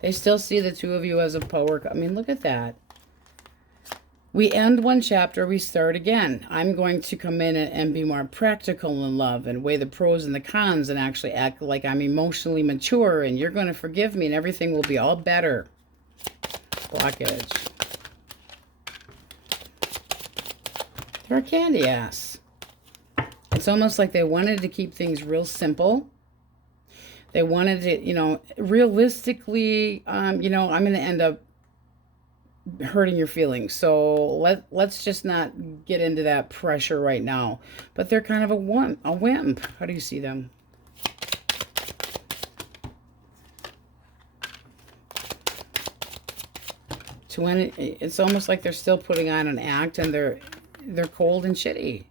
They still see the two of you as a power. I mean, look at that. We end one chapter, we start again. I'm going to come in and be more practical in love and weigh the pros and the cons and actually act like I'm emotionally mature, and you're going to forgive me and everything will be all better. Blockage. They're a candy ass. It's almost like they wanted to keep things real simple. They wanted to, realistically, I'm going to end up hurting your feelings. So let's just not get into that pressure right now. But they're kind of a wimp. How do you see them? It's almost like they're still putting on an act, and they're cold and shitty.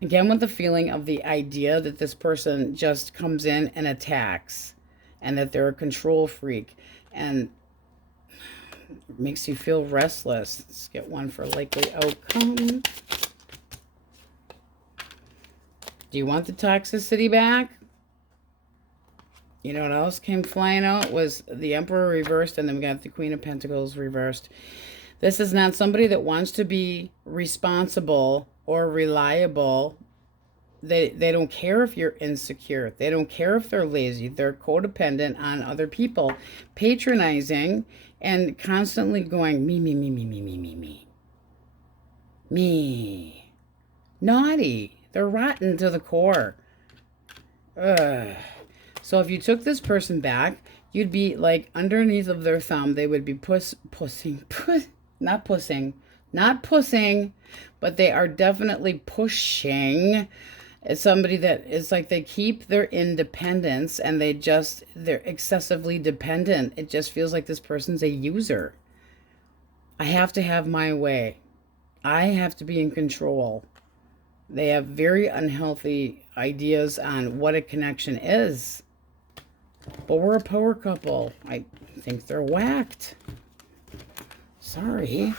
Again, with the feeling of the idea that this person just comes in and attacks, and that they're a control freak, and it makes you feel restless. Let's get one for likely outcome. Do you want the toxicity back? You know what else came flying out was the Emperor reversed, and then we got the Queen of Pentacles reversed. This is not somebody that wants to be responsible or reliable. They don't care if you're insecure. They don't care if they're lazy. They're codependent on other people, patronizing, and constantly going, me, me, me, me, me, me, me, me. Me. Naughty. They're rotten to the core. Ugh. So if you took this person back, you'd be like underneath of their thumb. They would be not pussing, but they are definitely pushing. It's somebody that is like they keep their independence, and they're excessively dependent. It just feels like this person's a user. I have to have my way. I have to be in control. They have very unhealthy ideas on what a connection is. But we're a power couple. I think they're whacked. Sorry.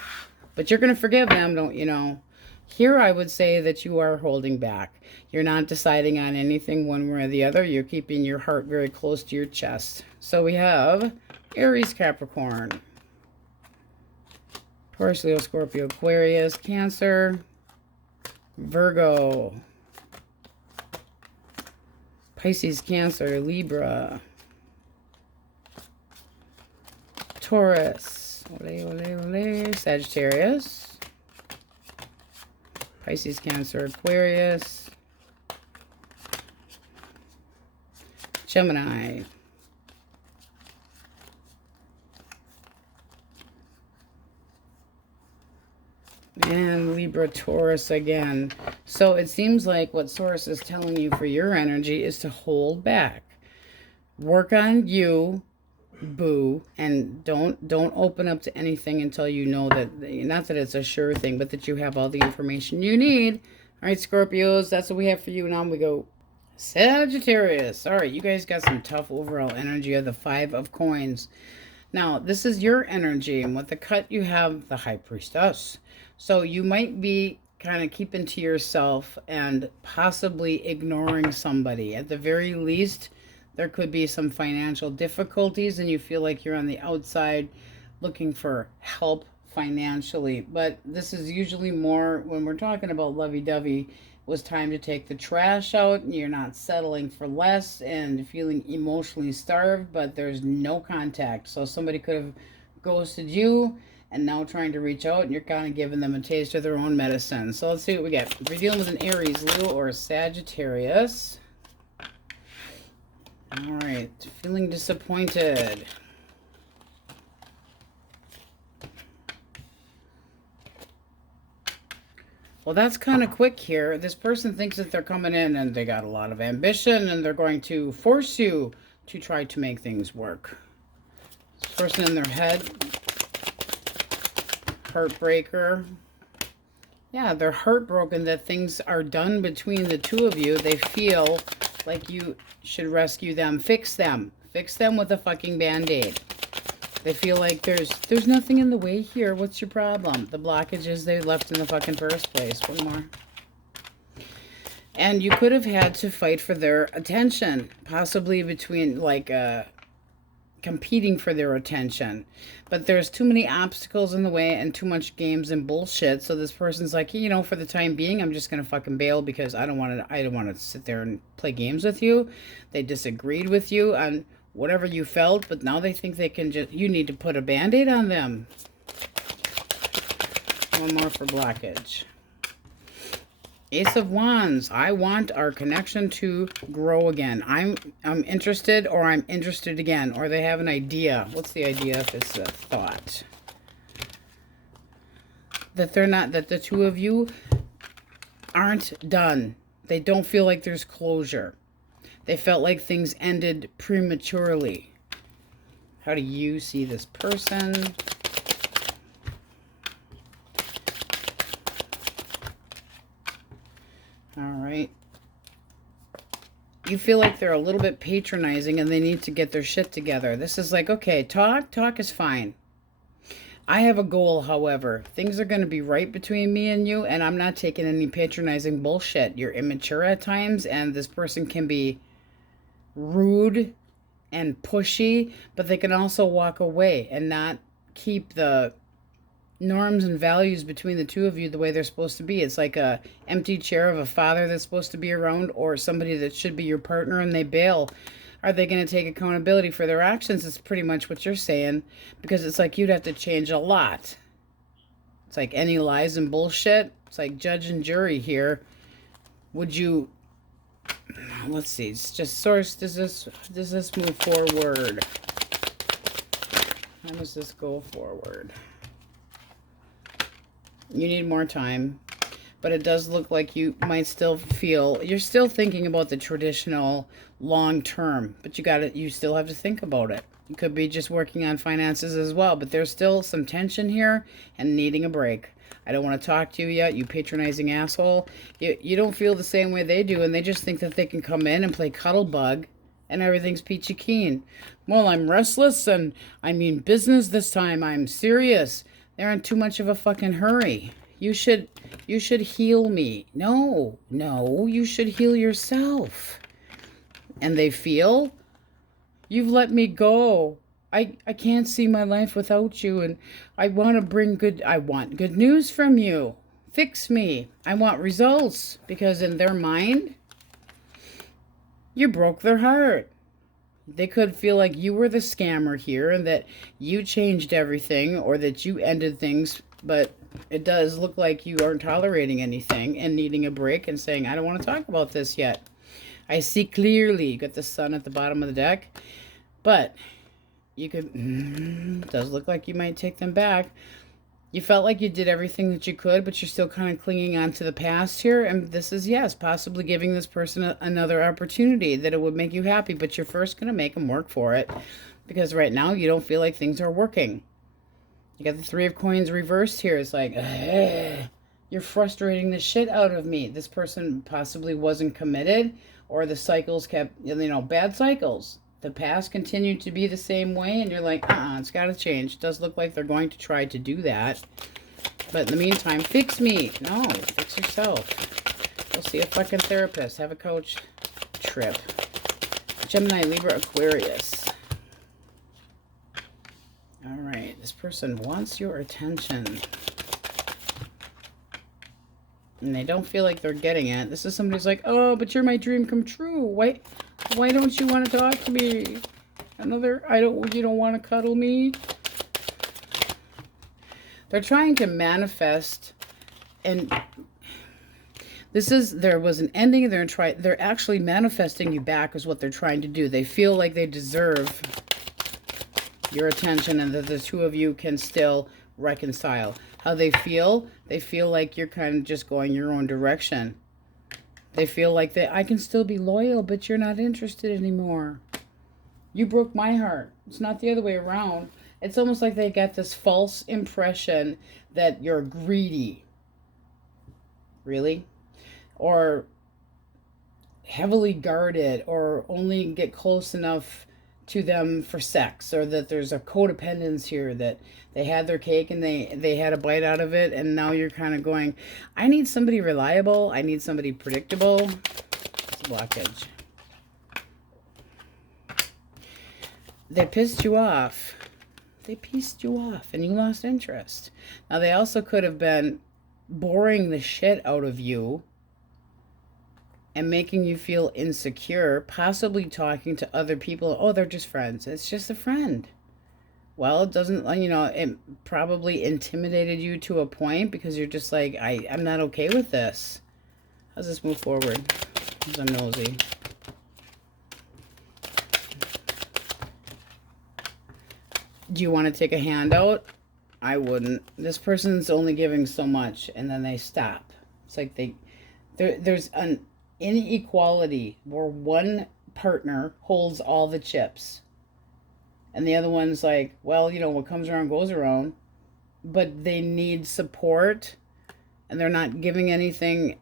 But you're going to forgive them, don't you know? Here I would say that you are holding back. You're not deciding on anything one way or the other. You're keeping your heart very close to your chest. So we have Aries, Capricorn, Taurus, Leo, Scorpio, Aquarius, Cancer, Virgo, Pisces, Cancer, Libra, Taurus, Sagittarius, Pisces, Cancer, Aquarius, Gemini, and Libra, Taurus again. So it seems like what Source is telling you for your energy is to hold back. Work on you, boo, and don't open up to anything until you know that, not that it's a sure thing, but that you have all the information you need. All right, Scorpios, that's what we have for you. Now we go Sagittarius. All right, you guys got some tough overall energy of the 5 of coins. Now, this is your energy, and with the cut, you have the High Priestess. So you might be kind of keeping to yourself and possibly ignoring somebody. At the very least, there could be some financial difficulties, and you feel like you're on the outside looking for help financially. But this is usually more when we're talking about lovey-dovey. It was time to take the trash out, and you're not settling for less and feeling emotionally starved, but there's no contact. So somebody could have ghosted you and now trying to reach out, and you're kind of giving them a taste of their own medicine. So let's see what we get. If you're dealing with an Aries, Leo, or a Sagittarius. All right, feeling disappointed. Well, that's kind of quick here. This person thinks that they're coming in and they got a lot of ambition and they're going to force you to try to make things work. This person in their head, heartbreaker. Yeah, they're heartbroken that things are done between the two of you. They feel like you should rescue them. Fix them. Fix them with a fucking Band-Aid. They feel like there's nothing in the way here. What's your problem? The blockages they left in the fucking first place. One more. And you could have had to fight for their attention. Possibly between, like, competing for their attention. But there's too many obstacles in the way and too much games and bullshit. So this person's like, you know, for the time being, I'm just going to fucking bail because I don't want to sit there and play games with you. They disagreed with you on whatever you felt, but now they think they can just, you need to put a Band-Aid on them. One more for blockage. Ace of Wands. I want our connection to grow again. I'm interested, or I'm interested again, or they have an idea. What's the idea if it's a thought? That they're not, that the two of you aren't done. They don't feel like there's closure. They felt like things ended prematurely. How do you see this person? All right. You feel like they're a little bit patronizing and they need to get their shit together. This is like, okay, talk is fine. I have a goal, however. Things are going to be right between me and you, and I'm not taking any patronizing bullshit. You're immature at times, and this person can be rude and pushy, but they can also walk away and not keep the norms and values between the two of you the way they're supposed to be. It's like a empty chair of a father that's supposed to be around, or somebody that should be your partner, and they bail. Are they going to take accountability for their actions? It's pretty much what you're saying, because it's like you'd have to change a lot. It's like any lies and bullshit. It's like judge and jury here. Would you, let's see, it's just source, does this move forward? How does this go forward? You need more time, but it does look like you might still feel, you're still thinking about the traditional long term, but you still have to think about it. You could be just working on finances as well, but there's still some tension here and needing a break. I don't want to talk to you yet, you patronizing asshole. You don't feel the same way they do, and they just think that they can come in and play cuddle bug and everything's peachy keen. Well, I'm restless and I mean business this time. I'm serious. They're in too much of a fucking hurry. You should heal me. No, you should heal yourself. And they feel, you've let me go. I can't see my life without you, and I want good news from you. Fix me. I want results, because in their mind, you broke their heart. They could feel like you were the scammer here and that you changed everything or that you ended things, but it does look like you aren't tolerating anything and needing a break and saying, I don't want to talk about this yet. I see clearly. You got the sun at the bottom of the deck, but you could, it does look like you might take them back. You felt like you did everything that you could, but you're still kind of clinging on to the past here. And this is, yes, possibly giving this person another opportunity that it would make you happy. But you're first going to make them work for it. Because right now you don't feel like things are working. You got the Three of Coins reversed here. It's like, you're frustrating the shit out of me. This person possibly wasn't committed. Or the cycles kept, bad cycles. The past continued to be the same way, and you're like, it's got to change. It does look like they're going to try to do that. But in the meantime, fix me. No, fix yourself. Go see a fucking therapist. Have a coach trip. Gemini, Libra, Aquarius. All right, this person wants your attention. And they don't feel like they're getting it. This is somebody who's like, oh, but you're my dream come true. Why don't you want to talk to me? You don't want to cuddle me? They're trying to manifest, and there was an ending, they're actually manifesting you back is what they're trying to do. They feel like they deserve your attention and that the two of you can still reconcile. How they feel like you're kind of just going your own direction. They feel like I can still be loyal, but you're not interested anymore. You broke my heart. It's not the other way around. It's almost like they got this false impression that you're greedy. Really? Or heavily guarded, or only get close enough to them for sex, or that there's a codependence here, that they had their cake and they had a bite out of it, and now you're kind of going, I need somebody reliable, I need somebody predictable. It's a blockage. They pissed you off. They pieced you off and you lost interest. Now they also could have been boring the shit out of you and making you feel insecure, possibly talking to other people. Oh, they're just friends. It's just a friend. Well, it doesn't, it probably intimidated you to a point because you're just like, I'm not okay with this. How's this move forward? Because I'm nosy. Do you want to take a handout? I wouldn't. This person's only giving so much and then they stop. It's like there's an inequality where one partner holds all the chips and the other one's like, well, what comes around goes around, but they need support and they're not giving anything.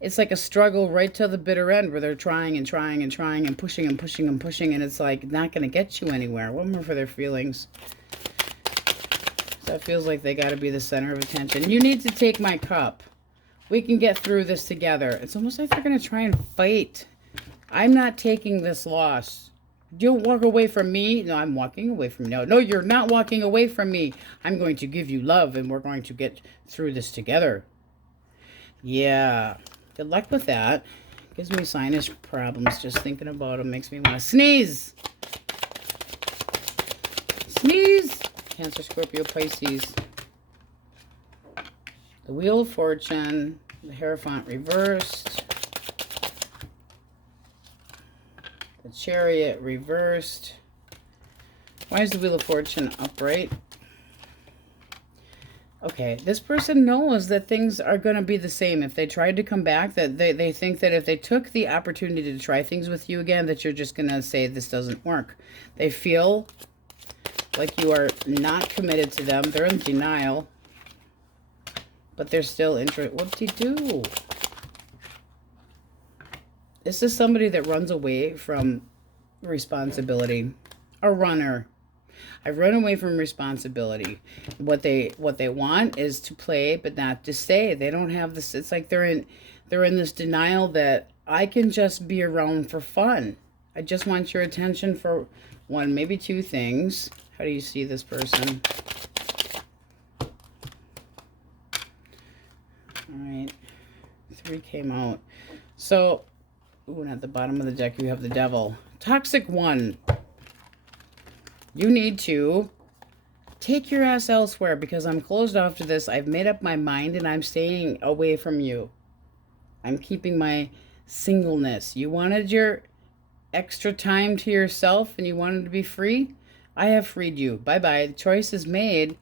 It's like a struggle right to the bitter end where they're trying and trying and trying and pushing and pushing and pushing, and it's like not going to get you anywhere. One more for their feelings. So it feels like they got to be the center of attention. You need to take my cup. We can get through this together. It's almost like they're going to try and fight. I'm not taking this loss. Don't walk away from me. No, I'm walking away from you. No, you're not walking away from me. I'm going to give you love, and we're going to get through this together. Yeah. Good luck with that. Gives me sinus problems just thinking about them. Makes me want to sneeze. Sneeze. Cancer, Scorpio, Pisces. The Wheel of Fortune. The Hierophant reversed. The Chariot reversed. Why is the Wheel of Fortune upright? Okay, this person knows that things are going to be the same. If they tried to come back, that they think that if they took the opportunity to try things with you again, that you're just going to say this doesn't work. They feel like you are not committed to them. They're in denial. But they're still interested. Whoop-de-doo. This is somebody that runs away from responsibility. A runner. I've run away from responsibility. What they want is to play, but not to stay. They don't have this. It's like they're in this denial that I can just be around for fun. I just want your attention for one, maybe two things. How do you see this person? All right, 3 came out. So, ooh, and at the bottom of the deck you have the devil. Toxic 1. You need to take your ass elsewhere because I'm closed off to this. I've made up my mind and I'm staying away from you. I'm keeping my singleness. You wanted your extra time to yourself and you wanted to be free? I have freed you. Bye-bye. The choice is made.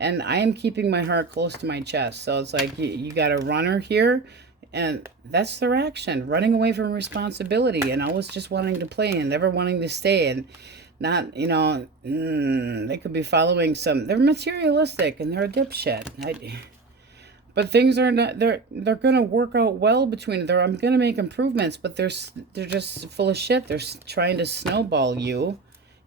And I am keeping my heart close to my chest. So it's like you got a runner here. And that's their action. Running away from responsibility. And always just wanting to play and never wanting to stay. And not, you know, they could be following some... They're materialistic and they're a dipshit. But things are not... They're going to work out well between... I'm going to make improvements. But they're just full of shit. They're trying to snowball you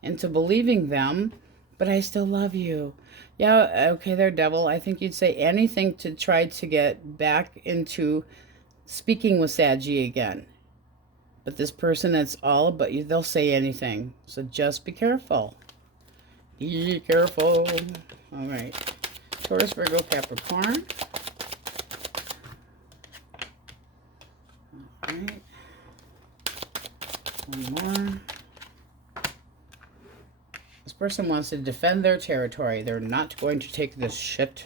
into believing them. But I still love you. Yeah, okay, they're devil. I think you'd say anything to try to get back into speaking with Saggy again. But this person, it's all but you. They'll say anything. So just be careful. Be careful. All right. Taurus, Virgo, Capricorn. All right. One more. This person wants to defend their territory. They're not going to take this shit.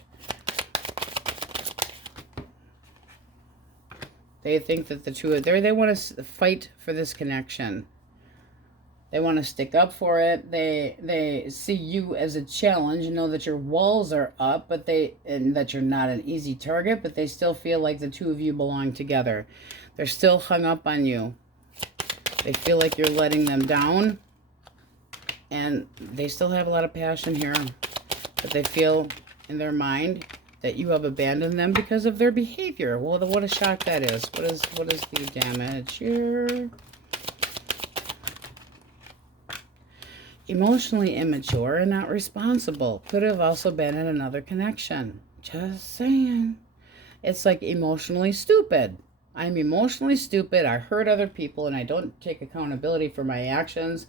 They think that the two of them, they want to fight for this connection. They want to stick up for it. They see you as a challenge and know that your walls are up, but and that you're not an easy target, but they still feel like the two of you belong together. They're still hung up on you. They feel like you're letting them down. And they still have a lot of passion here. But they feel in their mind that you have abandoned them because of their behavior. Well, what a shock that is. What is the damage here? Emotionally immature and not responsible. Could have also been in another connection. Just saying. It's like emotionally stupid. I'm emotionally stupid. I hurt other people and I don't take accountability for my actions.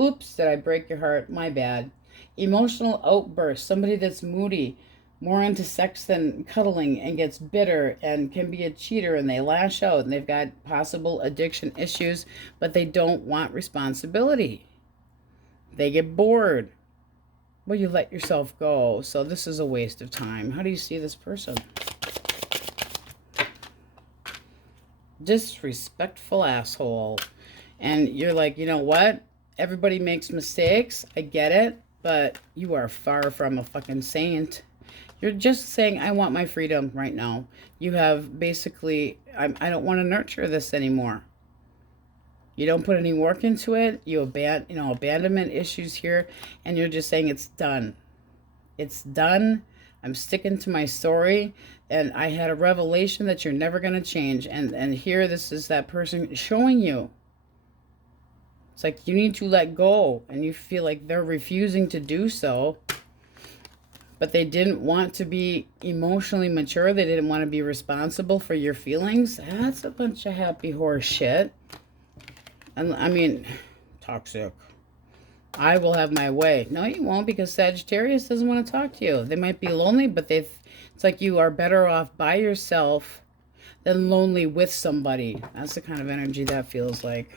Oops, did I break your heart? My bad. Emotional outburst. Somebody that's moody, more into sex than cuddling, and gets bitter and can be a cheater, and they lash out and they've got possible addiction issues, but they don't want responsibility. They get bored. Well, you let yourself go. So this is a waste of time. How do you see this person? Disrespectful asshole. And you're like, you know what? Everybody makes mistakes. I get it. But you are far from a fucking saint. You're just saying, I want my freedom right now. You have basically, I don't want to nurture this anymore. You don't put any work into it. You abandonment issues here. And you're just saying it's done. It's done. I'm sticking to my story. And I had a revelation that you're never going to change. And here, this is that person showing you. It's like you need to let go. And you feel like they're refusing to do so. But they didn't want to be emotionally mature. They didn't want to be responsible for your feelings. That's a bunch of happy horse shit. And I mean, toxic. I will have my way. No, you won't, because Sagittarius doesn't want to talk to you. They might be lonely, but it's like you are better off by yourself than lonely with somebody. That's the kind of energy that feels like.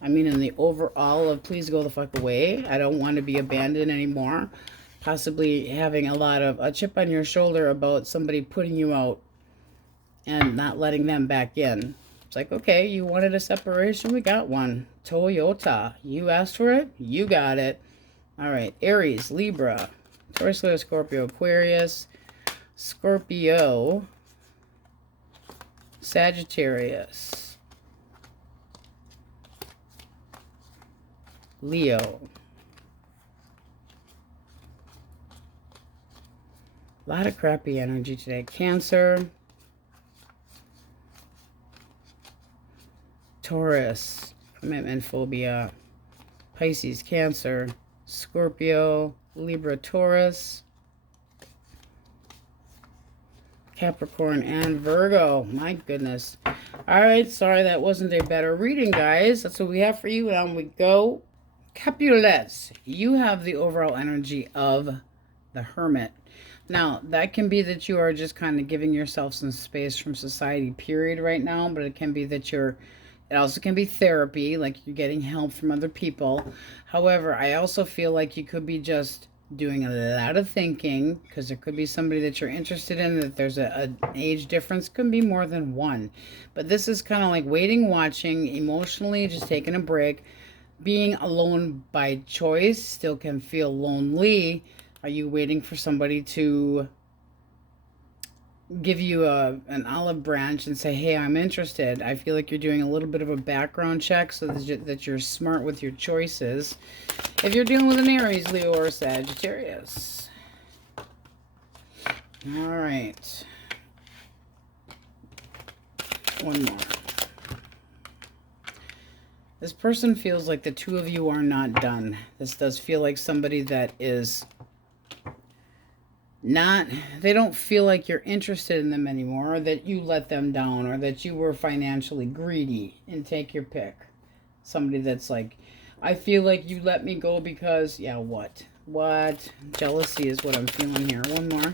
I mean, in the overall of please go the fuck away. I don't want to be abandoned anymore. Possibly having a chip on your shoulder about somebody putting you out and not letting them back in. It's like, okay, you wanted a separation, we got one. Toyota, you asked for it, you got it. All right, Aries, Libra, Taurus, Leo, Scorpio, Aquarius, Scorpio, Sagittarius, Leo, A lot of crappy energy today. Cancer, Taurus, commitment phobia, Pisces, Cancer, Scorpio, Libra, Taurus, Capricorn, and Virgo. My goodness. All right, sorry that wasn't a better reading, guys. That's what we have for you. And on we go. Capulet, you have the overall energy of the Hermit. Now, that can be that you are just kind of giving yourself some space from society, period, right now. But it can be that it also can be therapy, like you're getting help from other people. However, I also feel like you could be just doing a lot of thinking, because there could be somebody that you're interested in, that there's an age difference, could be more than one. But this is kind of like waiting, watching, emotionally, just taking a break. Being alone by choice still can feel lonely. Are you waiting for somebody to give you an olive branch and say, hey, I'm interested? I feel like you're doing a little bit of a background check so that you're smart with your choices. If you're dealing with an Aries, Leo, or Sagittarius. All right. One more. This person feels like the two of you are not done. This does feel like somebody that is not, they don't feel like you're interested in them anymore, or that you let them down, or that you were financially greedy, and take your pick. Somebody that's like, I feel like you let me go because, yeah, what? Jealousy is what I'm feeling here. One more.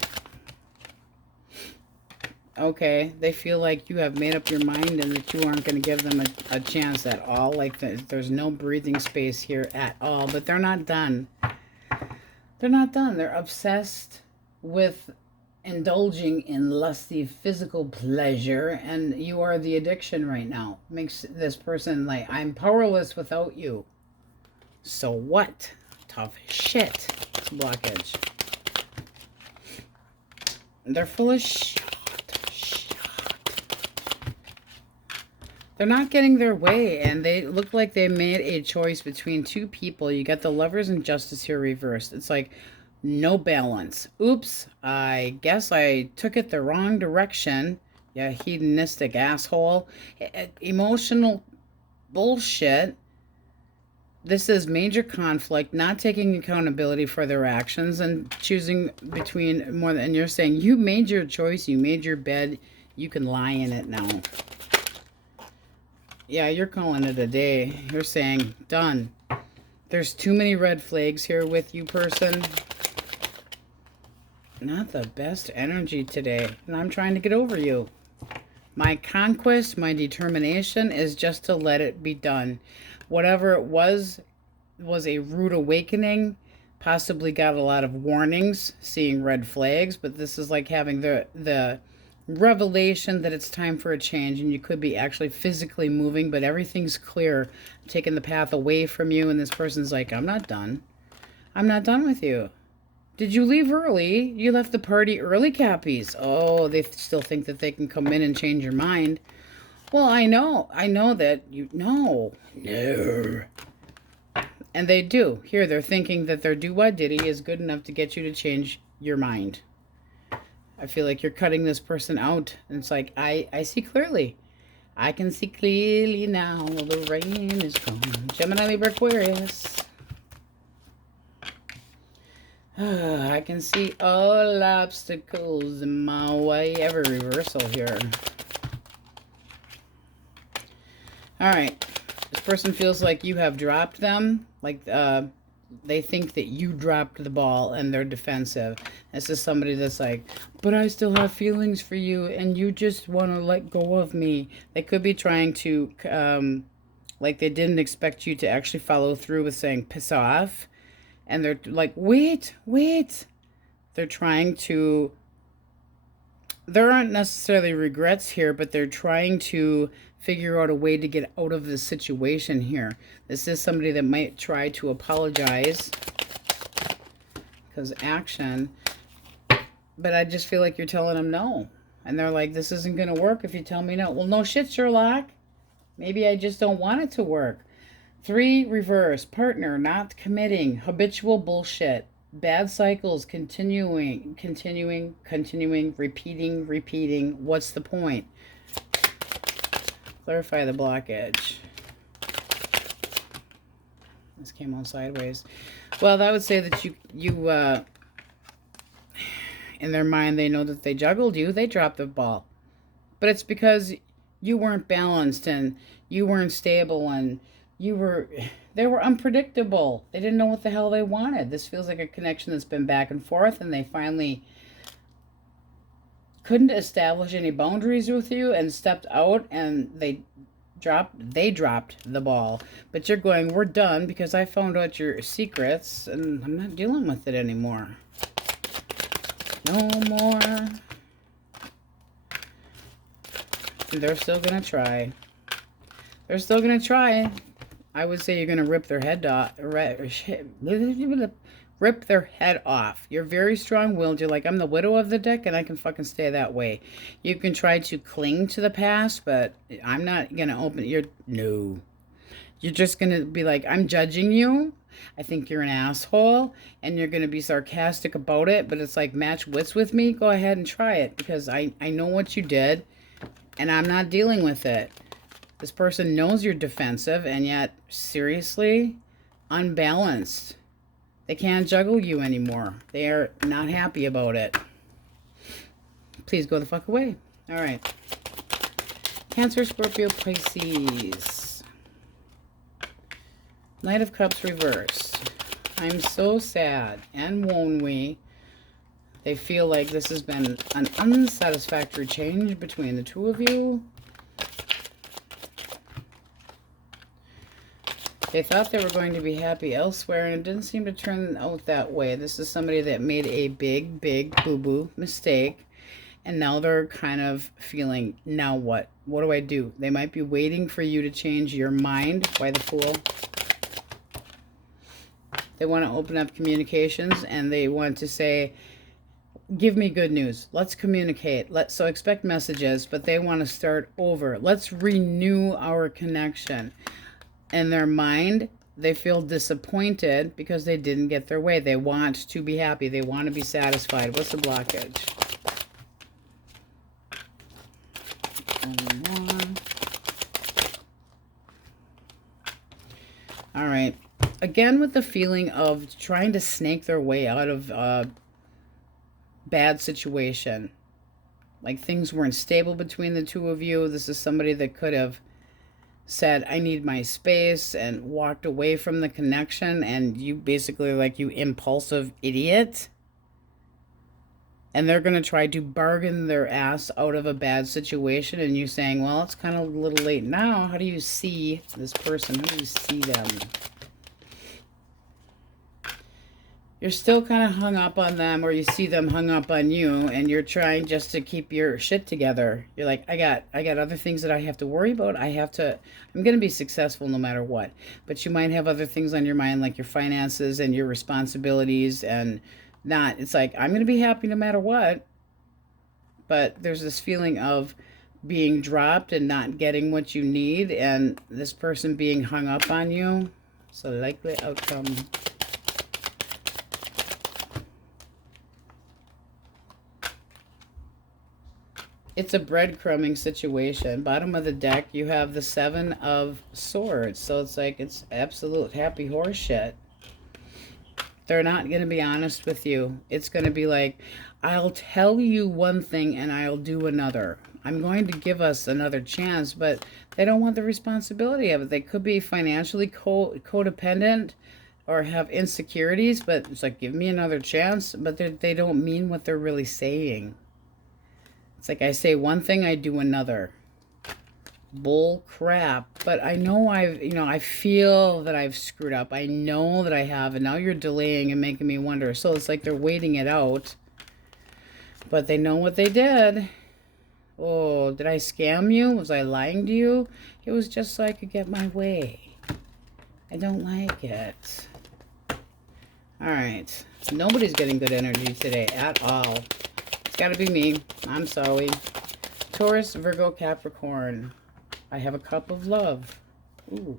Okay, they feel like you have made up your mind and that you aren't going to give them a chance at all. Like there's no breathing space here at all. But they're not done. They're not done. They're obsessed with indulging in lusty physical pleasure. And you are the addiction right now. Makes this person like, I'm powerless without you. So what? Tough shit. It's a blockage. They're full of shit. They're not getting their way, and they look like they made a choice between two people. You got the Lovers and Justice here reversed. It's like no balance. Oops, I guess I took it the wrong direction. Yeah, hedonistic asshole. Emotional bullshit. This is major conflict, not taking accountability for their actions and choosing between more than, and you're saying you made your choice, you made your bed, you can lie in it now. Yeah, you're calling it a day. You're saying, done. There's too many red flags here with you, person. Not the best energy today. And I'm trying to get over you. My conquest, my determination is just to let it be done. Whatever it was a rude awakening. Possibly got a lot of warnings, seeing red flags. But this is like having the revelation that it's time for a change, and you could be actually physically moving, but everything's clear, taking the path away from you, and this person's like, I'm not done. I'm not done with you. Did you leave early? You left the party early, Cappies. Oh, they still think that they can come in and change your mind. Well, I know that you know. No. And they do. Here, they're thinking that their do-what-diddy is good enough to get you to change your mind. I feel like you're cutting this person out. And it's like, I see clearly. I can see clearly now. The rain is gone. Gemini, Libra, Aquarius. I can see all obstacles in my way. Every reversal here. Alright. This person feels like you have dropped them. Like, they think that you dropped the ball and they're defensive. This is somebody that's like, but I still have feelings for you and you just want to let go of me. They could be trying to, like they didn't expect you to actually follow through with saying piss off. And they're like, wait. They're trying to, there aren't necessarily regrets here, but they're trying to figure out a way to get out of this situation here. This is somebody that might try to apologize because action, but I just feel like you're telling them no. And they're like, this isn't going to work if you tell me no. Well, no shit, Sherlock. Maybe I just don't want it to work. 3, reverse, partner, not committing, habitual bullshit. bad cycles continuing, repeating. What's the point? Clarify the blockage. This came on sideways. Well, that would say that you in their mind, they know that they juggled you. They dropped the ball. But it's because you weren't balanced and you weren't stable and they were unpredictable. They didn't know what the hell they wanted. This feels like a connection that's been back and forth, and they finally couldn't establish any boundaries with you and stepped out, and they dropped the ball. But you're going, we're done because I found out your secrets and I'm not dealing with it anymore. No more. And they're still gonna try. They're still gonna try. I would say you're gonna rip their head off. Rip their head off. You're very strong-willed. You're like, I'm the widow of the deck and I can fucking stay that way. You can try to cling to the past, but I'm not gonna open no. You're just gonna be like, I'm judging you. I think you're an asshole, and you're gonna be sarcastic about it, but it's like, match wits with me. Go ahead and try it, because I know what you did, and I'm not dealing with it. This person knows you're defensive, and yet, seriously, unbalanced. They can't juggle you anymore. They are not happy about it. Please go the fuck away. All right. Cancer, Scorpio, Pisces. Knight of Cups reversed. I'm so sad. And won't we? They feel like this has been an unsatisfactory change between the two of you. They thought they were going to be happy elsewhere, and it didn't seem to turn out that way. This is somebody that made a big, big boo-boo mistake, and now they're kind of feeling, now what? What do I do? They might be waiting for you to change your mind. Why the Fool? They want to open up communications, and they want to say, give me good news. Let's communicate. So expect messages, but they want to start over. Let's renew our connection. In their mind, they feel disappointed because they didn't get their way. They want to be happy. They want to be satisfied. What's the blockage? All right. Again, with the feeling of trying to snake their way out of a bad situation. Like things weren't stable between the two of you. This is somebody that could have said, I need my space, and walked away from the connection, and you basically like, you impulsive idiot. And they're going to try to bargain their ass out of a bad situation, and you saying, well, it's kind of a little late now. How do you see this person? How do you see them? You're still kind of hung up on them, or you see them hung up on you, and you're trying just to keep your shit together. You're like, I got other things that I have to worry about. I'm going to be successful no matter what. But you might have other things on your mind, like your finances and your responsibilities, and not. It's like, I'm going to be happy no matter what. But there's this feeling of being dropped and not getting what you need, and this person being hung up on you. So likely outcome. It's a breadcrumbing situation. Bottom of the deck, you have the 7 of Swords. So it's like, it's absolute happy horse shit. They're not going to be honest with you. It's going to be like, I'll tell you one thing and I'll do another. I'm going to give us another chance, but they don't want the responsibility of it. They could be financially codependent or have insecurities, but it's like, give me another chance. But they don't mean what they're really saying. It's like, I say one thing, I do another. Bull crap. But I know I feel that I've screwed up. I know that I have, and now you're delaying and making me wonder. So it's like they're waiting it out. But they know what they did. Oh, did I scam you? Was I lying to you? It was just so I could get my way. I don't like it. All right. Nobody's getting good energy today at all. It's got to be me. I'm sorry. Taurus, Virgo, Capricorn. I have a cup of love. Ooh.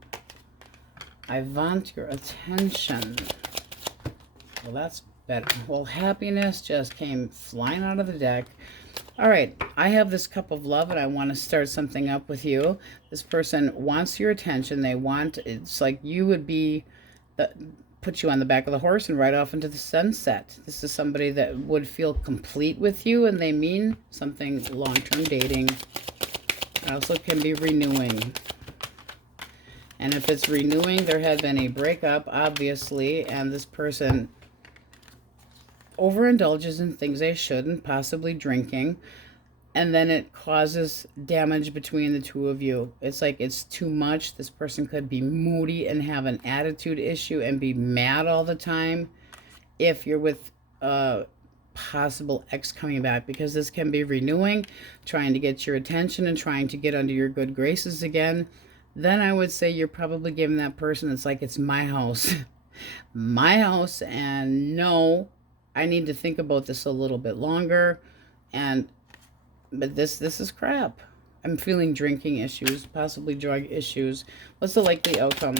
I want your attention. Well, that's better. Well, happiness just came flying out of the deck. All right, I have this cup of love and I want to start something up with you. This person wants your attention. They want, it's like you would be, put you on the back of the horse and ride off into the sunset. This is somebody that would feel complete with you, and they mean something long-term dating. It also can be renewing. And if it's renewing, there had been a breakup, obviously, and this person overindulges in things they shouldn't, possibly drinking, and then it causes damage between the two of you. It's like it's too much. This person could be moody and have an attitude issue and be mad all the time if you're with a possible ex coming back, because this can be renewing, trying to get your attention and trying to get under your good graces again. Then I would say you're probably giving that person, it's like, it's my house. My house, and no, I need to think about this a little bit longer. But this is crap. I'm feeling drinking issues, possibly drug issues. What's the likely outcome?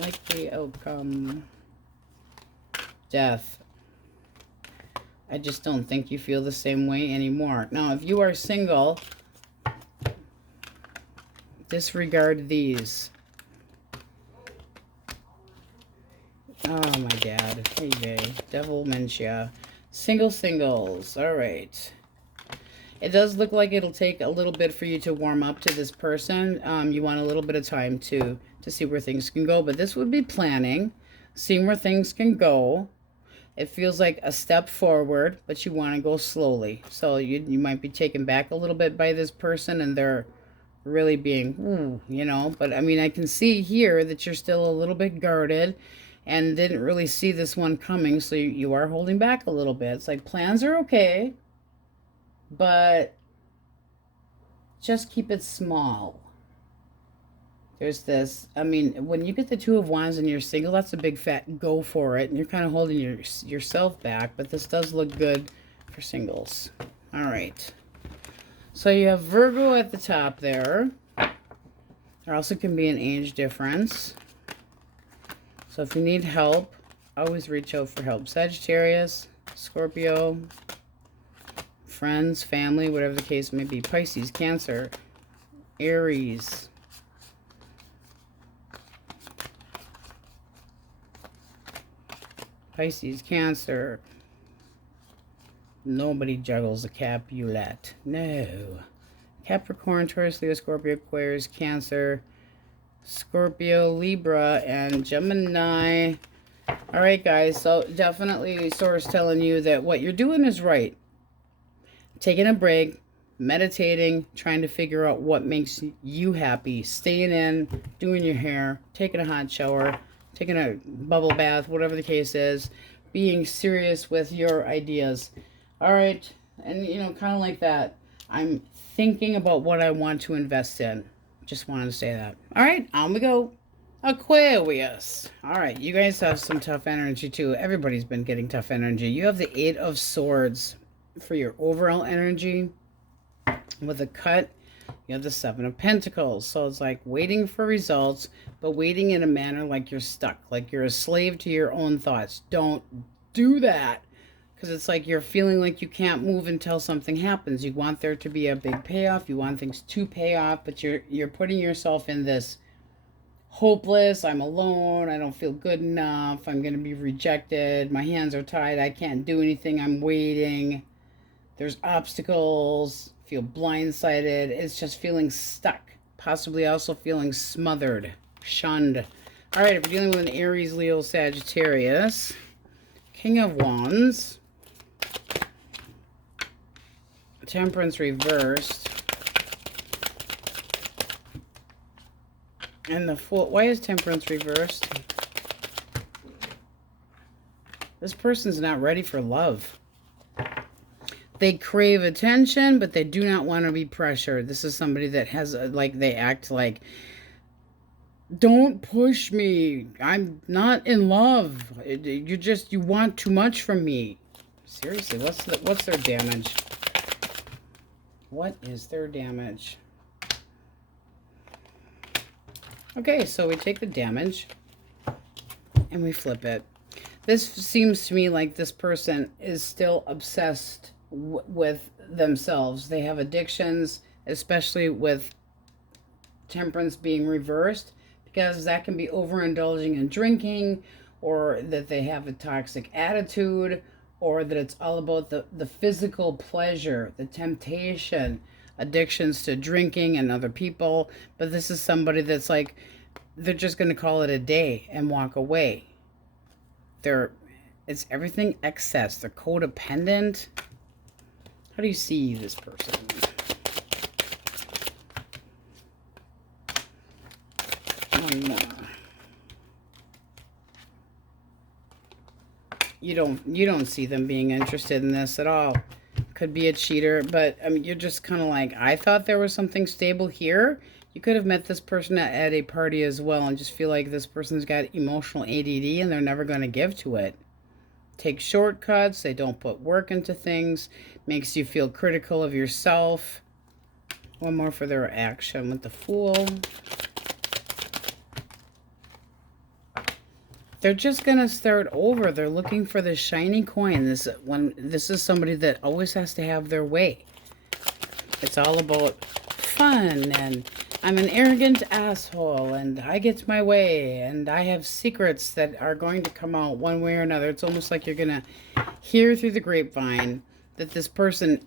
Likely outcome. Death. I just don't think you feel the same way anymore. Now, if you are single, disregard these. Oh, my dad. Hey, Jay. Devilmentia. Singles. All right. It does look like it'll take a little bit for you to warm up to this person. You want a little bit of time to see where things can go. But this would be planning, seeing where things can go. It feels like a step forward, but you want to go slowly. So you might be taken back a little bit by this person, and they're really being, you know. But, I mean, I can see here that you're still a little bit guarded and didn't really see this one coming, so you are holding back a little bit. It's like plans are okay, but just keep it small. There's this, I mean, when you get the Two of Wands and you're single, that's a big fat go for it, and you're kind of holding yourself back, but this does look good for singles. All right. So you have Virgo at the top there. There also can be an age difference. So if you need help, always reach out for help. Sagittarius, Scorpio, friends, family, whatever the case may be. Pisces, Cancer, Aries, Pisces, Cancer. Nobody juggles a Capulet. No. Capricorn, Taurus, Leo, Scorpio, Aquarius, Cancer, Scorpio, Libra, and Gemini. All right, guys. So definitely Source telling you that what you're doing is right. Taking a break, meditating, trying to figure out what makes you happy. Staying in, doing your hair, taking a hot shower, taking a bubble bath, whatever the case is. Being serious with your ideas. All right. And, you know, kind of like that. I'm thinking about what I want to invest in. Just wanted to say that. All right, on we go. Aquarius. All right, you guys have some tough energy too. Everybody's been getting tough energy. You have the Eight of Swords for your overall energy. With a cut, you have the Seven of Pentacles. So it's like waiting for results, but waiting in a manner like you're stuck, like you're a slave to your own thoughts. Don't do that. Because it's like you're feeling like you can't move until something happens. You want there to be a big payoff. You want things to pay off, but you're putting yourself in this hopeless. I'm alone. I don't feel good enough. I'm going to be rejected. My hands are tied. I can't do anything. I'm waiting. There's obstacles. Feel blindsided. It's just feeling stuck. Possibly also feeling smothered, shunned. All right, if you're dealing with an Aries, Leo, Sagittarius, King of Wands, Temperance reversed, and the Fool. Why is Temperance reversed? This person's not ready for love. They crave attention, but they do not want to be pressured. This is somebody that has, like, they act like, don't push me. I'm not in love. You want too much from me. Seriously, what's their damage? What is their damage? Okay, so we take the damage and we flip it. This seems to me like this person is still obsessed with themselves. They have addictions, especially with temperance being reversed, because that can be overindulging in drinking, or that they have a toxic attitude, or that it's all about the physical pleasure, the temptation, addictions to drinking and other people. But this is somebody that's like, they're just going to call it a day and walk away. It's everything excess. They're codependent. How do you see this person? One more. You don't see them being interested in this at all. Could be a cheater, but I mean, you're just kind of like, I thought there was something stable here. You could have met this person at a party as well and just feel like this person's got emotional ADD and they're never going to give to it. Take shortcuts. They don't put work into things. Makes you feel critical of yourself. One more for their action with the Fool. They're just going to start over. They're looking for the shiny coin. This is somebody that always has to have their way. It's all about fun, and I'm an arrogant asshole, and I get my way, and I have secrets that are going to come out one way or another. It's almost like you're going to hear through the grapevine that this person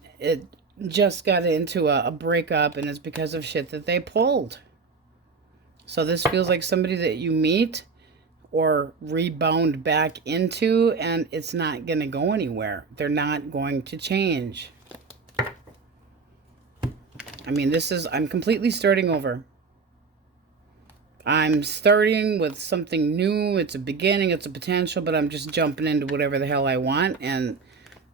just got into a breakup, and it's because of shit that they pulled. So this feels like somebody that you meet or rebound back into, and it's not going to go anywhere. They're not going to change. I mean, I'm completely starting over. I'm starting with something new. It's a beginning, it's a potential, but I'm just jumping into whatever the hell I want. And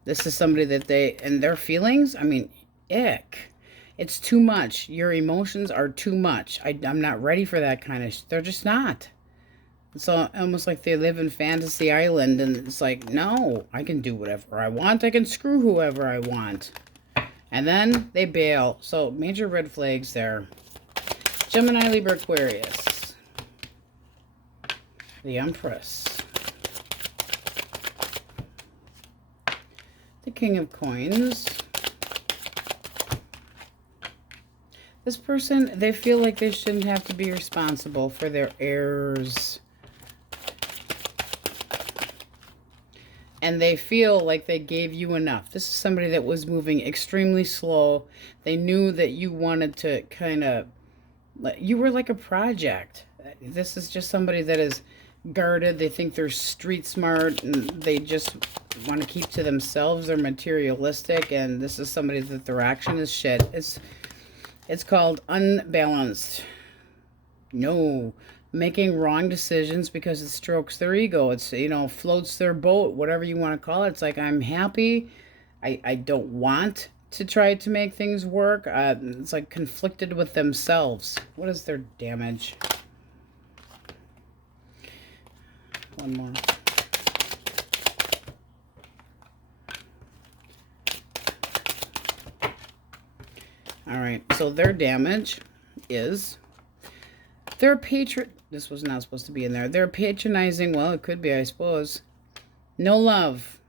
this is somebody that and their feelings, I mean, ick. It's too much. Your emotions are too much. I'm not ready for that kind of they're just not. It's almost like they live in Fantasy Island, and it's like, no, I can do whatever I want. I can screw whoever I want. And then they bail. So major red flags there. Gemini, Libra, Aquarius. The Empress. The King of Coins. This person, they feel like they shouldn't have to be responsible for their errors. And they feel like they gave you enough. This is somebody that was moving extremely slow. They knew that you wanted to kind of, you were like a project. This is just somebody that is guarded. They think they're street smart, and they just want to keep to themselves. They're materialistic, and this is somebody that their action is shit. It's called unbalanced. No. Making wrong decisions because it strokes their ego. It's, floats their boat, whatever you want to call it. It's like, I'm happy. I don't want to try to make things work. It's like conflicted with themselves. What is their damage? One more. All right, so their damage is they're this was not supposed to be in there. They're patronizing. Well, it could be, I suppose. No love.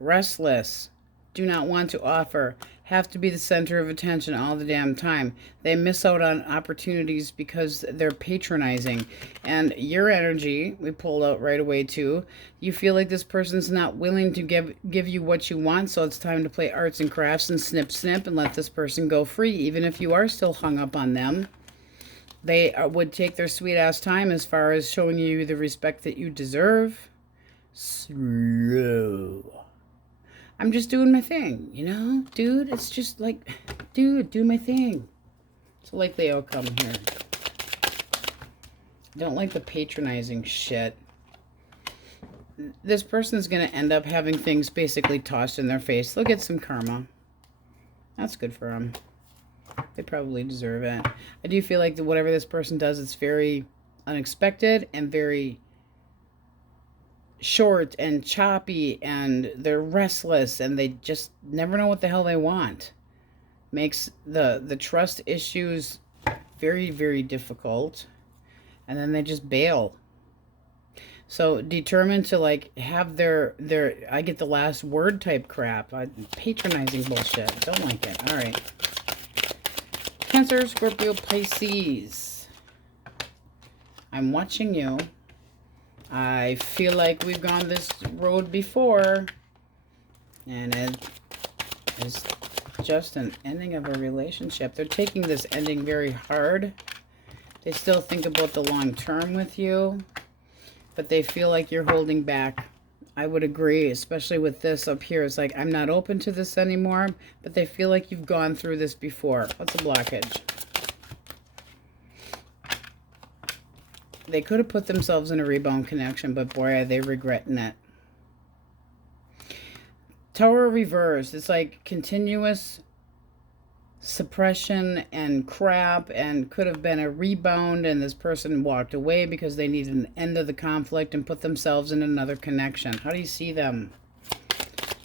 Restless. Do not want to offer. Have to be the center of attention all the damn time. They miss out on opportunities because they're patronizing. And your energy, we pulled out right away too. You feel like this person's not willing to give you what you want, so it's time to play arts and crafts and snip snip and let this person go free, even if you are still hung up on them. They would take their sweet-ass time as far as showing you the respect that you deserve. Slow. I'm just doing my thing, Dude, it's just like, dude, do my thing. It's a likely outcome here. I don't like the patronizing shit. This person's going to end up having things basically tossed in their face. They'll get some karma. That's good for them. They probably deserve it. I do feel like whatever this person does, it's very unexpected and very short and choppy, and they're restless, and they just never know what the hell they want. Makes the trust issues very, very difficult. And then they just bail. So determined to like have their I get the last word type crap. Patronizing bullshit. Don't like it. All right. Cancer, Scorpio, Pisces. I'm watching you. I feel like we've gone this road before. And it is just an ending of a relationship. They're taking this ending very hard. They still think about the long term with you, but they feel like you're holding back. I would agree, especially with this up here. It's like, I'm not open to this anymore, but they feel like you've gone through this before. What's a blockage? They could have put themselves in a rebound connection, but boy, are they regretting it. Tower reverse. It's like continuous suppression and crap, and could have been a rebound, and this person walked away because they needed an end of the conflict and put themselves in another connection. How do you see them?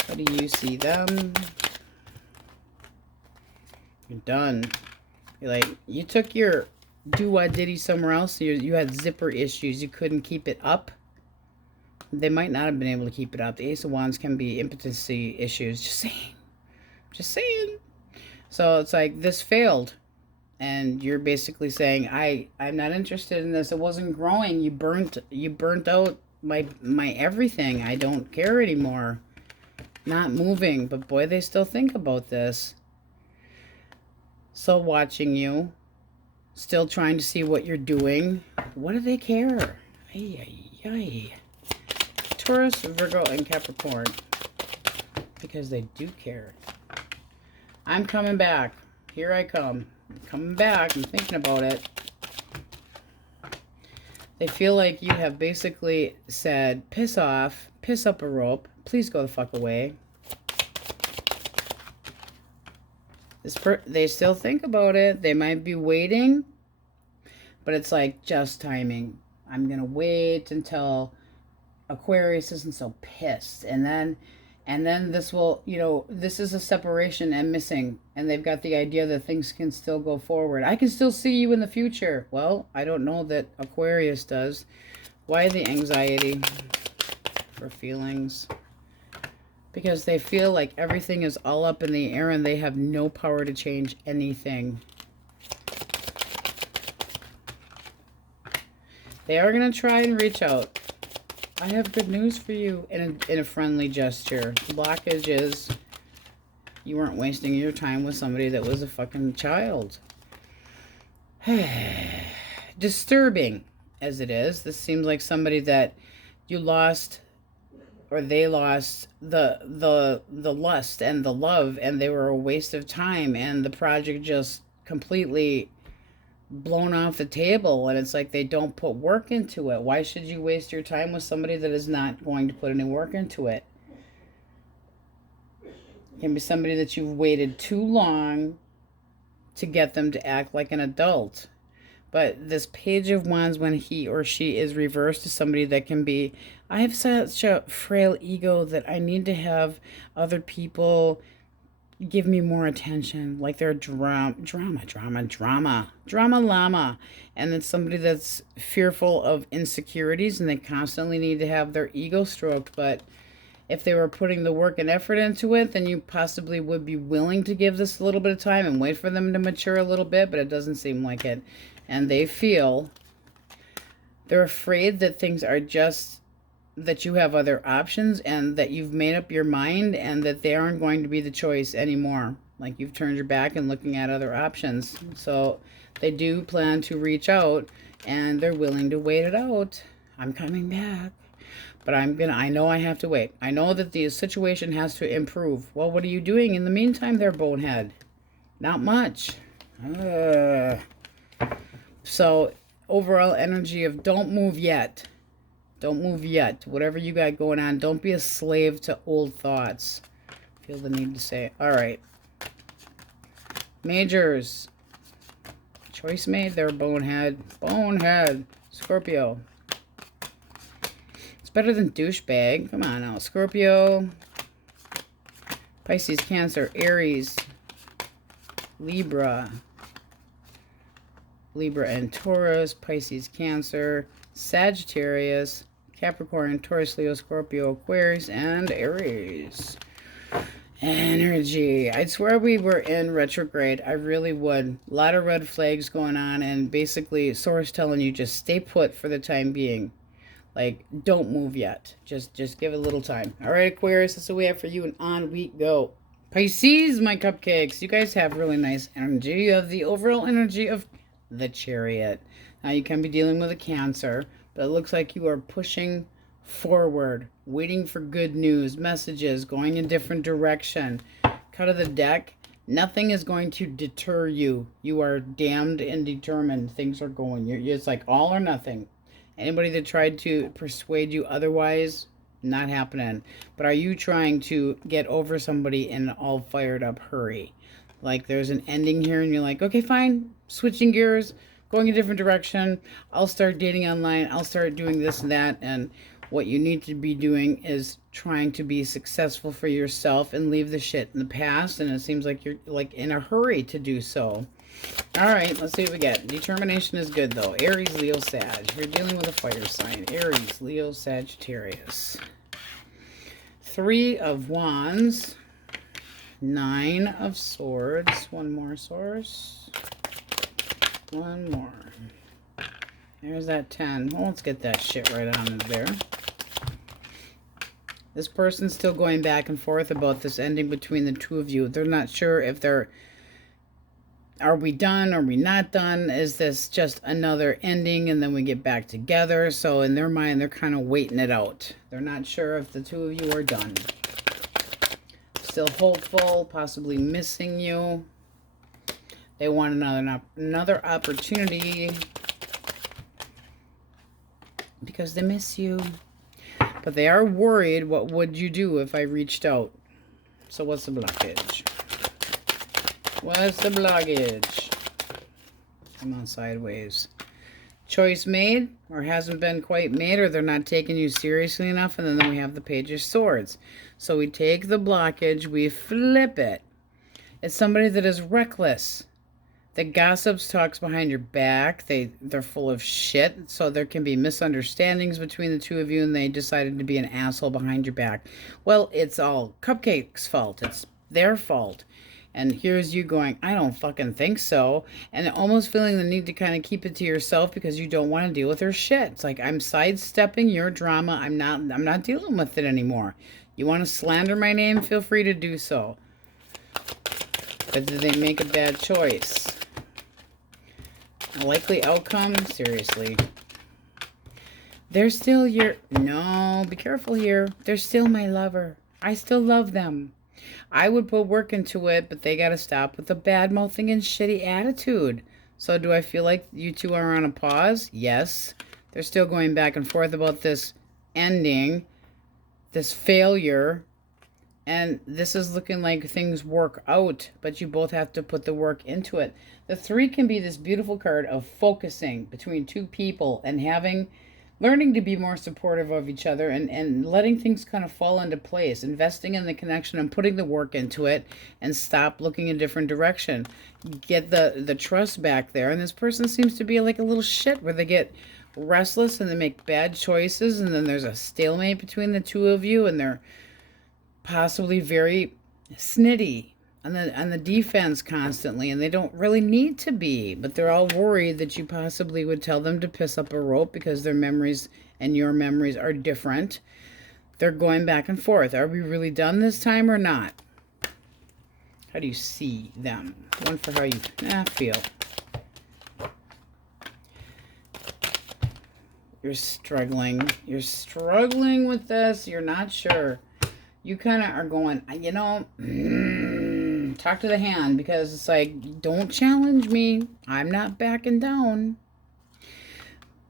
How do you see them? You're done. You're like, you took your do-what-diddy somewhere else. You had zipper issues. You couldn't keep it up. They might not have been able to keep it up. The Ace of Wands can be impotency issues. Just saying. Just saying. So it's like, this failed. And you're basically saying, I'm not interested in this. It wasn't growing. You burnt out my everything. I don't care anymore. Not moving. But boy, they still think about this. Still watching you. Still trying to see what you're doing. What do they care? Ay, ay, ay. Taurus, Virgo, and Capricorn. Because they do care. I'm coming back. Here I come. I'm coming back. I'm thinking about it. They feel like you have basically said, piss off, piss up a rope, please go the fuck away. They still think about it. They might be waiting, but it's like just timing. I'm going to wait until Aquarius isn't so pissed. And then this will, this is a separation and missing. And they've got the idea that things can still go forward. I can still see you in the future. Well, I don't know that Aquarius does. Why the anxiety for feelings? Because they feel like everything is all up in the air and they have no power to change anything. They are going to try and reach out. I have good news for you in a friendly gesture. The blockage is you weren't wasting your time with somebody that was a fucking child. Disturbing as it is, this seems like somebody that you lost, or they lost the lust and the love, and they were a waste of time, and the project just completely blown off the table, and it's like they don't put work into it. Why should you waste your time with somebody that is not going to put any work into it? It can be somebody that you've waited too long to get them to act like an adult. But this Page of Wands, when he or she is reversed, to somebody that can be, I have such a frail ego that I need to have other people give me more attention, like they're drama llama. And it's somebody that's fearful of insecurities, and they constantly need to have their ego stroked. But if they were putting the work and effort into it, then you possibly would be willing to give this a little bit of time and wait for them to mature a little bit, but it doesn't seem like it. And they feel they're afraid that things are just, that you have other options, and that you've made up your mind, and that they aren't going to be the choice anymore. Like you've turned your back and looking at other options. So they do plan to reach out, and they're willing to wait it out. I'm coming back, but I know I have to wait. I know that the situation has to improve. Well, what are you doing in the meantime there, bonehead? Not much. So overall energy of don't move yet. Don't move yet. Whatever you got going on, don't be a slave to old thoughts. Feel the need to say it. All right. Majors. Choice made there, bonehead. Bonehead. Scorpio. It's better than douchebag. Come on now. Scorpio. Pisces, Cancer, Aries, Libra. Libra and Taurus, Pisces, Cancer, Sagittarius, Capricorn, Taurus, Leo, Scorpio, Aquarius, and Aries. Energy. I'd swear we were in retrograde. I really would. A lot of red flags going on, and basically Source telling you just stay put for the time being. Like, don't move yet. Just give it a little time. All right, Aquarius, that's what we have for you, and on we go. Pisces, my cupcakes. You guys have really nice energy. You have the overall energy of the Chariot. Now, you can be dealing with a Cancer, but it looks like you are pushing forward, waiting for good news, messages, going in different direction. Cut of the deck. Nothing is going to deter you. You are damned and determined. Things are going. It's like all or nothing. Anybody that tried to persuade you otherwise, not happening. But are you trying to get over somebody in an all fired up hurry? Like there's an ending here and you're like, okay, fine, switching gears, going a different direction. I'll start dating online. I'll start doing this and that. And what you need to be doing is trying to be successful for yourself and leave the shit in the past. And it seems like you're like in a hurry to do so. All right, let's see what we get. Determination is good, though. Aries, Leo, Sag. You're dealing with a fire sign. Aries, Leo, Sagittarius. 3 of Wands. 9 of Swords. One more source. One more. There's that 10. Well, let's get that shit right on in there. This person's still going back and forth about this ending between the two of you. They're not sure if they're... Are we done? Are we not done? Is this just another ending and then we get back together? So in their mind, they're kind of waiting it out. They're not sure if the two of you are done. Still hopeful, possibly missing you. They want another opportunity because they miss you. But they are worried, what would you do if I reached out? So what's the blockage? What's the blockage? I'm on sideways. Choice made or hasn't been quite made, or they're not taking you seriously enough. And then we have the Page of Swords. So we take the blockage, we flip it. It's somebody that is reckless, that gossips, talks behind your back. They're full of shit. So there can be misunderstandings between the two of you, and they decided to be an asshole behind your back. Well, it's all Cupcake's fault. It's their fault. And here's you going, I don't fucking think so. And almost feeling the need to kind of keep it to yourself because you don't want to deal with their shit. It's like, I'm sidestepping your drama. I'm not dealing with it anymore. You want to slander my name? Feel free to do so. But did they make a bad choice? A likely outcome? Seriously. They're still your... No, be careful here. They're still my lover. I still love them. I would put work into it, but they got to stop with the bad-mouthing and shitty attitude. So do I feel like you two are on a pause? Yes. They're still going back and forth about this ending, this failure, and this is looking like things work out, but you both have to put the work into it. The 3 can be this beautiful card of focusing between two people and learning to be more supportive of each other and letting things kind of fall into place, investing in the connection and putting the work into it, and stop looking in a different direction. Get the trust back there. And this person seems to be like a little shit where they get restless and they make bad choices, and then there's a stalemate between the two of you, and they're possibly very snitty on the defense constantly, and they don't really need to be, but they're all worried that you possibly would tell them to piss up a rope because their memories and your memories are different. They're going back and forth. Are we really done this time or not? How do you see them? One for how you feel. You're struggling. You're struggling with this. You're not sure. You kind of are going, you know, talk to the hand, because it's like, don't challenge me. I'm not backing down.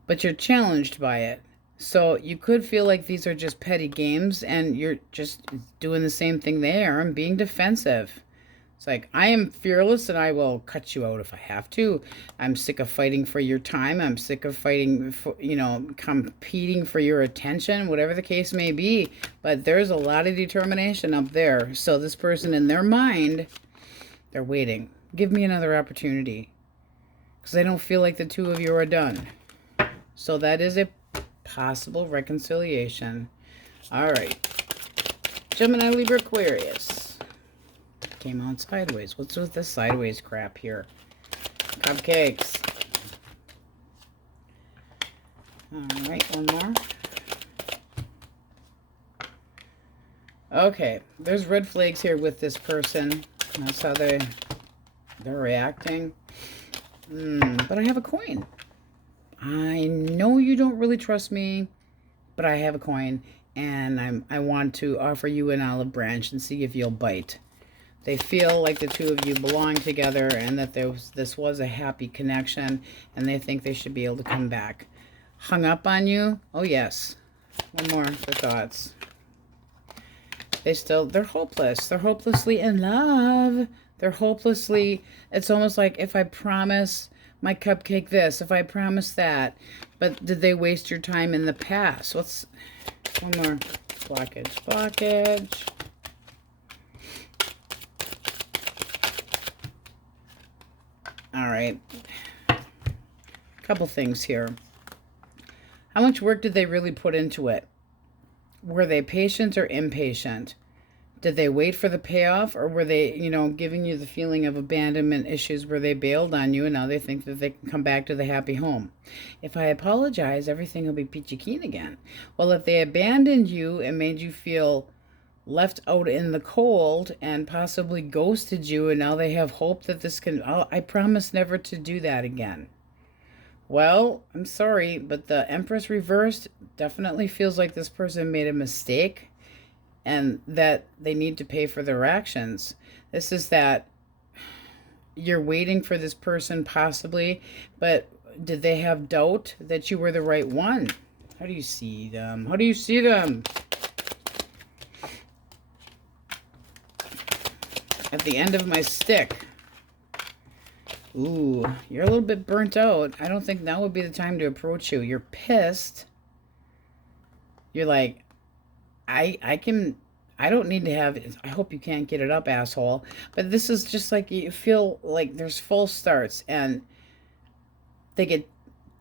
But you're challenged by it. So you could feel like these are just petty games and you're just doing the same thing they are and being defensive. It's like, I am fearless and I will cut you out if I have to. I'm sick of fighting for your time. I'm sick of fighting for, competing for your attention, whatever the case may be. But there's a lot of determination up there. So this person in their mind, they're waiting. Give me another opportunity. Because I don't feel like the two of you are done. So that is a possible reconciliation. All right. Gemini, Libra, Aquarius. Came out sideways. What's with this sideways crap here? Cupcakes. All right, one more. Okay, there's red flags here with this person. That's how they're reacting. But I have a coin. I know you don't really trust me, but I have a coin, and I want to offer you an olive branch and see if you'll bite. They feel like the two of you belong together and that this was a happy connection, and they think they should be able to come back. Hung up on you? Oh, yes. One more for thoughts. They're hopeless. They're hopelessly in love. They're hopelessly, it's almost like if I promise my cupcake this, if I promise that. But did they waste your time in the past? What's, one more. Blockage. All right. Couple things here. How much work did they really put into it? Were they patient or impatient? Did they wait for the payoff, or were they, giving you the feeling of abandonment issues where they bailed on you and now they think that they can come back to the happy home? If I apologize, everything will be peachy keen again. Well, if they abandoned you and made you feel left out in the cold and possibly ghosted you, and now they have hope that this can, I promise never to do that again. Well, I'm sorry, but the Empress reversed definitely feels like this person made a mistake and that they need to pay for their actions. This is that you're waiting for this person possibly, but did they have doubt that you were the right one? How do you see them? How do you see them? At the end of my stick. Ooh, you're a little bit burnt out. I don't think now would be the time to approach you. You're pissed. You're like, I don't need to have, I hope you can't get it up, asshole. But this is just like, you feel like there's false starts and they get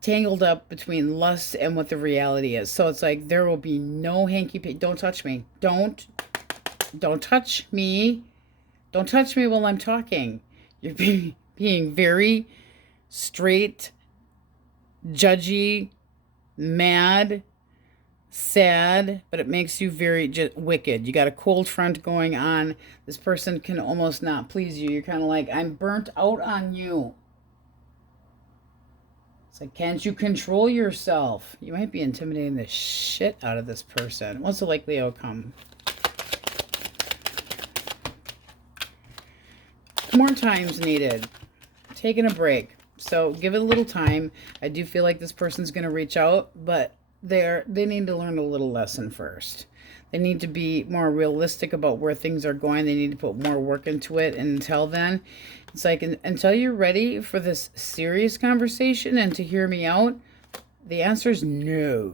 tangled up between lust and what the reality is. So it's like, there will be no don't touch me. Don't touch me. Don't touch me while I'm talking. You're being very straight, judgy, mad, sad, but it makes you very wicked. You got a cold front going on. This person can almost not please you. You're kind of like, I'm burnt out on you. It's like, can't you control yourself? You might be intimidating the shit out of this person. What's the likely outcome? More time's needed. Taking a break. So give it a little time. I do feel like this person's going to reach out, but they need to learn a little lesson first. They need to be more realistic about where things are going. They need to put more work into it. And until then, it's like, until you're ready for this serious conversation and to hear me out, the answer is no.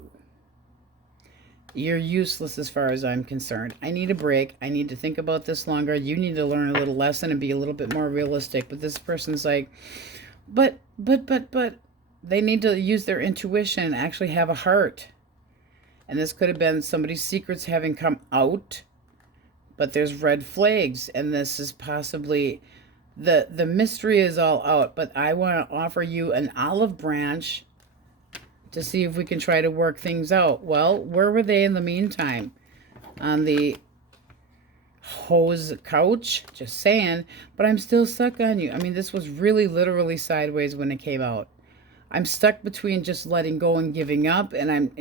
You're useless as far as I'm concerned. I need a break. I need to think about this longer. You need to learn a little lesson and be a little bit more realistic. But this person's like, but. They need to use their intuition, actually have a heart. And this could have been somebody's secrets having come out, but there's red flags. And this is possibly, the mystery is all out. But I want to offer you an olive branch to see if we can try to work things out. Well, where were they in the meantime? On the hose couch? Just saying. But I'm still stuck on you. I mean, this was really literally sideways when it came out. I'm stuck between just letting go and giving up, and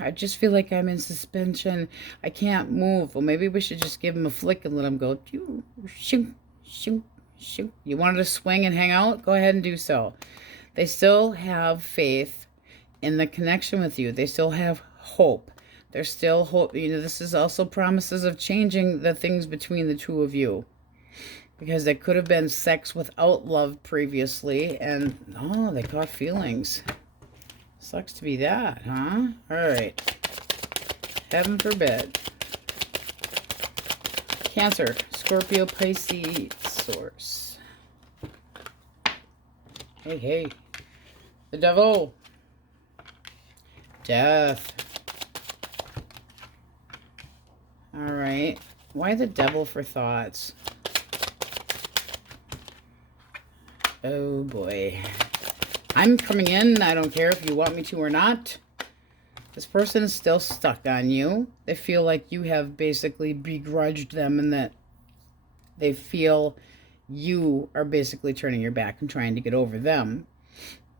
I just feel like I'm in suspension. I can't move. Well, maybe we should just give him a flick and let him go. Shoot, shoot, shoot. You wanted to swing and hang out? Go ahead and do so. They still have faith in the connection with you. They still have hope. There's still hope. This is also promises of changing the things between the two of you. Because there could have been sex without love previously, and they caught feelings. Sucks to be that, huh? All right. Heaven forbid. Cancer, Scorpio, Pisces, Source. Hey. The Devil. Death. All right. Why the devil for thoughts? Oh, boy. I'm coming in. I don't care if you want me to or not. This person is still stuck on you. They feel like you have basically begrudged them and that they feel you are basically turning your back and trying to get over them.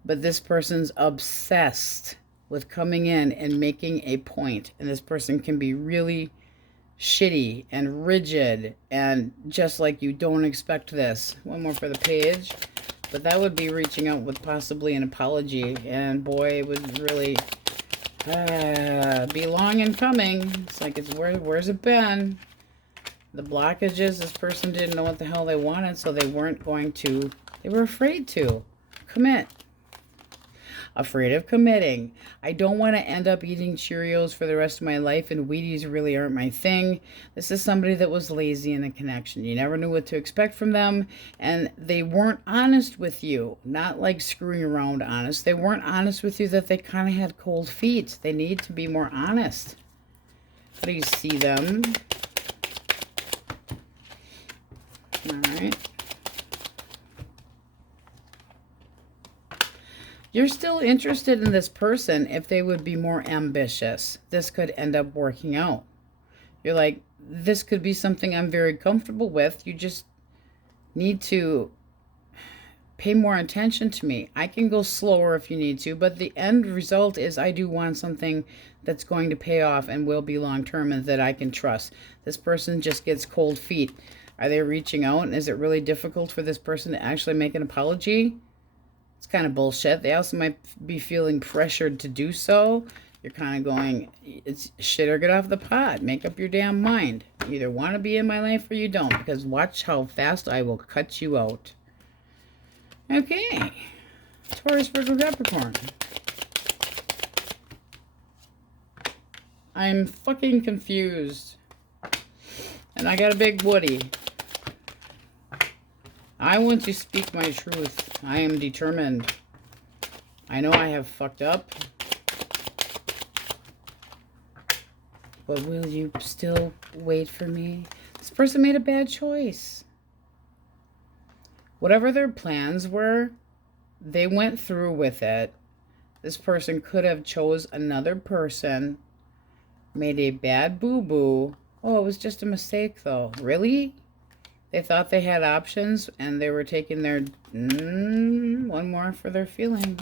But this person's obsessed with coming in and making a point. And this person can be really shitty and rigid and just like you don't expect this. One more for the page. But that would be reaching out with possibly an apology. And boy, it would really be long in coming. It's like, where's it been? The blockages, this person didn't know what the hell they wanted, so they weren't going to, they were afraid to commit. Afraid of committing. I don't want to end up eating Cheerios for the rest of my life, and Wheaties really aren't my thing. This is somebody that was lazy in a connection. You never knew what to expect from them, and they weren't honest with you. Not like screwing around honest. They weren't honest with you that they kind of had cold feet. They need to be more honest. How do you see them? All right. You're still interested in this person if they would be more ambitious. This could end up working out. You're like, this could be something I'm very comfortable with. You just need to pay more attention to me. I can go slower if you need to, but the end result is I do want something that's going to pay off and will be long-term and that I can trust. This person just gets cold feet. Are they reaching out? And is it really difficult for this person to actually make an apology? It's kind of bullshit. They also might be feeling pressured to do so. You're kind of going, it's shit or get off the pot. Make up your damn mind. You either want to be in my life or you don't, because watch how fast I will cut you out. Okay. Taurus, Virgo, Capricorn. I'm fucking confused. And I got a big Woody. I want to speak my truth. I am determined. I know I have fucked up. But will you still wait for me? This person made a bad choice. Whatever their plans were, they went through with it. This person could have chose another person, made a bad boo-boo. Oh, it was just a mistake, though. Really? They thought they had options, and they were taking their... one more for their feelings.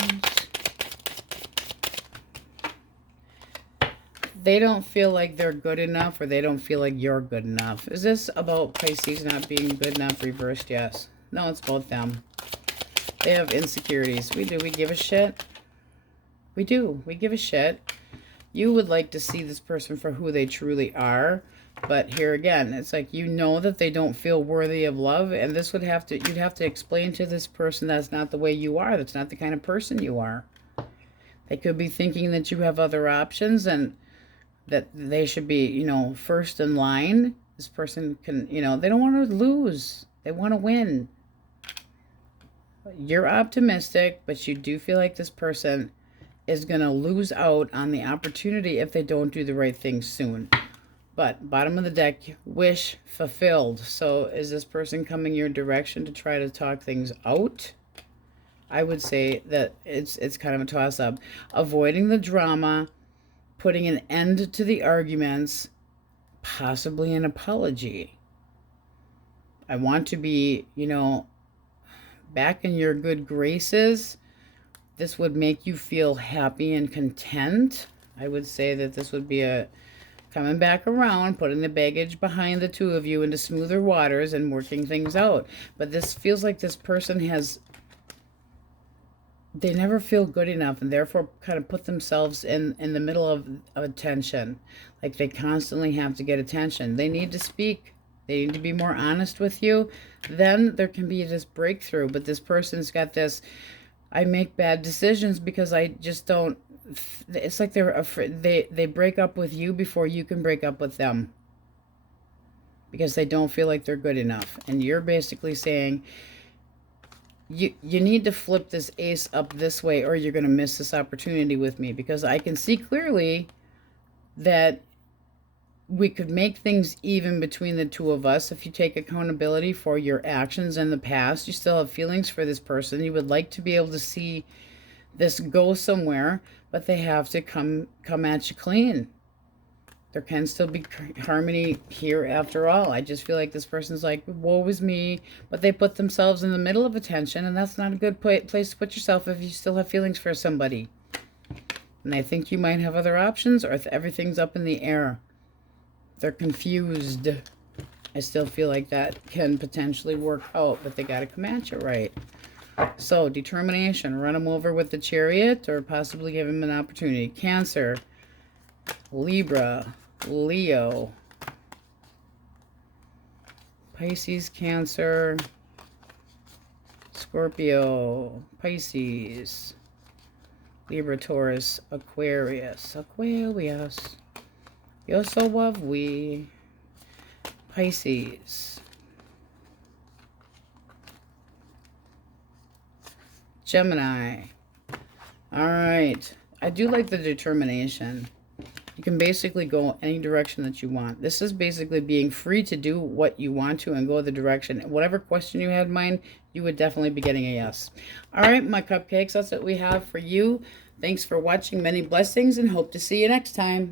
They don't feel like they're good enough, or they don't feel like you're good enough. Is this about Pisces not being good enough reversed? Yes. No, it's about them. They have insecurities. We do. We give a shit. We do. We give a shit. You would like to see this person for who they truly are. But here again, it's like, you know that they don't feel worthy of love, and this would have to, you'd have to explain to this person that's not the way you are. That's not the kind of person you are. They could be thinking that you have other options and that they should be, you know, first in line. This person can, you know, they don't want to lose. They want to win. You're optimistic, but you do feel like this person is going to lose out on the opportunity if they don't do the right thing soon. But bottom of the deck, wish fulfilled. So is this person coming your direction to try to talk things out? I would say that it's kind of a toss-up. Avoiding the drama, putting an end to the arguments, possibly an apology. I want to be, you know, back in your good graces. This would make you feel happy and content. I would say that this would be a coming back around, putting the baggage behind the two of you into smoother waters and working things out. But this feels like this person has, they never feel good enough, and therefore kind of put themselves in the middle of attention. Like they constantly have to get attention. They need to speak. They need to be more honest with you. Then there can be this breakthrough. But this person's got this, I make bad decisions because I just don't, it's like they're afraid, they break up with you before you can break up with them, because they don't feel like they're good enough. And you're basically saying, you need to flip this ace up this way, or you're going to miss this opportunity with me, because I can see clearly that we could make things even between the two of us if you take accountability for your actions in the past. You still have feelings for this person. You would like to be able to see this go somewhere, but they have to come at you clean. There can still be harmony here after all. I just feel like this person's like, woe is me, but they put themselves in the middle of attention, and that's not a good place to put yourself if you still have feelings for somebody. And I think you might have other options, or if everything's up in the air. They're confused. I still feel like that can potentially work out, but they got to come at you right. So, determination. Run them over with the Chariot, or possibly give them an opportunity. Cancer, Libra, Leo, Pisces, Cancer, Scorpio, Pisces, Libra, Taurus, Aquarius. Aquarius. Yo so love we. Pisces. Gemini. All right. I do like the determination. You can basically go any direction that you want. This is basically being free to do what you want to and go the direction. Whatever question you had in mind, you would definitely be getting a yes. All right, my cupcakes, that's what we have for you. Thanks for watching. Many blessings, and hope to see you next time.